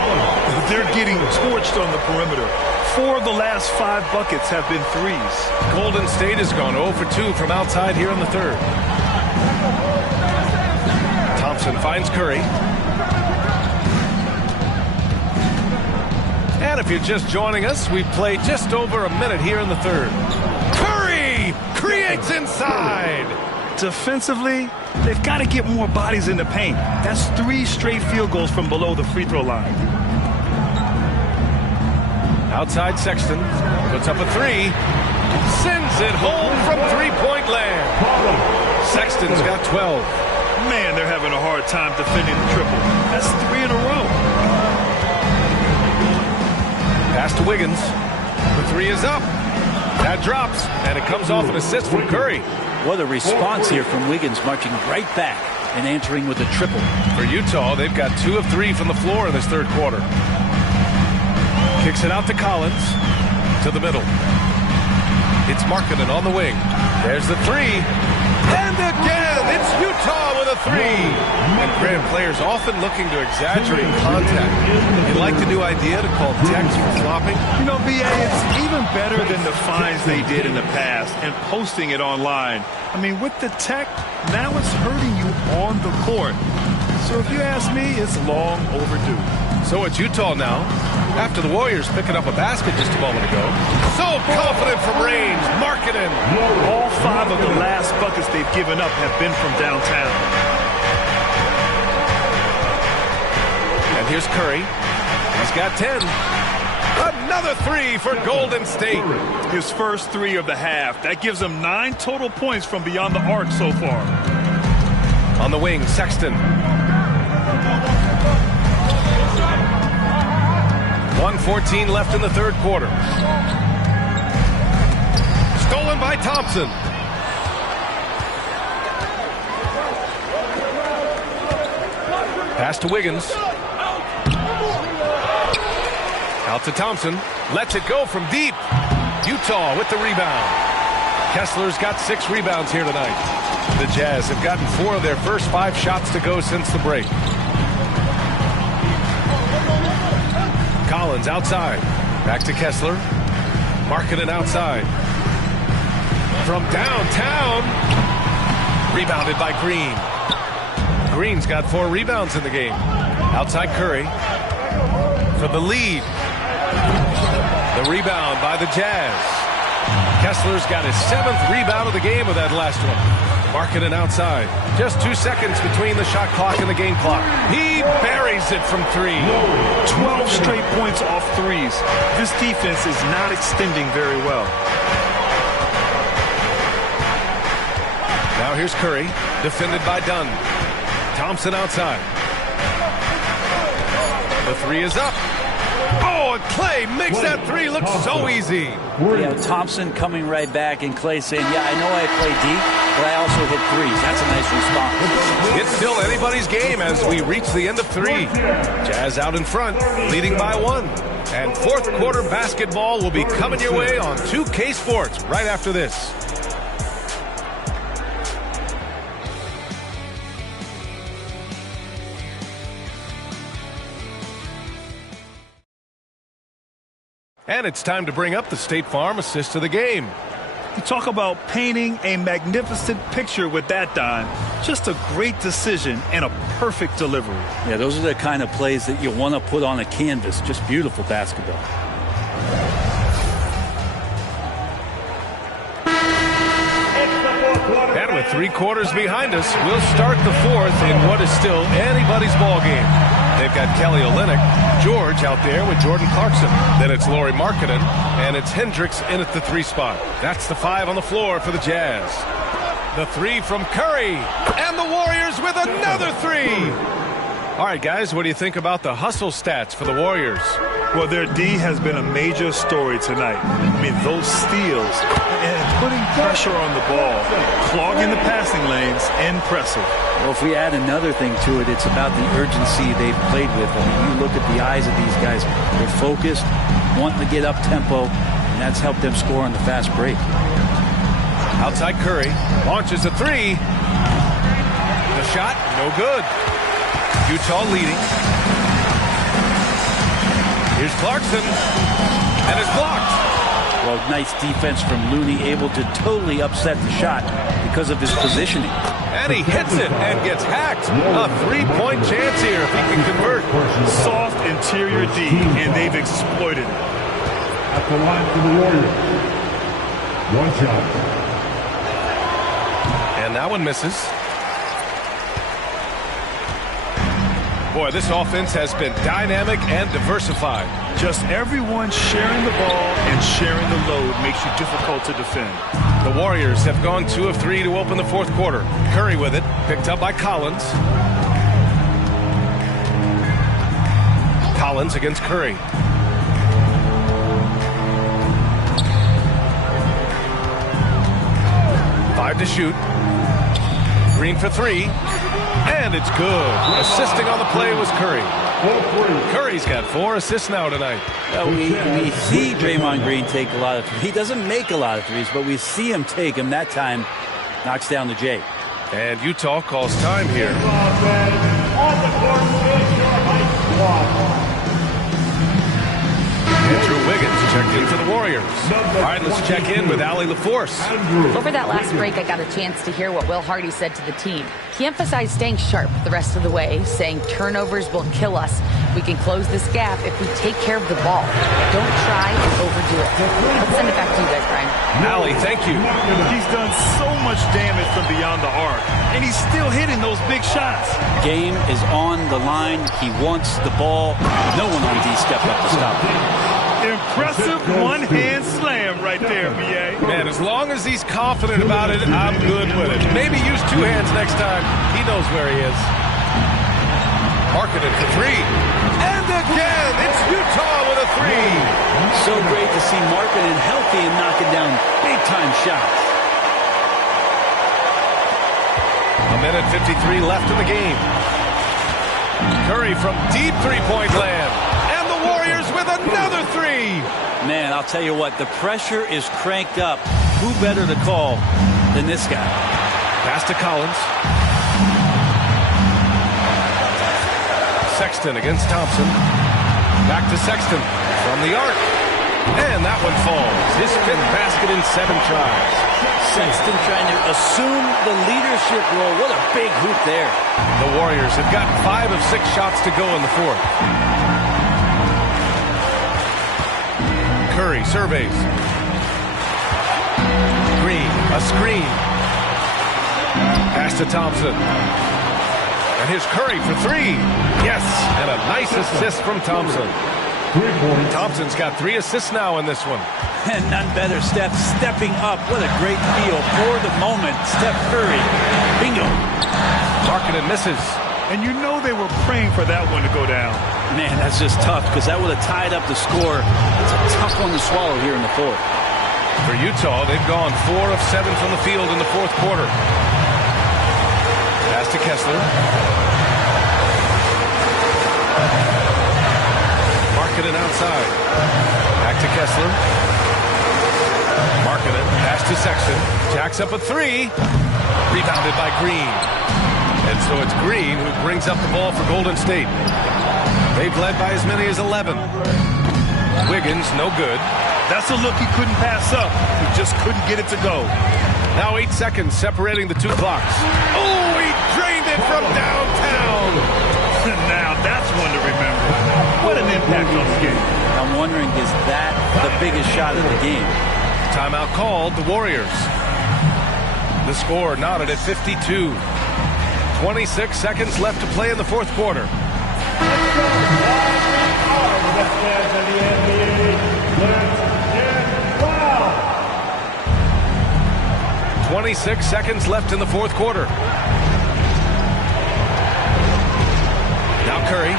They're getting torched on the perimeter. 4 of the last 5 buckets have been threes. Golden State has gone 0 for 2 from outside here in the third. Thompson finds Curry. And if you're just joining us, we've played just over a minute here in the third. Curry creates inside. Defensively, they've got to get more bodies in the paint. That's 3 straight field goals from below the free throw line. Outside Sexton puts up a 3. Sends it home from three-point land. Sexton's got 12. Man, they're having a hard time defending the triple. That's 3 in a row. Pass to Wiggins. The 3 is up. That drops, and it comes off an assist from Curry. What a response here from Wiggins, marching right back and answering with a triple. For Utah, they've got 2 of 3 from the floor in this third quarter. Kicks it out to Collins. To the middle. It's Markkanen on the wing. There's the 3. And again, it's Utah with a 3. And Grant, players often looking to exaggerate contact. You like the new idea to call techs for flopping? You know, B.A., it's even better than the fines they did in the past and posting it online. I mean, with the tech, now it's hurting you on the court. So if you ask me, it's long overdue. So it's Utah now, after the Warriors picking up a basket just a moment ago. So confident from range, Markkanen. All 5 of the last buckets they've given up have been from downtown. And here's Curry. He's got 10. Another 3 for Golden State. His first 3 of the half. That gives him 9 total points from beyond the arc so far. On the wing, Sexton. 1:14 left in the third quarter. Stolen by Thompson. Pass to Wiggins. Out to Thompson. Lets it go from deep. Utah with the rebound. Kessler's got 6 rebounds here tonight. The Jazz have gotten 4 of their first 5 shots to go since the break. Collins outside. Back to Kessler. Markkanen outside. From downtown. Rebounded by Green. Green's got 4 rebounds in the game. Outside Curry. For the lead. The rebound by the Jazz. Kessler's got his 7th rebound of the game with that last one. Markkanen outside. Just 2 seconds between the shot clock and the game clock. He buries it from 3. 12 straight points off threes. This defense is not extending very well. Now here's Curry, defended by Dunn. Thompson outside. The 3 is up. Oh, and Clay makes that 3 look so easy. Yeah, Thompson coming right back and Clay saying, yeah, I know I play deep, but I also hit 3s. That's a nice response. It's still anybody's game as we reach the end of 3. Jazz out in front, leading by 1. And fourth quarter basketball will be coming your way on 2K Sports right after this. And it's time to bring up the State Farm assist of the game. You talk about painting a magnificent picture with that dime. Just a great decision and a perfect delivery. Yeah, those are the kind of plays that you want to put on a canvas. Just beautiful basketball. And with 3 quarters behind us, we'll start the 4th in what is still anybody's ball game. They've got Kelly Olynyk, George out there with Jordan Clarkson. Then it's Lauri Markkanen, and it's Hendricks in at the 3 spot. That's the 5 on the floor for the Jazz. The 3 from Curry, and the Warriors with another 3. All right, guys, what do you think about the hustle stats for the Warriors? Well, their D has been a major story tonight. I mean, those steals and putting pressure on the ball, clogging the passing lanes, impressive. Well, if we add another thing to it, it's about the urgency they've played with. I mean, you look at the eyes of these guys. They're focused, wanting to get up tempo, and that's helped them score on the fast break. Outside Curry, launches a 3. The shot, no good. Utah leading. Here's Clarkson, and it's blocked. Well, nice defense from Looney, able to totally upset the shot because of his positioning. And he hits it and gets hacked. A 3-point chance here if he can convert. Soft interior D, and they've exploited it. At the line for the Warriors. 1 shot. And that one misses. Boy, this offense has been dynamic and diversified. Just everyone sharing the ball and sharing the load makes you difficult to defend. The Warriors have gone 2 of 3 to open the fourth quarter. Curry with it, picked up by Collins. Collins against Curry. Five to shoot. Green for 3. And it's good. Assisting on the play was Curry. Curry's got 4 assists now tonight. Well, we see Draymond Green take a lot of threes. He doesn't make a lot of threes, but we see him take them. That time, knocks down the J. And Utah calls time here. Andrew Wiggins checked in for to the Warriors. All right, let's check in with Allie LaForce. Over that last break, I got a chance to hear what Will Hardy said to the team. He emphasized staying sharp the rest of the way, saying turnovers will kill us. We can close this gap if we take care of the ball. Don't try and overdo it. Let's send it back to you guys, Brian. Allie, thank you. He's done so much damage from beyond the arc, and he's still hitting those big shots. Game is on the line. He wants the ball. No one on D stepped up to stop him. Impressive one-hand slam right there, B.A. Man, as long as he's confident about it, I'm good with it. Maybe use two hands next time. He knows where he is. Marketed for three. And again, it's Utah with a three. So great to see Marketed healthy and knocking down big-time shots. A minute 53 left in the game. Curry from deep three-point land. And the Warriors with another three. Man, I'll tell you what, the pressure is cranked up. Who better to call than this guy? Pass to Collins. Sexton against Thompson. Back to Sexton from the arc. And that one falls. His fifth basket in 7 tries. Sexton trying to assume the leadership role. What a big hoop there. The Warriors have gotten 5 of 6 shots to go in the fourth. Curry surveys. Green, a screen. Pass to Thompson. And here's Curry for three. Yes, and a nice assist from Thompson. Thompson's got 3 assists now in this one. And none better, Steph stepping up. What a great feel for the moment. Steph Curry. Bingo. Markkanen misses. And you know they were praying for that one to go down. Man, that's just tough because that would have tied up the score. It's a tough one to swallow here in the fourth. For Utah, they've gone 4 of 7 from the field in the fourth quarter. Pass to Kessler. Markkanen outside. Back to Kessler. Markkanen, pass to Sexton. Jacks up a 3. Rebounded by Green. And so it's Green who brings up the ball for Golden State. They've led by as many as 11. Wiggins, no good. That's a look he couldn't pass up. He just couldn't get it to go. Now 8 seconds separating the 2 clocks. Oh, he drained it from downtown. Now that's one to remember. What an impact on the game. I'm wondering, is that the biggest shot of the game? Timeout called, the Warriors. The score knotted at 52. 26 seconds left to play in the fourth quarter. 26 seconds left in the fourth quarter. Now Curry.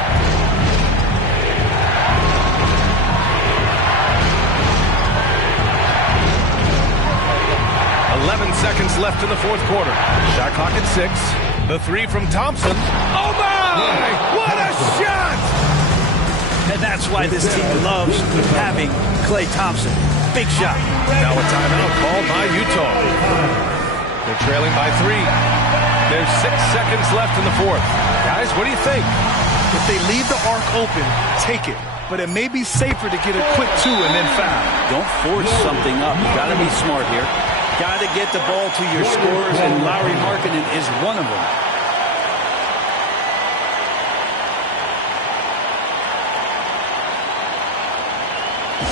Seconds left in the fourth quarter. Shot clock at 6. The 3 from Thompson. Oh my! What a shot! And that's why this team loves having Klay Thompson. Big shot. Now a timeout called by Utah. They're trailing by 3. There's 6 seconds left in the fourth. Guys, what do you think? If they leave the arc open, take it. But it may be safer to get a quick 2 and then foul. Don't force something up. You got to be smart here. Got to get the ball to your scorers, and Lauri Markkanen is one of them.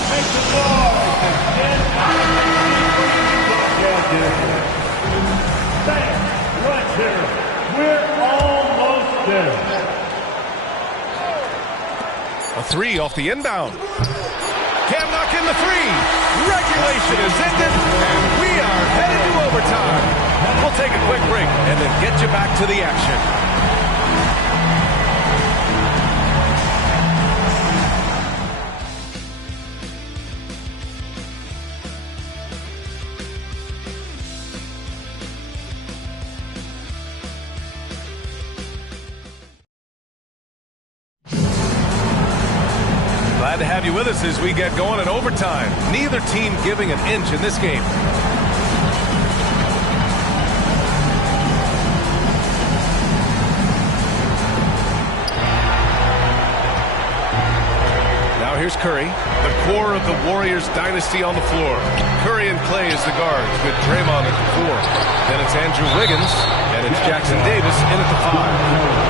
Make the ball. Right here. We're almost there. A 3 off the inbound. Can't knock in the 3. Regulation is ended, and we are headed to overtime. We'll take a quick break and then get you back to the action. Glad to have you with us as we get going in overtime. Neither team giving an inch in this game. Now here's Curry, the core of the Warriors dynasty on the floor. Curry and Clay as the guards with Draymond at the 4. Then it's Andrew Wiggins, and it's Jackson Davis in at the 5.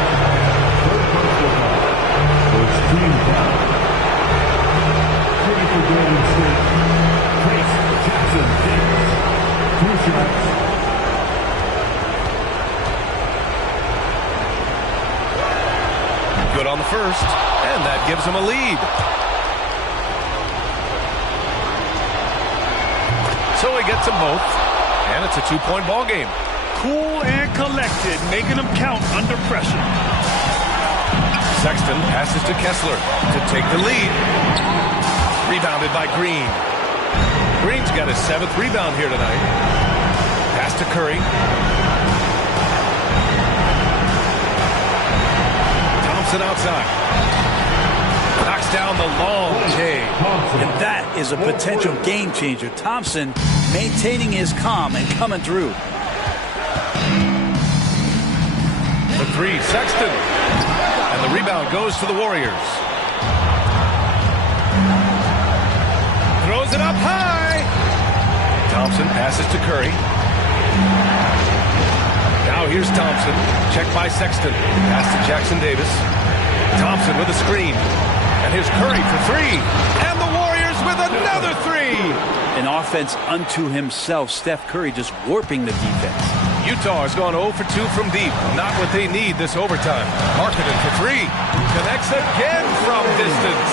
Good on the first, and that gives him a lead. So he gets them both, and it's a 2-point ball game. Cool and collected, making them count under pressure. Sexton passes to Kessler to take the lead. Rebounded by Green. Green's got his 7th rebound here tonight. Pass to Curry. Outside. Knocks down the long J. And that is a potential game changer. Thompson maintaining his calm and coming through. The 3, Sexton. And the rebound goes to the Warriors. Throws it up high. Thompson passes to Curry. Now here's Thompson. Checked by Sexton. Pass to Jackson Davis. Thompson with a screen. And here's Curry for 3. And the Warriors with another 3. An offense unto himself. Steph Curry just warping the defense. Utah has gone 0 for 2 from deep. Not what they need this overtime. Markkanen for 3. Connects again from distance.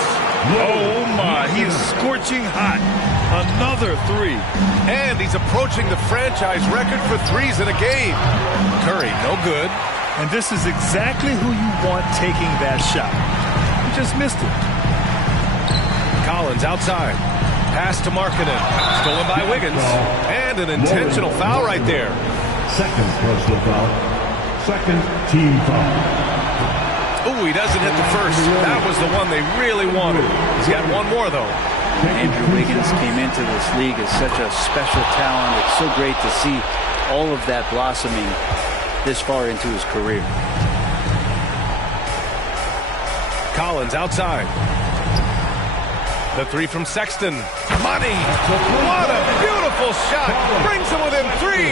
Oh my, he is scorching hot. Another 3. And he's approaching the franchise record for 3s in a game. Curry, no good. And this is exactly who you want taking that shot. He just missed it. Collins outside. Pass to Markkanen. Stolen by Wiggins. And an intentional foul right there. Second personal foul. Second team foul. Ooh, he doesn't hit the first. That was the one they really wanted. He's got one more, though. Andrew Wiggins came into this league as such a special talent. It's so great to see all of that blossoming this far into his career. Collins outside. The 3 from Sexton. Money! What a beautiful shot! Brings him within 3!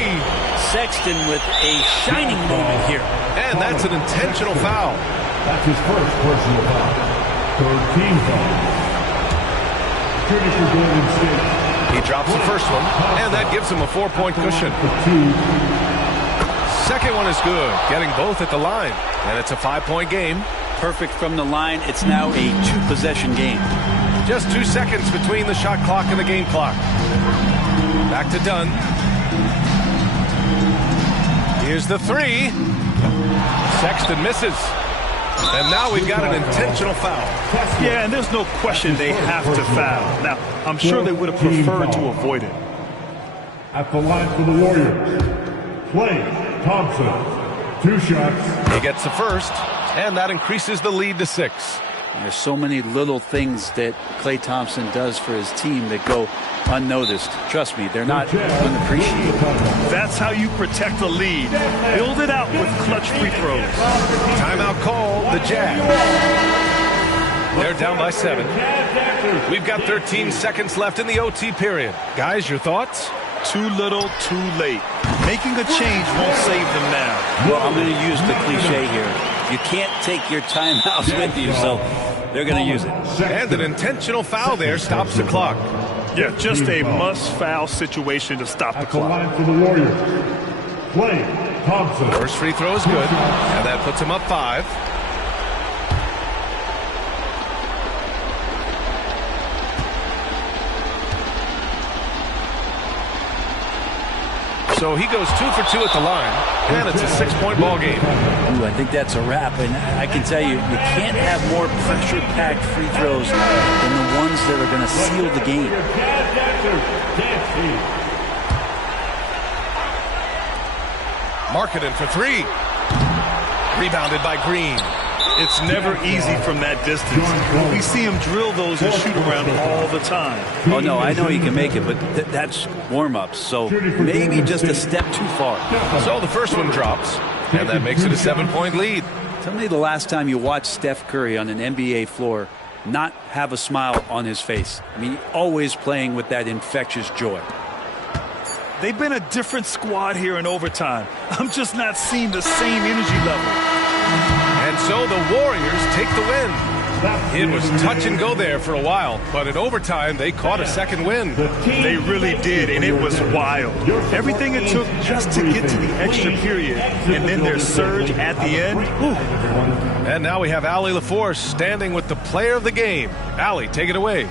Sexton with a shining moment here. And that's an intentional foul. That's his first personal foul. Third team foul. He drops the first one, and that gives him a 4-point cushion. Second one is good, getting both at the line, and it's a 5-point game. Perfect from the line. It's now a 2-possession game. Just 2 seconds between the shot clock and the game clock. Back to Dunn. Here's the 3. Sexton misses. And now we've got an intentional foul. Yeah, and there's no question they have to foul. Now, I'm sure they would have preferred to avoid it. At the line for the Warriors, Klay Thompson. 2 shots. He gets the first, and that increases the lead to 6. There's so many little things that Klay Thompson does for his team that go unnoticed. Trust me, they're not unappreciated. That's how you protect a lead. Build it out with clutch free throws. Timeout call, the Jazz. They're down by 7. We've got 13 seconds left in the OT period. Guys, your thoughts? Too little, too late. Making a change won't save them now. Well, I'm going to use the cliche here. You can't take your timeouts with you, so they're going to use it. And an intentional foul there stops the clock. Yeah, just a must-foul situation to stop the clock. At the line for the Warriors, Klay Thompson. First free throw is good, and that puts him up 5. So he goes 2 for 2 at the line, and it's a 6-point ball game. Ooh, I think that's a wrap, and I can tell you, you can't have more pressure-packed free throws than the ones that are going to seal the game. Markkanen for 3. Rebounded by Green. It's never easy from that distance. We see him drill those and shoot around all the time. Oh, no, I know he can make it, but that's warm-ups, so maybe just a step too far. So the first one drops, and that makes it a 7-point lead. Tell me the last time you watched Steph Curry on an NBA floor not have a smile on his face. I mean, always playing with that infectious joy. They've been a different squad here in overtime. I'm just not seeing the same energy level. And so the Warriors take the win. It was touch and go there for a while, but in overtime, they caught a second win. They really did, and it was wild. Everything it took just to get to the extra period, and then their surge at the end. Whew. And now we have Allie LaForce standing with the player of the game. Allie, take it away.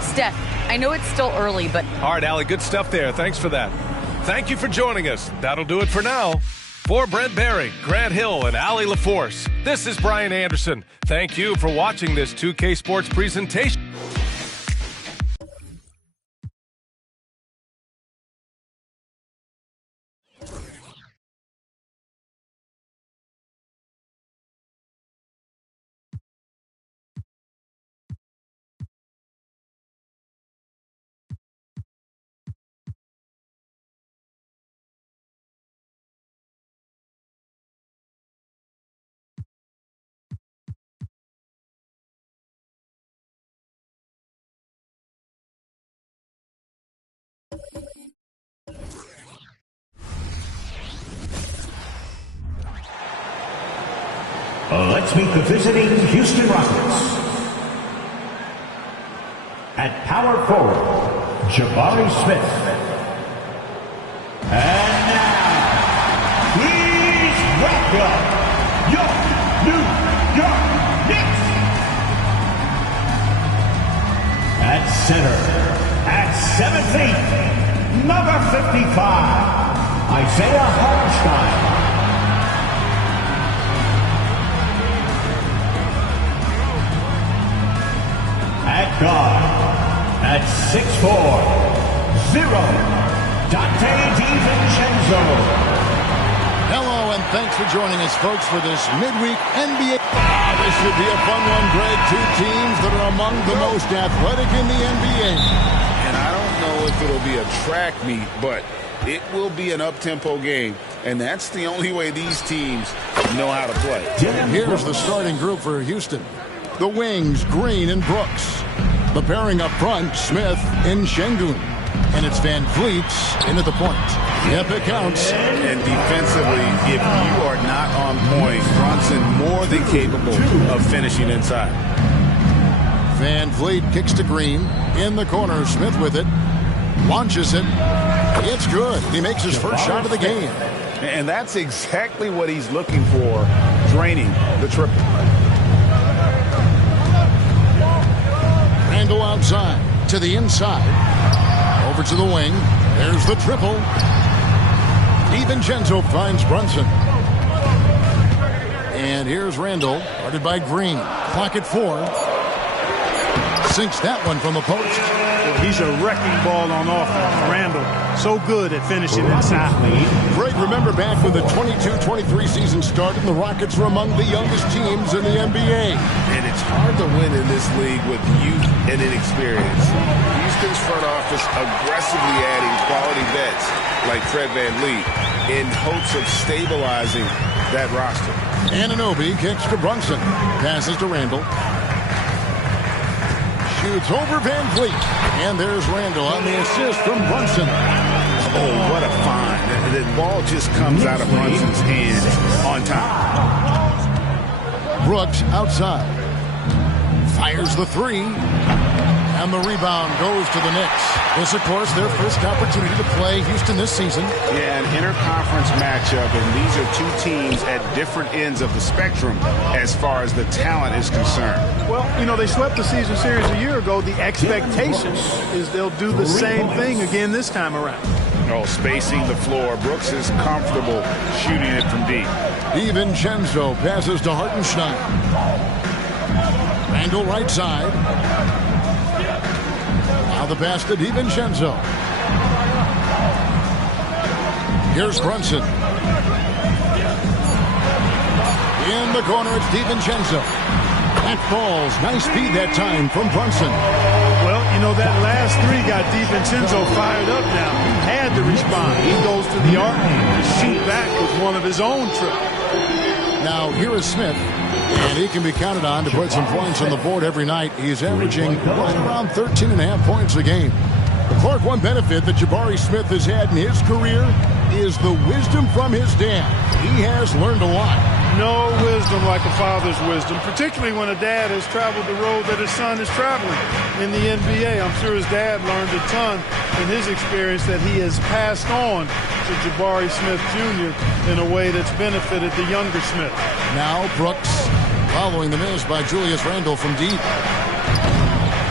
Steph, I know it's still early, but... All right, Allie, good stuff there. Thanks for that. Thank you for joining us. That'll do it for now. For Brent Barry, Grant Hill, and Allie LaForce, this is Brian Anderson. Thank you for watching this 2K Sports presentation. Let's meet the visiting Houston Rockets. At power forward, Jabari Smith. And now, please welcome your New York Knicks. At center, at 7 feet, number 55, Isaiah Hartenstein. At guard, at 6'4", 0, Dante DiVincenzo. Hello, and thanks for joining us, folks, for this midweek NBA. This should be a fun one, Greg. Two teams that are among the most athletic in the NBA. And I don't know if it'll be a track meet, but it will be an up-tempo game. And that's the only way these teams know how to play. Here's the starting group for Houston. The wings, Green and Brooks. The pairing up front, Smith and Şengün. And it's Van Vliet in at the point. Yep, it counts. And defensively, if you are not on point, Brunson more than capable of finishing inside. Van Vliet kicks to Green. In the corner, Smith with it. Launches it. It's good. He makes his first shot of the game. And that's exactly what he's looking for, draining the triple. Randall outside, to the inside, over to the wing. There's the triple. DiVincenzo finds Brunson. And here's Randall, guarded by Green. Clock at 4. Sinks that one from the post. Well, he's a wrecking ball on offense. Randall, so good at finishing inside. Greg, remember back when the 22-23 season started, the Rockets were among the youngest teams in the NBA. And it's hard to win in this league with youth and inexperience. Houston's front office aggressively adding quality vets like Fred VanVleet in hopes of stabilizing that roster. Anunoby kicks to Brunson. Passes to Randall. Shoots over Van Vliet. And there's Randall on the assist from Brunson. Oh, what a find. The ball just comes out of Brunson's hand on time. Brooks outside. Fires the three. And the rebound goes to the Knicks. This, of course, their first opportunity to play Houston this season. Yeah, an interconference matchup, and these are two teams at different ends of the spectrum as far as the talent is concerned. Well, you know, they swept the season series a year ago. The expectation is they'll do the same thing again this time around. Oh, spacing the floor. Brooks is comfortable shooting it from deep. DiVincenzo passes to Hartenstein. Randall right side. Now the pass to DiVincenzo. Here's Brunson. In the corner, it's DiVincenzo. That falls. Nice speed that time from Brunson. Well, you know, that last three got DiVincenzo fired up now. He had to respond. He goes to the arc to shoot back with one of his own tricks. Now, here is Smith. And he can be counted on to put some points on the board every night. He's averaging right around 13.5 points a game. Clark, one benefit that Jabari Smith has had in his career is the wisdom from his dad. He has learned a lot. No wisdom like a father's wisdom, particularly when a dad has traveled the road that his son is traveling in the NBA. I'm sure his dad learned a ton in his experience that he has passed on to Jabari Smith Jr. in a way that's benefited the younger Smith. Now Brooks following the miss by Julius Randle from deep.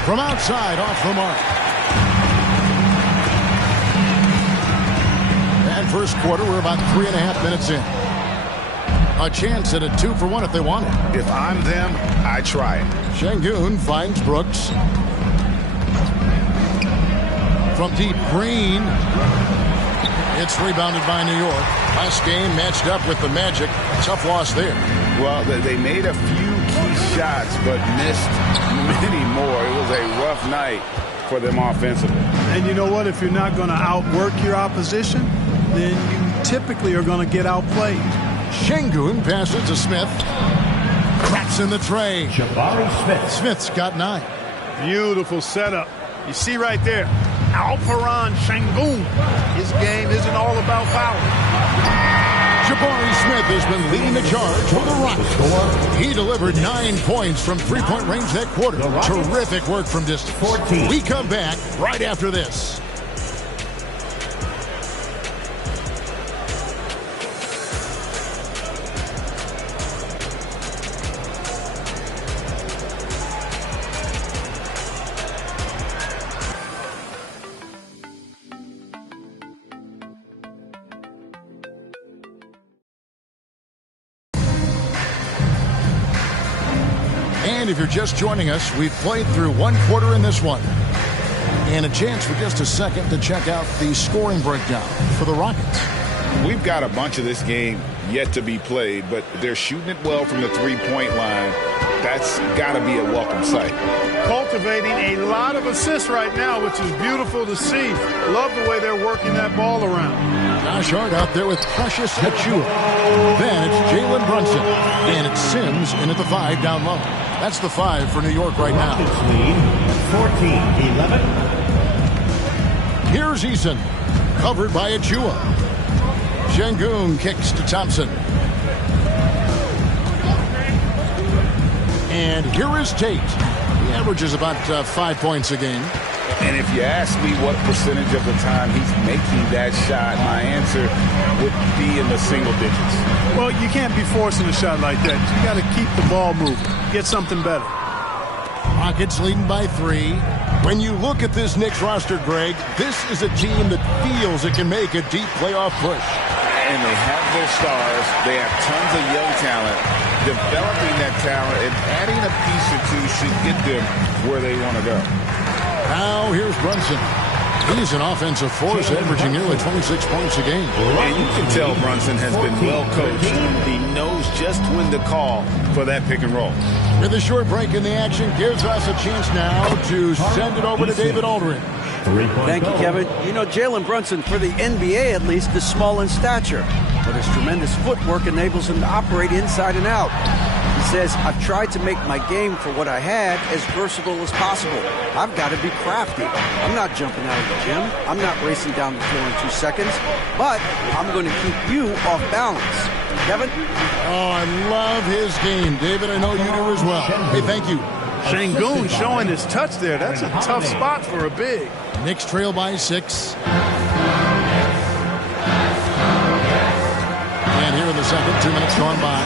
From outside, off the mark. And first quarter, we're about 3.5 minutes in. A chance at a 2-for-1 if they want it. If I'm them, I try it. Şengün finds Brooks. From deep, Green. It's rebounded by New York. Last game matched up with the Magic. Tough loss there. Well, they made a few key shots, but missed many more. It was a rough night for them offensively. And you know what? If you're not going to outwork your opposition, then you typically are going to get outplayed. Şengün passes to Smith. Cracks in the tray. Jabari Smith. Smith's got 9. Beautiful setup. You see right there, Alperen Şengün. His game isn't all about power. Jabari Smith has been leading the charge for the Rockets. He delivered 9 points from three-point range that quarter. Terrific work from distance. 14. We come back right after this. And if you're just joining us, we've played through 1 quarter in this one. And a chance for just a second to check out the scoring breakdown for the Rockets. We've got a bunch of this game yet to be played, but they're shooting it well from the three-point line. That's got to be a welcome sight. Cultivating a lot of assists right now, which is beautiful to see. Love the way they're working that ball around. Josh Hart out there with Precious Achiuwa. Then it's Jalen Brunson. And it's Sims in at the 5 down low. That's the 5 for New York right now. Lead 14-11. Here's Eason. Covered by Achiuwa. Şengün kicks to Thompson. And here is Tate. He averages about 5 points a game. And if you ask me what percentage of the time he's making that shot, my answer would be in the single digits. Well, you can't be forcing a shot like that. You got to keep the ball moving. Get something better. Rockets leading by 3. When you look at this Knicks roster, Greg, this is a team that feels it can make a deep playoff push. And they have their stars. They have tons of young talent. Developing that talent and adding a piece or two should get them where they want to go. Now here's Brunson. He's an offensive force, averaging nearly 26 points a game. And you can tell Brunson has been well coached. He knows just when to call for that pick and roll. With a short break in the action, gives us a chance now to send it over to David Aldridge. Thank you, Kevin. You know, Jalen Brunson, for the NBA at least, is small in stature, but his tremendous footwork enables him to operate inside and out. He says, I've tried to make my game for what I had as versatile as possible. I've got to be crafty. I'm not jumping out of the gym. I'm not racing down the floor in 2 seconds, but I'm going to keep you off balance. Kevin? Oh, I love his game. David, I know you do as well. Hey, thank you. Şengün showing his touch there. That's a tough spot for a big. Knicks trail by 6. And here in the second, 2 minutes gone by.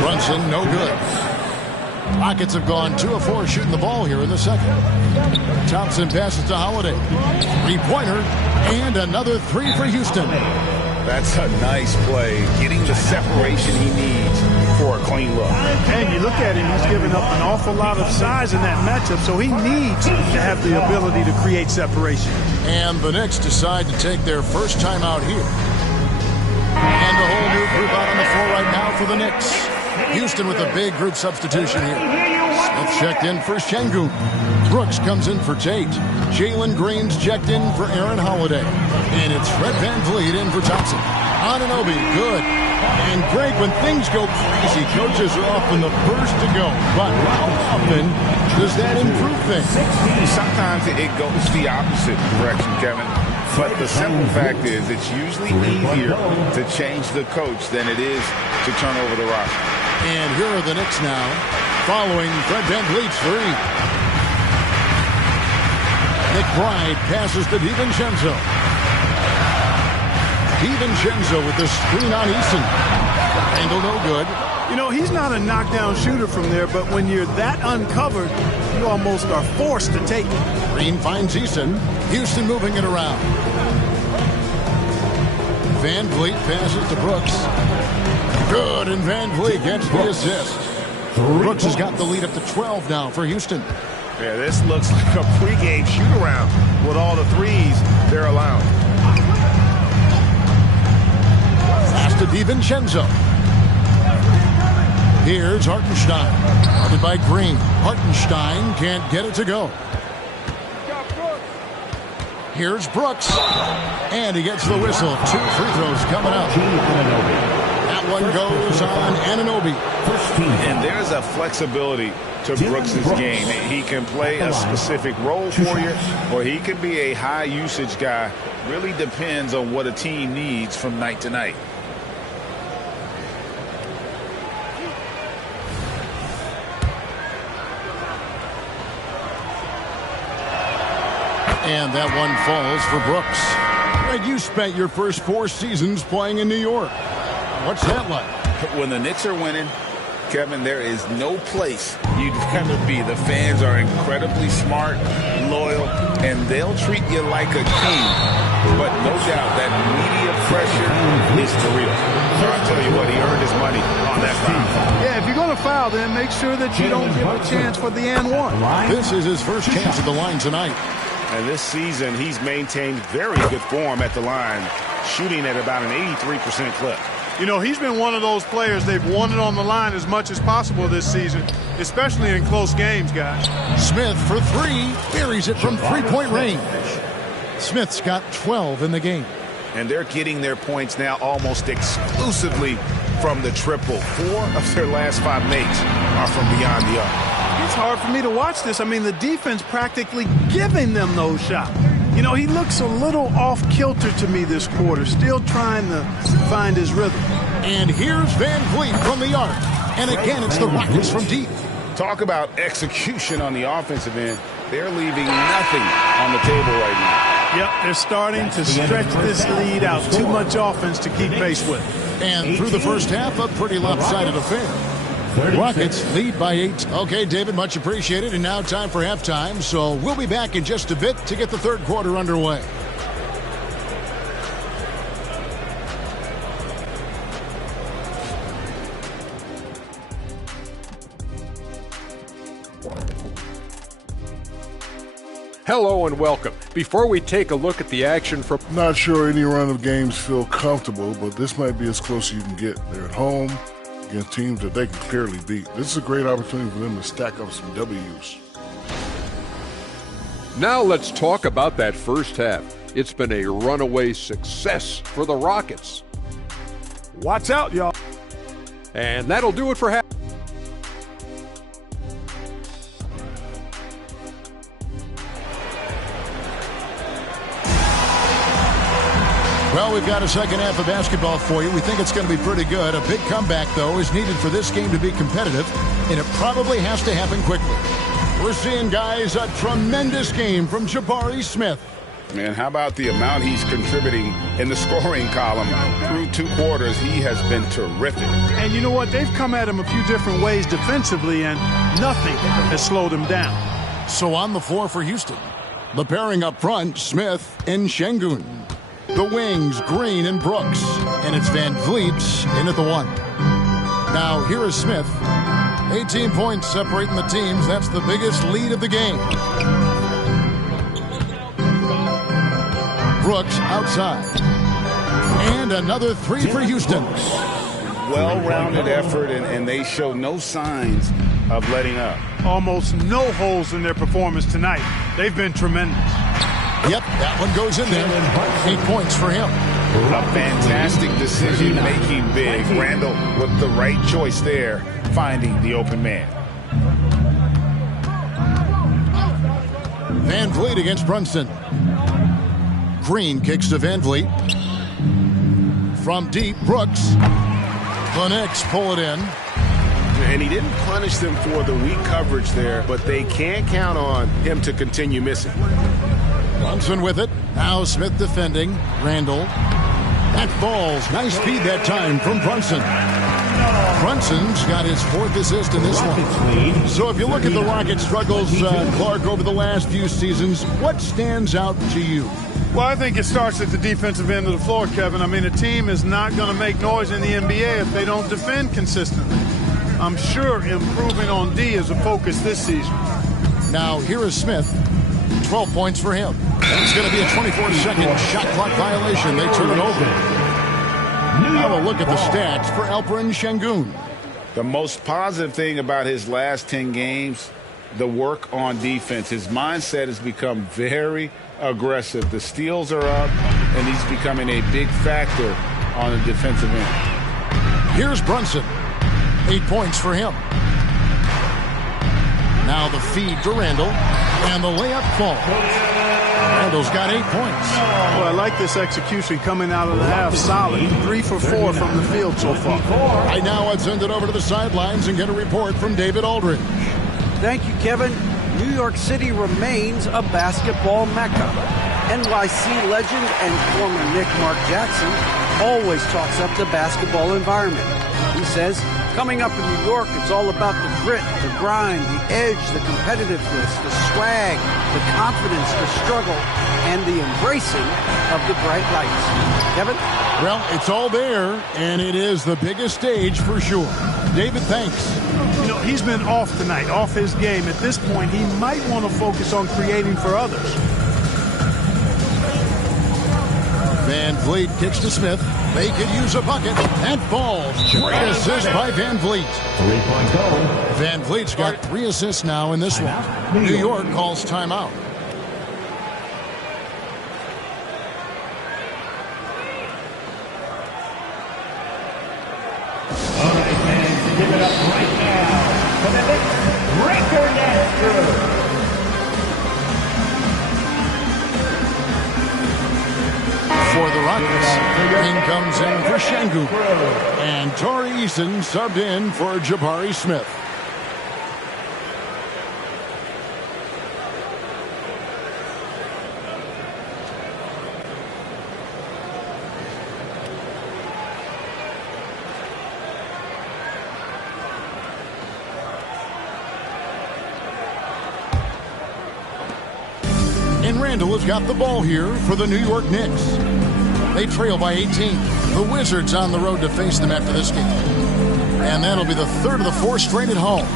Brunson, no good. Rockets have gone 2 of 4 shooting the ball here in the second. Thompson passes to Holiday. 3-pointer and another 3 for Houston. That's a nice play, getting the separation he needs for a clean look. And you look at him, he's given up an awful lot of size in that matchup, so he needs to have the ability to create separation. And the Knicks decide to take their first time out here. And a whole new group out on the floor right now for the Knicks. Houston with a big group substitution here. Smith checked in for Şengün. Brooks comes in for Tate. Jalen Green's checked in for Aaron Holiday. And it's Fred VanVleet in for Thompson. Anunoby, good. And Greg, when things go crazy, coaches are often the first to go. But how often does that improve things? Sometimes it goes the opposite direction, Kevin. But the simple fact is it's usually easier to change the coach than it is to turn over the roster. And here are the Knicks now, following Fred VanVleet's three. McBride passes to DiVincenzo. DiVincenzo with the screen on Eason. Angle no good. You know, he's not a knockdown shooter from there, but when you're that uncovered, you almost are forced to take it. Green finds Eason. Houston moving it around. VanVleet passes to Brooks. Good, and VanVleet gets the assist. Brooks has got the lead up to 12 now for Houston. Yeah, this looks like a pregame shoot-around with all the threes they're allowing. Pass to DiVincenzo. Here's Hartenstein. Guarded by Green. Hartenstein can't get it to go. Here's Brooks. And he gets the whistle. 2 free throws coming up. That one goes on Anunoby. And there's a flexibility to Brooks's game. He can play a specific role for you, or he can be a high-usage guy. Really depends on what a team needs from night to night. And that one falls for Brooks. Greg, you spent your first 4 seasons playing in New York. What's that like? When the Knicks are winning, Kevin, there is no place you'd rather be. The fans are incredibly smart, loyal, and they'll treat you like a king. But no doubt that media pressure is for real. So I'll tell you what, he earned his money on that foul. Yeah, if you're going to foul, then make sure that you don't give a chance for the and one. This is his first chance at the line tonight. And this season, he's maintained very good form at the line, shooting at about an 83% clip. You know, he's been one of those players they've wanted on the line as much as possible this season, especially in close games, guys. Smith for 3, buries it from 3-point range. Smith's got 12 in the game. And they're getting their points now almost exclusively from the triple. 4 of their last 5 makes are from beyond the arc. It's hard for me to watch this. I mean, the defense practically giving them those shots. You know, he looks a little off-kilter to me this quarter, still trying to find his rhythm. And here's VanVleet from the arc. And again, it's the Rockets from deep. Talk about execution on the offensive end. They're leaving nothing on the table right now. Yep, they're starting to stretch this lead out. Too much offense to keep pace with. And through the first half, a pretty lopsided affair. Rockets lead by 8. Okay, David, much appreciated. And now time for halftime. So we'll be back in just a bit to get the third quarter underway. Hello and welcome. Before we take a look at the action from... Not sure any run of games feel comfortable, but this might be as close as you can get. They're at home against teams that they can clearly beat. This is a great opportunity for them to stack up some W's. Now let's talk about that first half. It's been a runaway success for the Rockets. Watch out, y'all. And that'll do it for half. Well, we've got a second half of basketball for you. We think it's going to be pretty good. A big comeback, though, is needed for this game to be competitive, and it probably has to happen quickly. We're seeing, guys, a tremendous game from Jabari Smith. Man, how about the amount he's contributing in the scoring column through 2 quarters? He has been terrific. And you know what? They've come at him a few different ways defensively, and nothing has slowed him down. So on the floor for Houston, the pairing up front, Smith and Şengün. The wings, Green and Brooks. And it's VanVleet in at the 1. Now, here is Smith. 18 points separating the teams. That's the biggest lead of the game. Brooks outside. And another 3 for Houston. Well-rounded effort, and they show no signs of letting up. Almost no holes in their performance tonight. They've been tremendous. Yep, that one goes in there. 8 points for him. A fantastic decision-making big. Randall with the right choice there, finding the open man. Van Vliet against Brunson. Green kicks to Van Vliet. From deep, Brooks. The Knicks pull it in. And he didn't punish them for the weak coverage there, but they can't count on him to continue missing. Brunson with it. Now Smith defending. Randall. That falls. Nice feed that time from Brunson. Brunson's got his 4th assist in this one. So if you look at the Rockets' struggles, Clark, over the last few seasons, what stands out to you? Well, I think it starts at the defensive end of the floor, Kevin. I mean, a team is not going to make noise in the NBA if they don't defend consistently. I'm sure improving on D is a focus this season. Now, here is Smith. 12 points for him. That's going to be a 24-second shot clock violation. They turn it over. Now a look at the stats for Alperen Şengün. The most positive thing about his last 10 games, the work on defense. His mindset has become very aggressive. The steals are up, and he's becoming a big factor on the defensive end. Here's Brunson. 8 points for him. Now the feed to Randall, and the layup falls. Randall's got 8 points. Well, I like this execution coming out of the half solid. 3 for 4 from the field so far. Right now, let's send it over to the sidelines and get a report from David Aldridge. Thank you, Kevin. New York City remains a basketball mecca. NYC legend and former Knick Mark Jackson always talks up the basketball environment. He says, coming up in New York, it's all about the grit, the grind, the edge, the competitiveness, the swag, the confidence, the struggle, and the embracing of the bright lights. Kevin? Well, it's all there, and it is the biggest stage for sure. David, thanks. You know, he's been off tonight, off his game. At this point, he might want to focus on creating for others. Van Vliet kicks to Smith. They could use a bucket. And falls. Great assist by Van Vliet. 3-point goal. Van Vliet's got 3 assists now in this one. New York calls timeout. All right, fans, give it up right now for the Knicks record master. For the Rockets, Green comes in for Şengün. And Tari Eason subbed in for Jabari Smith. And Randall has got the ball here for the New York Knicks. They trail by 18. The Wizards on the road to face them after this game. And that'll be the 3rd of the 4 straight at home.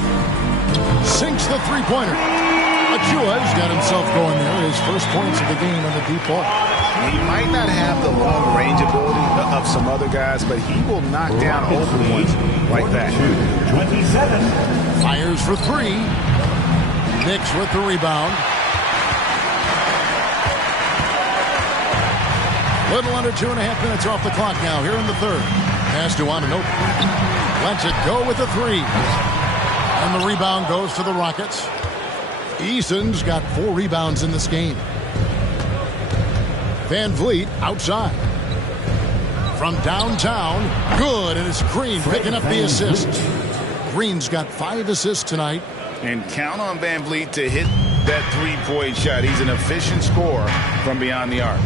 Sinks the three-pointer. Achua's got himself going there. His first points of the game on the deep ball. He might not have the long range ability of some other guys, but he will knock down open ones like that. 27. Fires for 3. Knicks with the rebound. Little under 2.5 minutes off the clock now here in the 3rd. Pass to Anunoby. Lets it go with the 3. And the rebound goes to the Rockets. Eason's got 4 rebounds in this game. Van Vliet outside. From downtown. Good, and it's Green picking up the assist. Green's got 5 assists tonight. And count on Van Vliet to hit that 3-point shot. He's an efficient scorer from beyond the arc.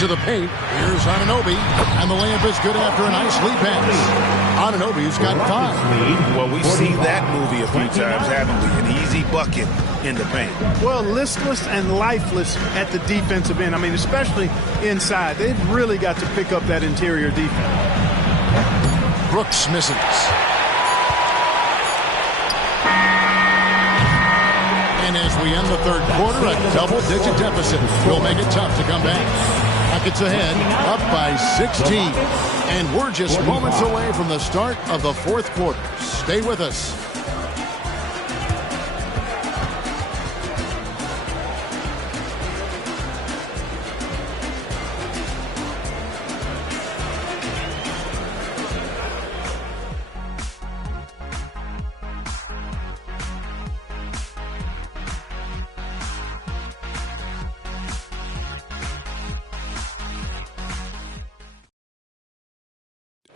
To the paint. Here's Anunoby. And the layup is good after a nice lead pass. Anunoby's got 5. Well, we've seen that movie a few times, haven't we? An easy bucket in the paint. Well, listless and lifeless at the defensive end. I mean, especially inside. They've really got to pick up that interior defense. Brooks misses. And as we end the 3rd quarter, a double-digit deficit will make it tough to come back. Rockets ahead, up by 16. And we're just moments away from the start of the 4th quarter. Stay with us.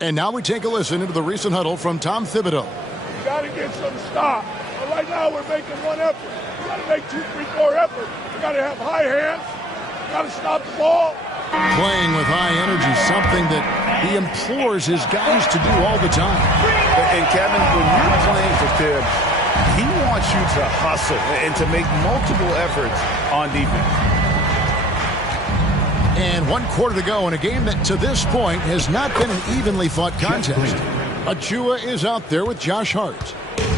And now we take a listen into the recent huddle from Tom Thibodeau. You got to get some stop. But right now we're making one effort. You got to make 2, 3, 4 efforts. You got to have high hands. You got to stop the ball. Playing with high energy, something that he implores his guys to do all the time. And Kevin, when you're playing for Thib, he wants you to hustle and to make multiple efforts on defense. And 1 quarter to go in a game that to this point has not been an evenly fought contest. Achua is out there with Josh Hart.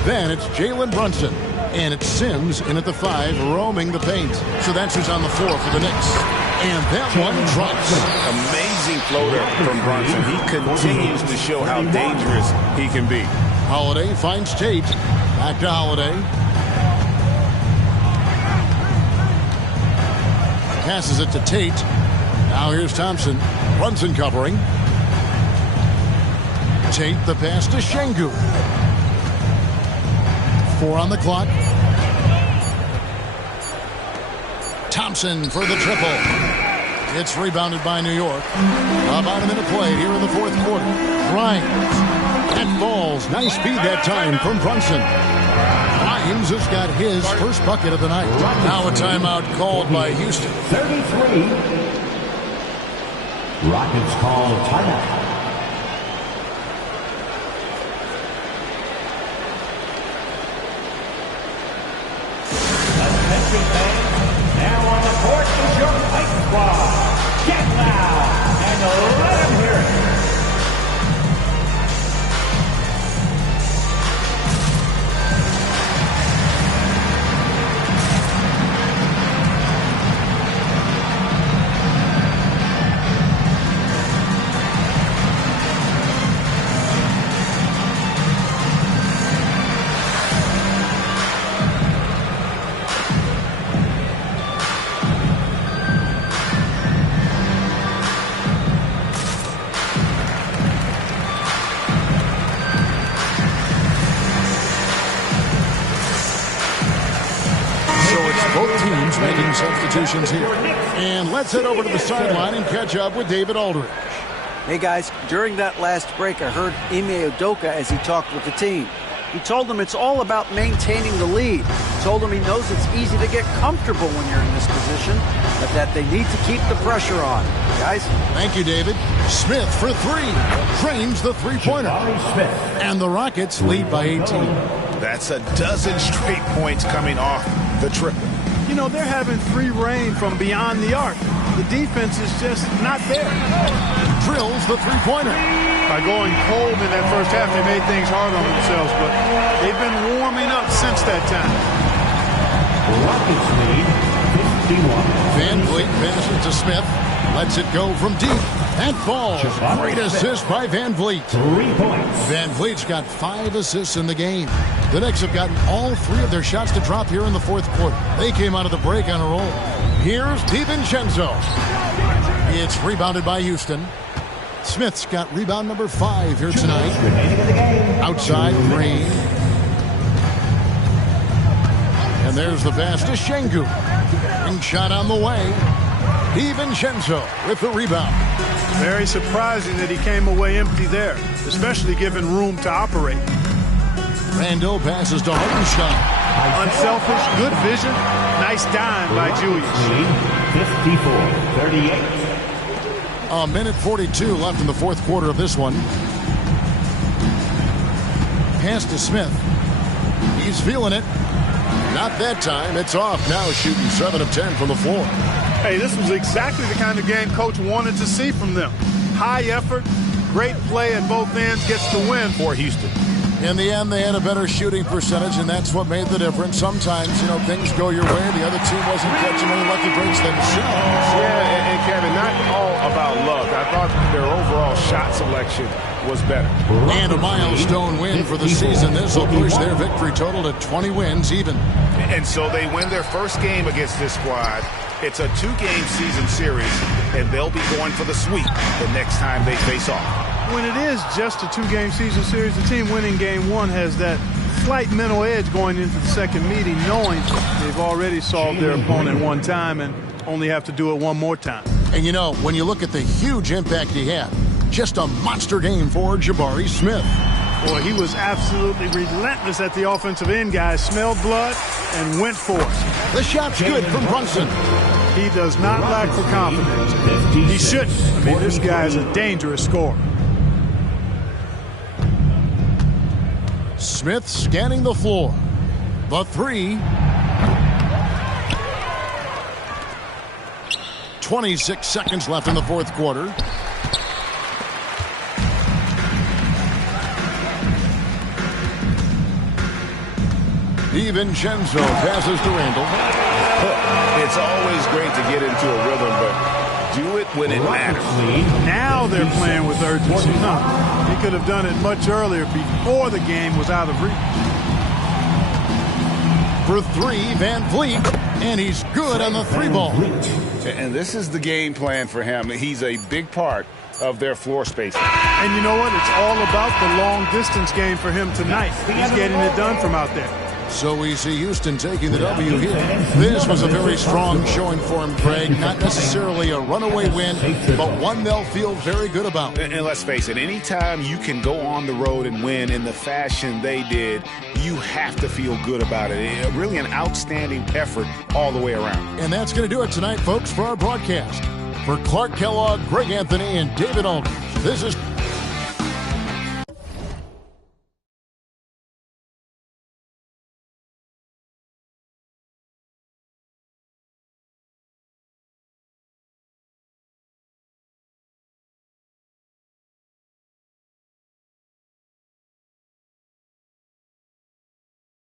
Then it's Jalen Brunson. And it's Sims in at the 5, roaming the paint. So that's who's on the floor for the Knicks. And that one drops. Amazing floater from Brunson. He continues to show how dangerous he can be. Holiday finds Tate. Back to Holiday. Passes it to Tate. Now here's Thompson. Brunson covering. Tate the pass to Şengün. 4 on the clock. Thompson for the triple. It's rebounded by New York. About a minute played here in the 4th quarter. Grimes. And balls. Nice speed that time from Brunson. Grimes has got his first bucket of the night. Now a timeout called by Houston. 33. Rockets call a timeout. Attention fans, now on the court is your fight squad. Get loud and let them hear it. Making substitutions here. And let's head over to the sideline and catch up with David Aldridge. Hey guys, during that last break I heard Ime Udoka as he talked with the team. He told them it's all about maintaining the lead. He told them he knows it's easy to get comfortable when you're in this position, but that they need to keep the pressure on. Guys? Thank you, David. Smith for 3. Drains the three-pointer. And the Rockets lead by 18. That's a dozen straight points coming off the triple. You know, they're having free reign from beyond the arc. The defense is just not there. Drills the three-pointer. By going cold in that first half, they made things hard on themselves, but they've been warming up since that time. Rockets lead 51. Van Vliet passes to Smith. Lets it go from deep. That ball. Great assist by Van Vliet. 3 points. Van Vliet's got 5 assists in the game. The Knicks have gotten all 3 of their shots to drop here in the 4th quarter. They came out of the break on a roll. Here's DiVincenzo. It's rebounded by Houston. Smith's got rebound number 5 here tonight. Outside Green. And there's the pass to Şengün. Ring shot on the way. DiVincenzo with the rebound. Very surprising that he came away empty there, especially given room to operate. Randall passes to Hartenstein. Unselfish, good vision. Nice dime by Julius. 54-38. A minute 42 left in the 4th quarter of this one. Pass to Smith. He's feeling it. Not that time. It's off now, shooting 7 of 10 from the floor. Hey, this was exactly the kind of game Coach wanted to see from them. High effort, great play at both ends, gets the win for Houston. In the end, they had a better shooting percentage, and that's what made the difference. Sometimes, you know, things go your way. The other team wasn't catching any lucky breaks themselves. Yeah, and Kevin, not all about luck. I thought their overall shot selection was better. And a milestone win for the season. This will push their victory total to 20 wins even. And so they win their first game against this squad. It's a 2-game season series, and they'll be going for the sweep the next time they face off. When it is just a 2-game season series, the team winning game 1 has that slight mental edge going into the second meeting, knowing they've already solved their opponent one time and only have to do it one more time. And you know, when you look at the huge impact he had, Just a monster game for Jabari Smith. Boy, he was absolutely relentless at the offensive end, guys. Smelled blood and went for it. The shot's good from Brunson. He does not lack for confidence. He shouldn't. I mean, this guy is a dangerous scorer. Smith scanning the floor. The three. 26 seconds left in the fourth quarter. DiVincenzo passes to Randall. It's always great to get into a rhythm, but do it when it matters. Now they're playing with urgency. He could have done it much earlier before the game was out of reach. For three, Van Vliet, and he's good on the three ball. And this is the game plan for him. He's a big part of their floor space. And you know what? It's all about the long distance game for him tonight. He's getting it done from out there. So we see Houston taking the W here. This was a very strong showing for him, Craig. Not necessarily a runaway win, but one they'll feel very good about. And let's face it, anytime you can go on the road and win in the fashion they did, you have to feel good about it. Really an outstanding effort all the way around. And that's going to do it tonight, folks, for our broadcast. For Clark Kellogg, Greg Anthony, and David Aldridge, this is